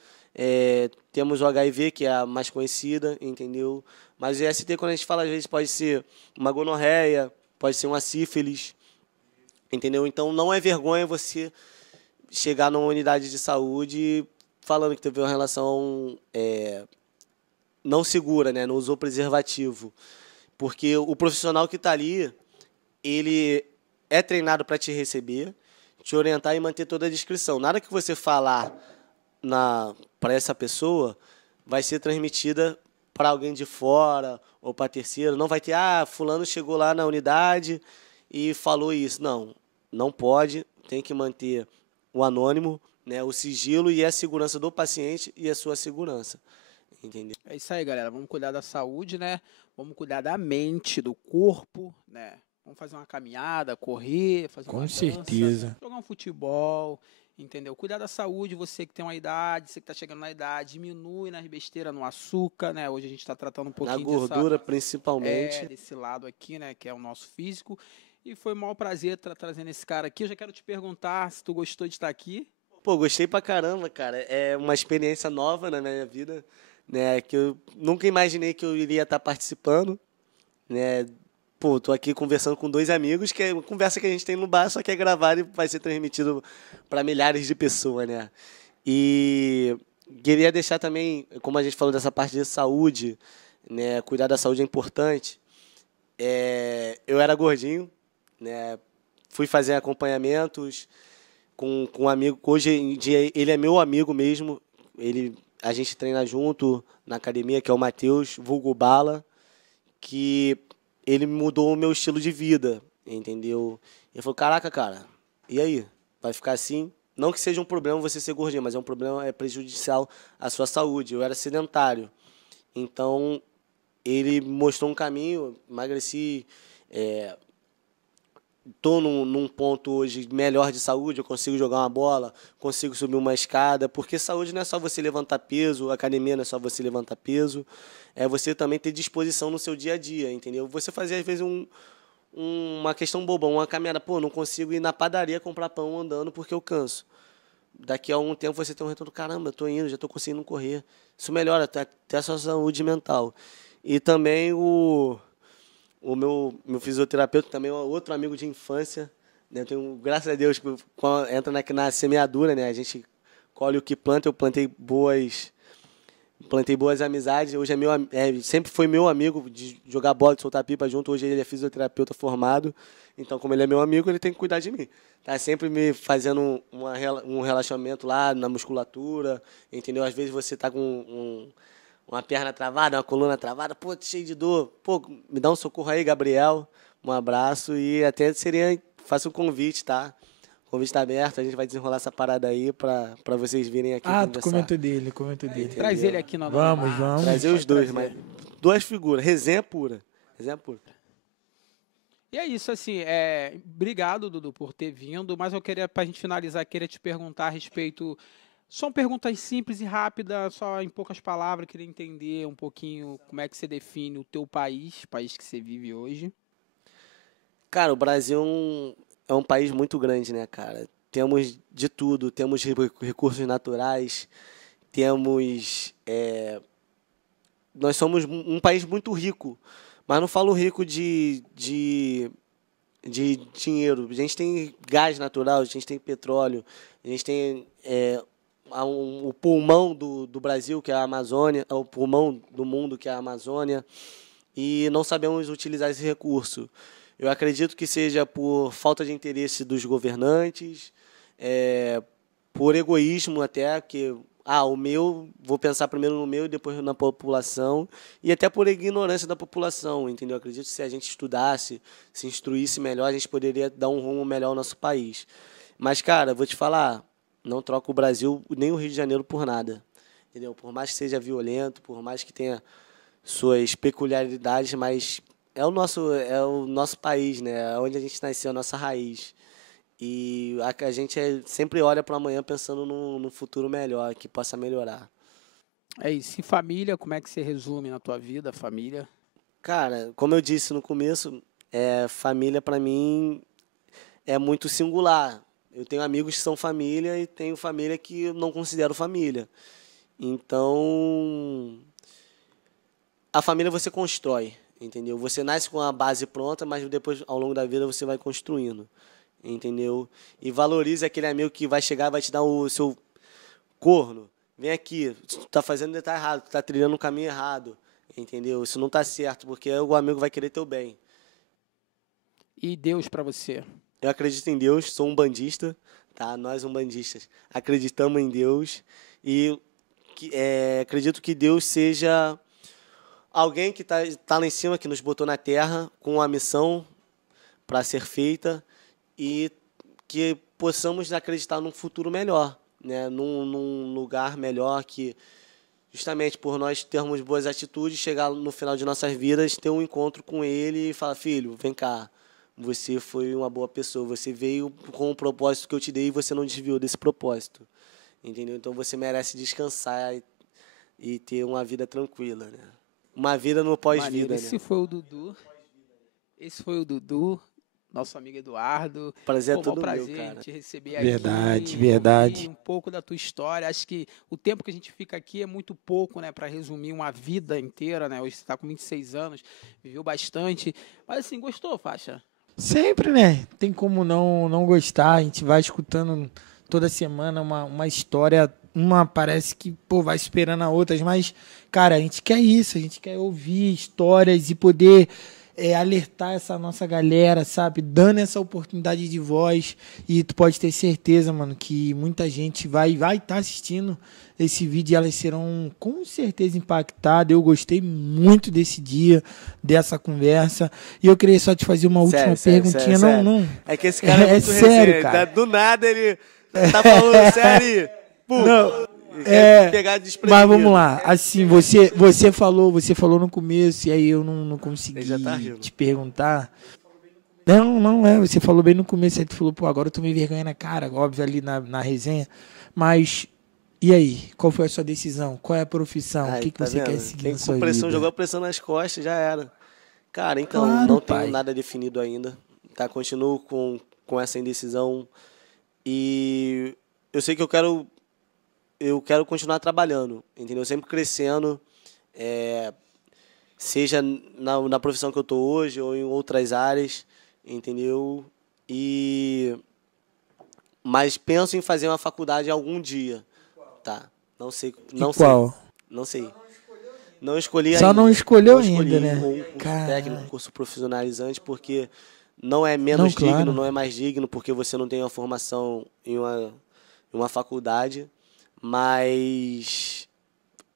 temos o HIV, que é a mais conhecida, entendeu? Mas o IST, quando a gente fala, às vezes pode ser uma gonorreia, pode ser uma sífilis, entendeu? Então, não é vergonha você chegar numa unidade de saúde falando que teve uma relação não segura, né? Não usou preservativo. Porque o profissional que está ali, ele é treinado para te receber, te orientar e manter toda a descrição. Nada que você falar para essa pessoa vai ser transmitida para alguém de fora ou para terceiro. Não vai ter, fulano chegou lá na unidade e falou isso. Não pode, tem que manter o anônimo, né, o sigilo e a segurança do paciente e a sua segurança. Entendeu? É isso aí, galera. Vamos cuidar da saúde, né? Vamos cuidar da mente, do corpo, né? Vamos fazer uma caminhada, correr, fazer uma dança, certeza. Jogar um futebol, entendeu? Cuidar da saúde, você que tem uma idade, você que está chegando na idade, diminui nas besteiras, no açúcar, né? Hoje a gente está tratando um pouquinho na gordura, principalmente. Desse lado aqui, né? Que é o nosso físico. E foi um maior prazer estar trazendo esse cara aqui. Eu já quero te perguntar se tu gostou de estar aqui. Gostei pra caramba, cara. É uma experiência nova na minha vida, né? Que eu nunca imaginei que eu iria estar participando, né? Tô aqui conversando com dois amigos, que é uma conversa que a gente tem no bar, só que é gravado e vai ser transmitido para milhares de pessoas, né? E queria deixar também, como a gente falou dessa parte de saúde, né? Cuidar da saúde é importante. Eu era gordinho, né? Fui fazer acompanhamentos com um amigo, hoje em dia ele é meu amigo mesmo, a gente treina junto na academia, que é o Matheus, vulgo Bala, que ele mudou o meu estilo de vida, entendeu? Ele falou, caraca, cara, e aí? Vai ficar assim? Não que seja um problema você ser gordinho, mas é um problema prejudicial à sua saúde. Eu era sedentário. Então, ele mostrou um caminho, emagreci, estou num ponto hoje melhor de saúde, eu consigo jogar uma bola, consigo subir uma escada, porque saúde não é só você levantar peso, academia não é só você levantar peso, é você também ter disposição no seu dia a dia, entendeu? Você fazer, às vezes, uma questão boba, uma caminhada, não consigo ir na padaria comprar pão andando porque eu canso. Daqui a um tempo você tem um retorno, caramba, eu estou indo, já estou conseguindo correr. Isso melhora até a sua saúde mental. E também o meu fisioterapeuta, também é outro amigo de infância, né? Eu tenho, graças a Deus, entra na semeadura, né? A gente colhe o que planta. Eu plantei boas amizades. Hoje sempre foi meu amigo de jogar bola, de soltar pipa junto. Hoje ele é fisioterapeuta formado. Então, como ele é meu amigo, ele tem que cuidar de mim. Tá sempre me fazendo um relaxamento lá na musculatura, entendeu? Às vezes você tá com uma perna travada, uma coluna travada, pô, cheio de dor. Pô, me dá um socorro aí, Gabriel. Um abraço e até faço um convite, tá? O convite está aberto, a gente vai desenrolar essa parada aí pra vocês virem aqui Ah, conversar. tu comentou dele. Traz ele aqui na Vamos. Trazer os dois, mas duas figuras, resenha pura. E é isso, assim, obrigado, Dudu, por ter vindo, mas eu queria, pra gente finalizar, queria te perguntar a respeito, são perguntas simples e rápidas, só em poucas palavras, queria entender um pouquinho como é que você define o teu país que você vive hoje. Cara, o Brasil é um país muito grande, né, cara? Temos de tudo, temos recursos naturais, nós somos um país muito rico, mas não falo rico de dinheiro. A gente tem gás natural, a gente tem petróleo, a gente tem o pulmão do Brasil, que é a Amazônia, o pulmão do mundo, que é a Amazônia, e não sabemos utilizar esse recurso. Eu acredito que seja por falta de interesse dos governantes, por egoísmo até, que vou pensar primeiro no meu e depois na população, e até por ignorância da população, entendeu? Eu acredito que se a gente estudasse, se instruísse melhor, a gente poderia dar um rumo melhor ao nosso país. Mas, cara, vou te falar, não troco o Brasil nem o Rio de Janeiro por nada, entendeu? Por mais que seja violento, por mais que tenha suas peculiaridades, mas é o nosso país, né? É onde a gente nasceu, a nossa raiz. E a gente sempre olha para o amanhã pensando no futuro melhor, que possa melhorar. É isso. E família, como é que você resume na tua vida, família? Cara, como eu disse no começo, família para mim é muito singular. Eu tenho amigos que são família e tenho família que eu não considero família. Então, a família você constrói, entendeu? Você nasce com a base pronta, mas depois, ao longo da vida, você vai construindo. Entendeu? E valorize aquele amigo que vai chegar e vai te dar o seu corno. Vem aqui, tu tá fazendo tá errado, tu tá trilhando um caminho errado. Entendeu? Isso não tá certo, porque o amigo vai querer teu bem. E Deus para você? Eu acredito em Deus, sou um bandista, tá? Nós, umbandistas, acreditamos em Deus e acredito que Deus seja alguém que tá lá em cima, que nos botou na terra com uma missão para ser feita, e que possamos acreditar num futuro melhor, né? Num lugar melhor, que justamente por nós termos boas atitudes, chegar no final de nossas vidas, ter um encontro com Ele e falar: filho, vem cá, você foi uma boa pessoa, você veio com o propósito que eu te dei e você não desviou desse propósito, entendeu? Então você merece descansar e ter uma vida tranquila, né? Uma vida no pós-vida, né? Esse foi o Dudu. Nosso amigo Eduardo. Prazer é todo prazer meu, cara. Te receber Verdade, aqui. verdade. Um pouco da tua história. Acho que o tempo que a gente fica aqui é muito pouco, né, para resumir uma vida inteira, né? Hoje você está com 26 anos, viveu bastante. Mas assim, gostou, Faixa? Sempre, né? Tem como não gostar. A gente vai escutando toda semana uma história. Uma parece que, vai esperando a outras. Mas, cara, a gente quer isso. A gente quer ouvir histórias e poder alertar essa nossa galera, sabe? Dando essa oportunidade de voz. E tu pode ter certeza, mano, que muita gente vai estar assistindo esse vídeo e elas serão com certeza impactadas. Eu gostei muito desse dia, dessa conversa. E eu queria só te fazer uma última perguntinha. Sério. Não. É que esse cara é muito sério, cara. Do nada ele tá falando sério. Não. Pegar Mas vamos lá, assim, você falou no começo, e aí eu não consegui te perguntar. Não, você falou bem no começo, aí tu falou, agora eu tomei vergonha na cara, óbvio, ali na resenha. Mas, e aí, qual foi a sua decisão? Qual é a profissão? O que você quer seguir na sua vida? Jogou a pressão nas costas, já era. Cara, então, claro, não tenho nada definido ainda, tá? Continuo com essa indecisão e eu sei que eu quero continuar trabalhando, entendeu? Sempre crescendo, seja na profissão que eu estou hoje ou em outras áreas, entendeu? Mas penso em fazer uma faculdade algum dia, Tá. Não sei. E Não sei. qual? Não sei. Não escolhi Só ainda. não escolheu Não escolhi ainda, né? um curso Cara. técnico, um curso profissionalizante, porque não é menos Não, claro. digno, não é mais digno, porque você não tem uma formação em uma faculdade, mas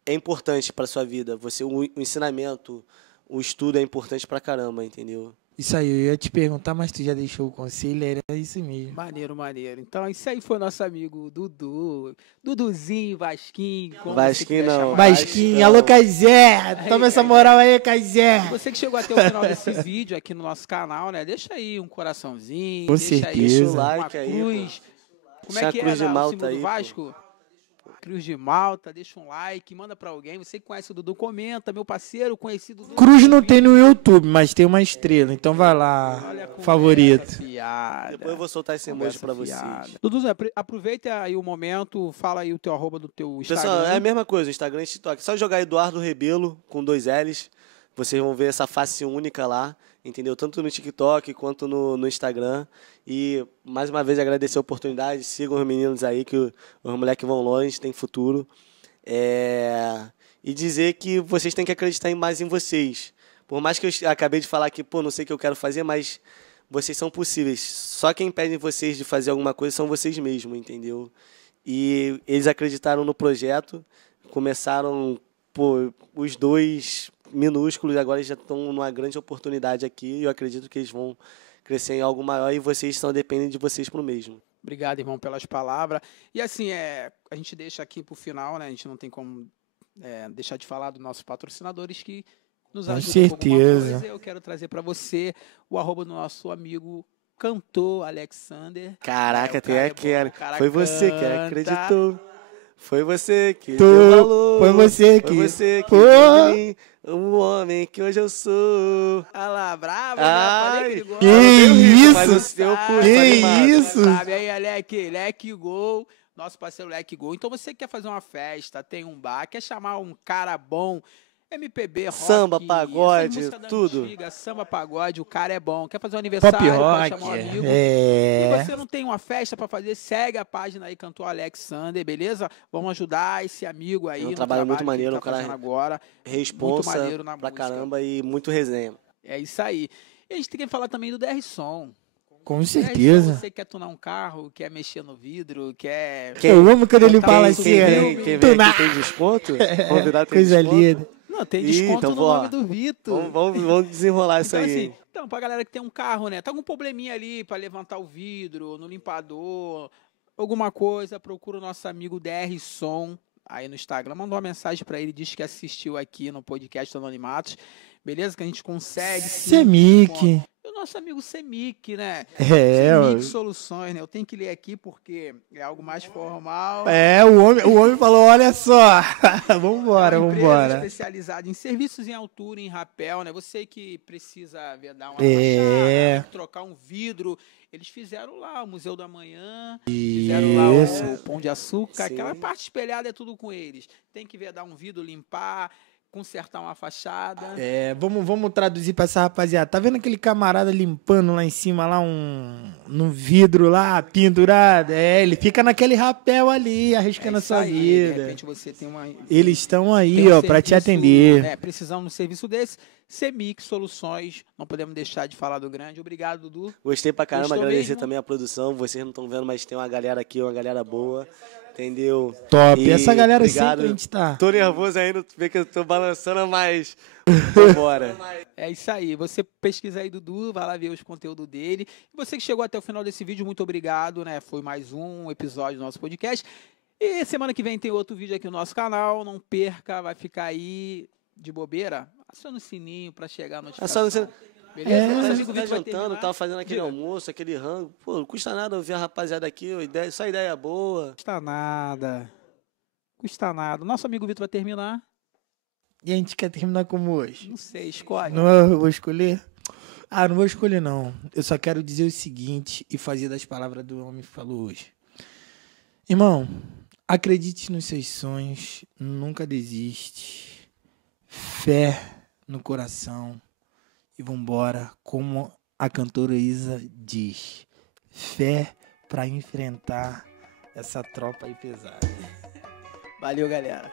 é importante para sua vida. O ensinamento, o estudo é importante pra caramba, entendeu? Isso aí, eu ia te perguntar, mas tu já deixou o conselho, era isso mesmo. Maneiro, maneiro. Então, isso aí foi nosso amigo Dudu. Duduzinho, Vasquinho. Como você Vasquinho quiser não. chamar. Vasquinho, alô, Kaiser! Toma essa moral aí, Kaiser! Você que chegou até o final desse vídeo aqui no nosso canal, né? Deixa aí um coraçãozinho. Com deixa certeza. aí uma Like aí, cruz. Como Deixa é a que cruz de o Malta símbolo aí, do pô. Vasco? Cruz de Malta, deixa um like, manda pra alguém. Você que conhece o Dudu, comenta. Meu parceiro, conhecido Dudu. Cruz não tem no YouTube, mas tem uma estrela, então vai lá, Olha a conversa favorito. fiada. Depois eu vou soltar esse emoji pra vocês. Dudu, aproveita aí o momento, fala aí o teu arroba do teu Instagram. Pessoal, é a mesma coisa, Instagram e TikTok. Só jogar Eduardo Rebelo com 2 L's. Vocês vão ver essa face única lá, entendeu? Tanto no TikTok quanto no Instagram. E, mais uma vez, agradecer a oportunidade. Sigam os meninos aí, que os moleques vão longe, tem futuro. E dizer que vocês têm que acreditar mais em vocês. Por mais que eu acabei de falar que, pô, não sei o que eu quero fazer, mas vocês são possíveis. Só quem impede vocês de fazer alguma coisa são vocês mesmos, entendeu? E eles acreditaram no projeto, começaram, pô, os 2 minúsculos, agora eles já estão numa grande oportunidade aqui, e eu acredito que eles vão crescer em algo maior e vocês só dependem de vocês pro mesmo. Obrigado, irmão, pelas palavras. E assim, a gente deixa aqui pro final, né? A gente não tem como deixar de falar dos nossos patrocinadores que nos Com ajudam com alguma certeza. coisa. Eu quero trazer para você o arroba do nosso amigo cantor Alexander. Caraca, o tem cara é aquela. bom, o cara Foi você que canta. acreditou. Foi você que Tu, deu valor. foi você que- Foi você que Pô. viu em mim, o homem que hoje eu sou. Ah lá, bravo, Ai, né? Falei que ele gosta. que eu dei o ritmo, isso? mas eu puxo, Que tô animado. isso? Sabe aí, Leque Gol, nosso parceiro Leque Gol. Então você que quer fazer uma festa, tem um bar, quer chamar um cara bom, MPB, rock, Samba, essas pagode, músicas da tudo. antiga, samba, pagode, o cara é bom. Quer fazer um aniversário, Pop quer rock, chamar um amigo. é. E você não tem uma festa pra fazer, segue a página aí, Cantor Alexander, beleza? Vamos ajudar esse amigo aí É um no trabalho muito que ele maneiro, tá um cara fazendo agora. Muito Responsa maneiro na pra música. caramba e muito resenha. É isso aí. E a gente tem que falar também do DR Som. Com DR Som, certeza. você quer tunar um carro, quer mexer no vidro, quer... Eu amo quando ele Quem- fala quem assim, vem- Quem vem tunar. aqui tem desconto? Convidado tem Coisa desconto? linda. Não, tem Ih, desconto então no vou, nome ó. do Vitor. Vamos desenrolar isso Então, aí. assim, hein? então, pra galera que tem um carro, né? Tá com um probleminha ali pra levantar o vidro, no limpador, alguma coisa, procura o nosso amigo DR Som aí no Instagram. Manda uma mensagem pra ele, diz que assistiu aqui no podcast Anonimatos. Beleza? Que a gente consegue. sim, Semic. desconto. E o nosso amigo Semic, né? É, Semic ó. Soluções, né? Eu tenho que ler aqui porque é algo mais formal. O homem falou, olha só. Vambora, É uma empresa vambora. especializada em serviços em altura, em rapel, né? Você que precisa dar uma É. fachada, trocar um vidro. Eles fizeram lá o Museu da Manhã, fizeram lá Isso. o Pão de Açúcar, Sim. aquela parte espelhada é tudo com eles. Tem que dar um vidro, limpar, consertar uma fachada. É, vamos traduzir pra essa rapaziada. Tá vendo aquele camarada limpando lá em cima, lá no vidro lá, pendurado? É, ele fica naquele rapel ali, arriscando a isso sua aí, De vida. repente você tem uma... Eles estão aí, tem um ó, pra te serviço, atender. né, precisamos de um serviço desse. Semic Soluções, não podemos deixar de falar do grande. Obrigado, Dudu. Gostei pra caramba, Gostou agradecer mesmo? também a produção. Vocês não estão vendo, mas tem uma galera aqui, uma galera boa. Entendeu? Top. E Essa galera obrigado. sempre a gente tá. Tô nervoso ainda, vê que eu tô balançando, mas vambora. É isso aí. Você pesquisa aí Dudu, vai lá ver os conteúdos dele. E você que chegou até o final desse vídeo, muito obrigado, né? Foi mais um episódio do nosso podcast. E semana que vem tem outro vídeo aqui no nosso canal. Não perca, vai ficar aí de bobeira. Aciona o sininho pra chegar a notificação. Aciona Beleza? É. Nosso Tá amigo Vitor vai jantando, terminar. tava fazendo aquele Diga. almoço, aquele rango. Pô, não custa nada ouvir a rapaziada aqui, só ideia boa. Custa nada. Custa nada. Nosso amigo Vitor vai terminar. E a gente quer terminar como hoje? Não sei, escolhe. Não eu vou escolher? Ah, não vou escolher, não. Eu só quero dizer o seguinte e fazer das palavras do homem que falou hoje. Irmão, acredite nos seus sonhos, nunca desiste. Fé no coração e vambora, como a cantora Isa diz. Fé pra enfrentar essa tropa aí pesada. Valeu, galera.